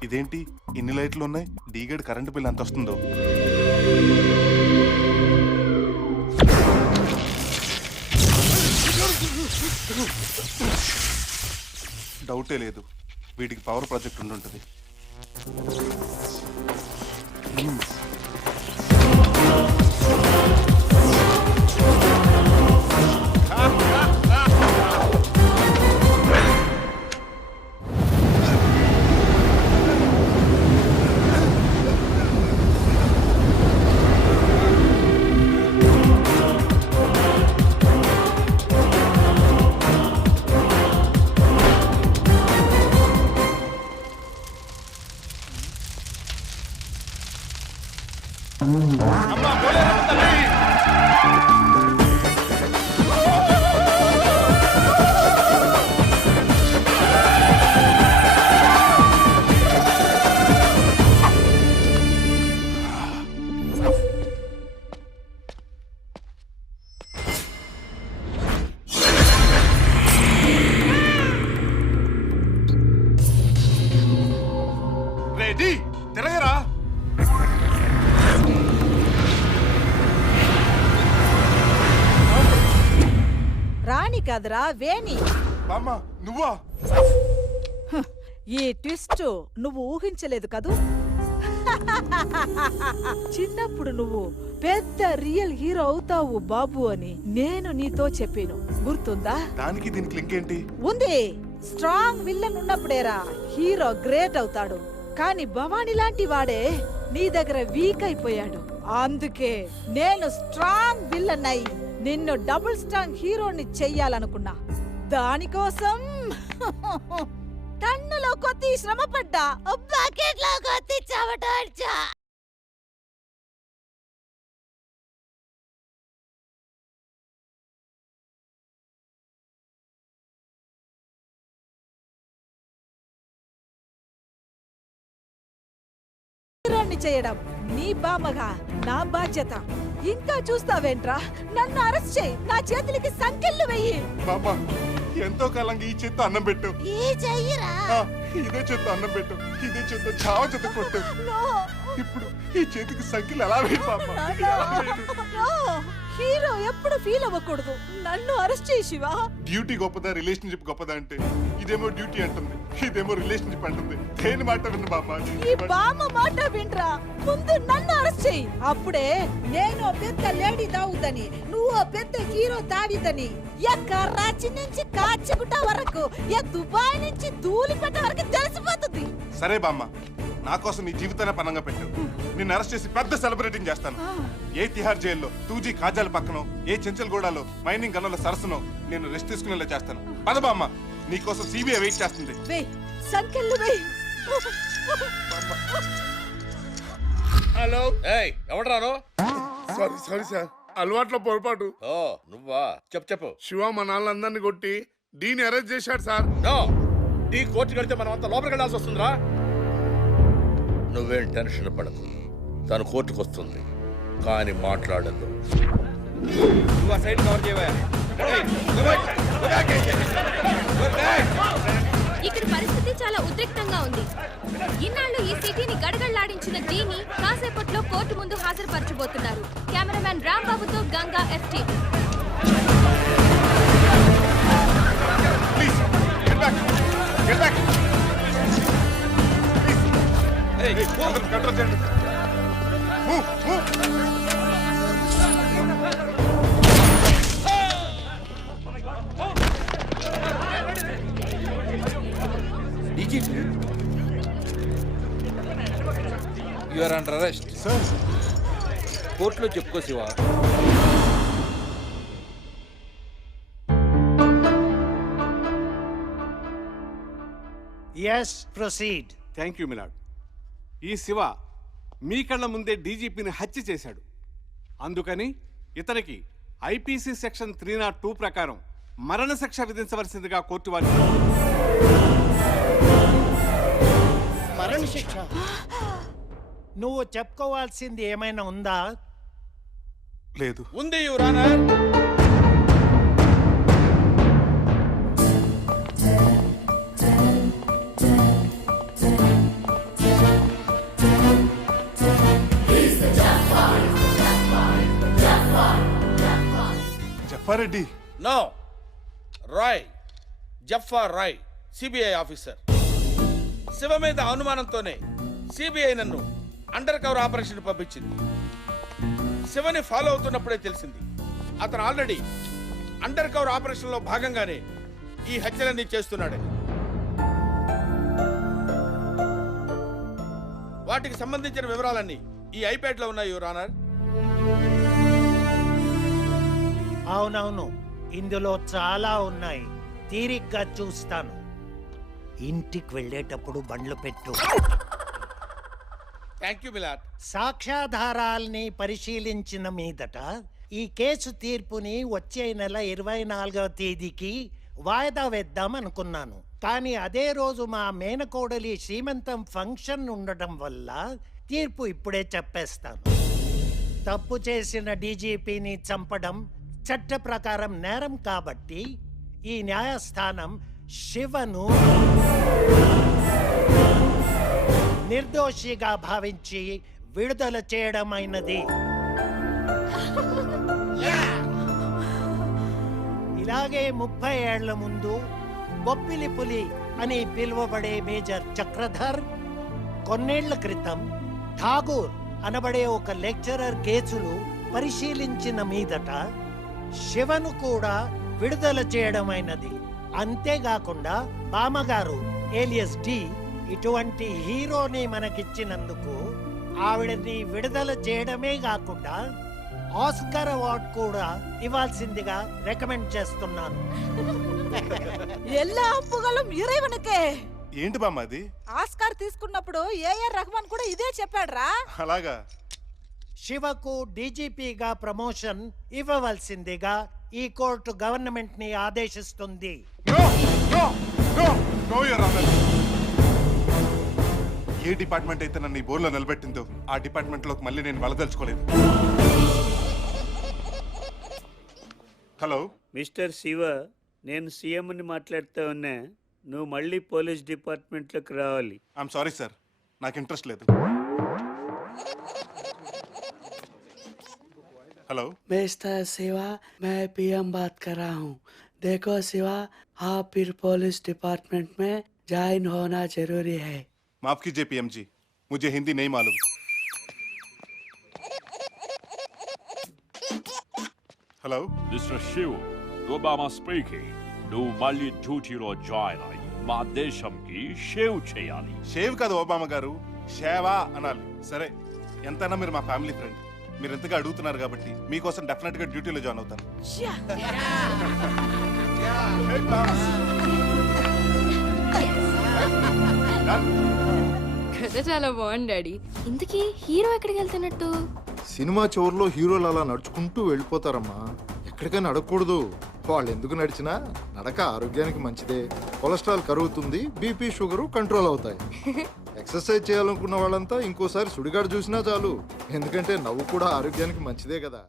ఇదేంటి ఇన్ని లైట్లు ఉన్నాయి? డీగడ్ కరెంటు బిల్ ఎంత వస్తుందో. డౌటే లేదు, వీటికి పవర్ ప్రాజెక్ట్ ఉండుంటుంది. రెడీ, తిరగరా. రాణి కదరా వేణి. బామ్మ నువ్వా? ఈ ట్విస్ట్ నువ్వు ఊహించలేదు కదూ. చిన్నప్పుడు నువ్వు పెద్ద రియల్ హీరో అవుతావు బాబు అని నేను నీతో చెప్పాను, గుర్తుందా? దానికి దీనికి లింక్ ఏంటి? ఉంది. స్ట్రాంగ్ విల్లన్ ఉన్నప్పుడేరా హీరో గ్రేట్ అవుతాడు. కానీ భవానీ లాంటి వాడే నీ దగ్గర వీక్ అయిపోయాడు. అందుకే నేను స్ట్రాంగ్ విల్లన్ అయి నిన్ను డబుల్ స్ట్రాంగ్ హీరోని చెయ్యాలనుకున్నా. దానికోసం టన్నులో కొద్ది శ్రమ పడ్డా, బకెట్లో కొద్ది చెమటోడ్చా. హీరోని చేయడం నీ బామ్మగా నా బాధ్యత. ఇంకా చూస్తావేంట్రా? నన్ను అరెస్ట్ చేయి, నా చేతులకి సంకెళ్ళు వెయ్యి. బామ్మ ఎంతో కాలంగా ఈ చేత్తో అన్నం పెట్టు. ఈ చెయ్యిరా. ఇదే చేత్తో అన్నం పెట్టు, ఇదే చేత్తో చావ చేత కొట్టు. ఇప్పుడు ఈ చేతికి సంఖ్యలు ఎలా వేయి బామ్మ? హీరో ఎప్పుడు ఫీల్ అవ్వకూడదు. నన్ను అరెస్ట్ చేయి శివ. డ్యూటీ గొప్పదా రిలేషన్షిప్ గొప్పదా అంటే ఇదేమో డ్యూటీ అంటుంది, ఇదేమో రిలేషన్షిప్ అంటుంది. దేని మాట విన్ను బామ్మ? ఈ బామ్మ మాట వినరా. ముందు నన్ను అరెస్ట్ చేయి. అప్పుడే నేను పెద్ద లేడీ దావుదని, నువ్వు పెద్ద హీరో దావిదని, కర్రాచి నుంచి కాచిగుట్ట వరకు, దుబాయ్ నుంచి ధూళిపేట వరకు తెలిసిపోతుంది. సరే బామ్మ, నా కోసం నీ జీవితాన్ని పనంగా పెట్టు. నిన్ను అరెస్ట్ చేసి పెద్ద సెలబ్రేటింగ్ చేస్తాను. ఏ తిహార్ జైల్లో 2G కాజాల పక్కనో, ఏ చెంచల్గూడలో మైనింగ్ గనుల సరస్సునో నేను రెస్ట్ తీసుకునేలా చేస్తాను. పద బామ్మ, నీకోసం సిబిఐ వెయిట్ చేస్తుంది. సంకెళ్ళు వెయ్. హలో. ఏయ్ ఎవడ్రాను? సారీ సారీ సార్, అలవాట్లో పొరపాటు. ఓ నువ్వా? చెప్పు. శివ మా నాన్నలందరినీ కొట్టి డీని అరెస్ట్ చేశాడు సార్. నో, డీ కోర్టు కడితే మనం అంతా లోపలికి వెళ్ళాల్సి వస్తుందిరా. నువ్వేం టెన్షన్ పడకు, తను కోర్టుకు వస్తుంది కానీ మాట్లాడదు. సైడ్ కవర్ చేయవా? ఇక్కడ పరిస్థితి చాలా ఉద్రిక్తంగా ఉంది. ఇన్నాళ్ళు ఈ సిటీని గడగడలాడించిన డీని కాసేపట్లో కోర్టు ముందు హాజరుపరచబోతున్నారు. కెమెరామ్యాన్ రాంబాబుతో గంగా ఎఫ్టీ. You are under arrest. కోర్టులో చెప్పుకో Shiva. Yes proceed. Thank you milord. ఈ శివ మీ కళ్ళ ముందే డీజీపీని హత్య చేశాడు. అందుకని ఇతనికి ఐపీసీ సెక్షన్ 302 ప్రకారం మరణశిక్ష విధించవలసిందిగా కోర్టు వారు. మరణశిక్ష? నువ్వు చెప్పుకోవాల్సింది ఏమైనా ఉందా? లేదు. ఉంది your honour. Jafarreddy. No, Roy, Jafar Roy, CBI officer. Shiva మీద అనుమానంతోనే సిబిఐ నన్ను అండర్ కవర్ ఆపరేషన్ పంపించింది. శివని ఫాలో అవుతున్నప్పుడే తెలిసింది అతను ఆల్రెడీ అండర్ కవర్ ఆపరేషన్ లో భాగంగానే ఈ హత్యలన్నీ చేస్తున్నాడని. వాటికి సంబంధించిన వివరాలన్నీ ఈ ఐప్యాడ్ లో ఉన్నాయి యువర్ ఆనర్. అవునవును, ఇందులో చాలా ఉన్నాయి. తీరిగ్గా చూస్తాను. ఇంటికి వెళ్ళేటప్పుడు బండ్లు పెట్టు. Thank you my lord. సాక్ష్యాధారాల్ని పరిశీలించిన మీదట ఈ కేసు తీర్పుని వచ్చే నెల 24వ తేదీకి వాయిదా వేద్దాం అనుకున్నాను. కానీ అదే రోజు మా మేనకోడలి శ్రీమంతం ఫంక్షన్ ఉండటం వల్ల తీర్పు ఇప్పుడే చెప్పేస్తాను. తప్పు చేసిన డీజీపీని చంపడం చట్ట ప్రకారం నేరం కాబట్టి ఈ న్యాయస్థానం శివను నిర్దోషిగా భావించి విడుదల చేయడమైనది. ఇలాగే 30 ఏళ్ల ముందు బొప్పిలి పులి అని పిలువబడే మేజర్ చక్రధర్ కొన్నేళ్ల క్రితం ఠాగూర్ అనబడే ఒక లెక్చరర్ కేసులు పరిశీలించిన మీదట శివను కూడా విడుదల చేయడమైనది. అంతేకాకుండా బామ్మగారు ఏలియస్ డి ఇటువంటి హీరోని మనకిచ్చినందుకు ఆవిడని విడుదల చేయడమే కాకుండా ఆస్కార్ అవార్డ్ కూడా ఇవ్వాల్సిందిగా రికమెండ్ చేస్తున్నాను. எல்லா புகழும் இறைவனுக்கே. ఏంటి బామ్మ అది? ఆస్కార్ తీసుకున్నప్పుడు ఏఆర్ రెహమాన్ కూడా ఇదే చెప్పాడురా. అలాగా? శివకు డీజీపీగా ప్రమోషన్ ఇవ్వవలసిందిగా ఈ కోర్టు గవర్నమెంట్ ని ఆదేశిస్తుంది. ఏ డిపార్ట్మెంట్ అయితే నన్ను ఈ బోర్లో నిలబెట్టిందో ఆ డిపార్ట్మెంట్ లోకి మళ్ళీ నేను వెళ్ళదలుచుకోలేదు. హలో మిస్టర్ శివ, నేను సీఎంని మాట్లాడుతూ ఉన్నా. నువ్వు మళ్ళీ పోలీస్ డిపార్ట్మెంట్లోకి రావాలి. ఐఎమ్ సారీ సార్, నాకు ఇంట్రెస్ట్ లేదు. हेलो मिस्टर शिवा, मैं पीएम बात कर रहा हूँ. देखो शिवा, आप फिर पुलिस डिपार्टमेंट में ज्वाइन होना जरूरी है. माफ कीजिए पीएम जी, मुझे हिंदी नहीं मालूम. Hello mister Shiv, Obama speaking. నువ్వు మళ్ళీ డ్యూటీలో జాయిన్ అయ్యి మా దేశంకి షేవ్ చేయాలి. షేవ్ కాదు ఒబామా గారు, షేవా అనాలి. సరే, ఎంతైనా మీరు మా ఫ్యామిలీ ఫ్రెండ్. మీరు ఎంతగా అడుగుతున్నారు కాబట్టి మీకోసం డెఫినెట్ గా డ్యూటీలో జాయిన్ అవుతాను. కథ చాలా బాగుంది డాడీ. ఇంతకీ హీరో ఎక్కడికి వెళ్తున్నట్టు? సినిమా చివరిలో హీరోలు అలా నడుచుకుంటూ వెళ్ళిపోతారమ్మా. ఎక్కడికైనా అడగకూడదు. వాళ్ళు ఎందుకు నడిచినా నడక ఆరోగ్యానికి మంచిదే. కొలెస్ట్రాల్ కరుగుతుంది, బీపీ షుగరు కంట్రోల్ అవుతాయి. ఎక్సర్సైజ్ చేయాలనుకున్న వాళ్ళంతా ఇంకోసారి సుడిగాడు చూసినా చాలు, ఎందుకంటే నవ్వు కూడా ఆరోగ్యానికి మంచిదే కదా.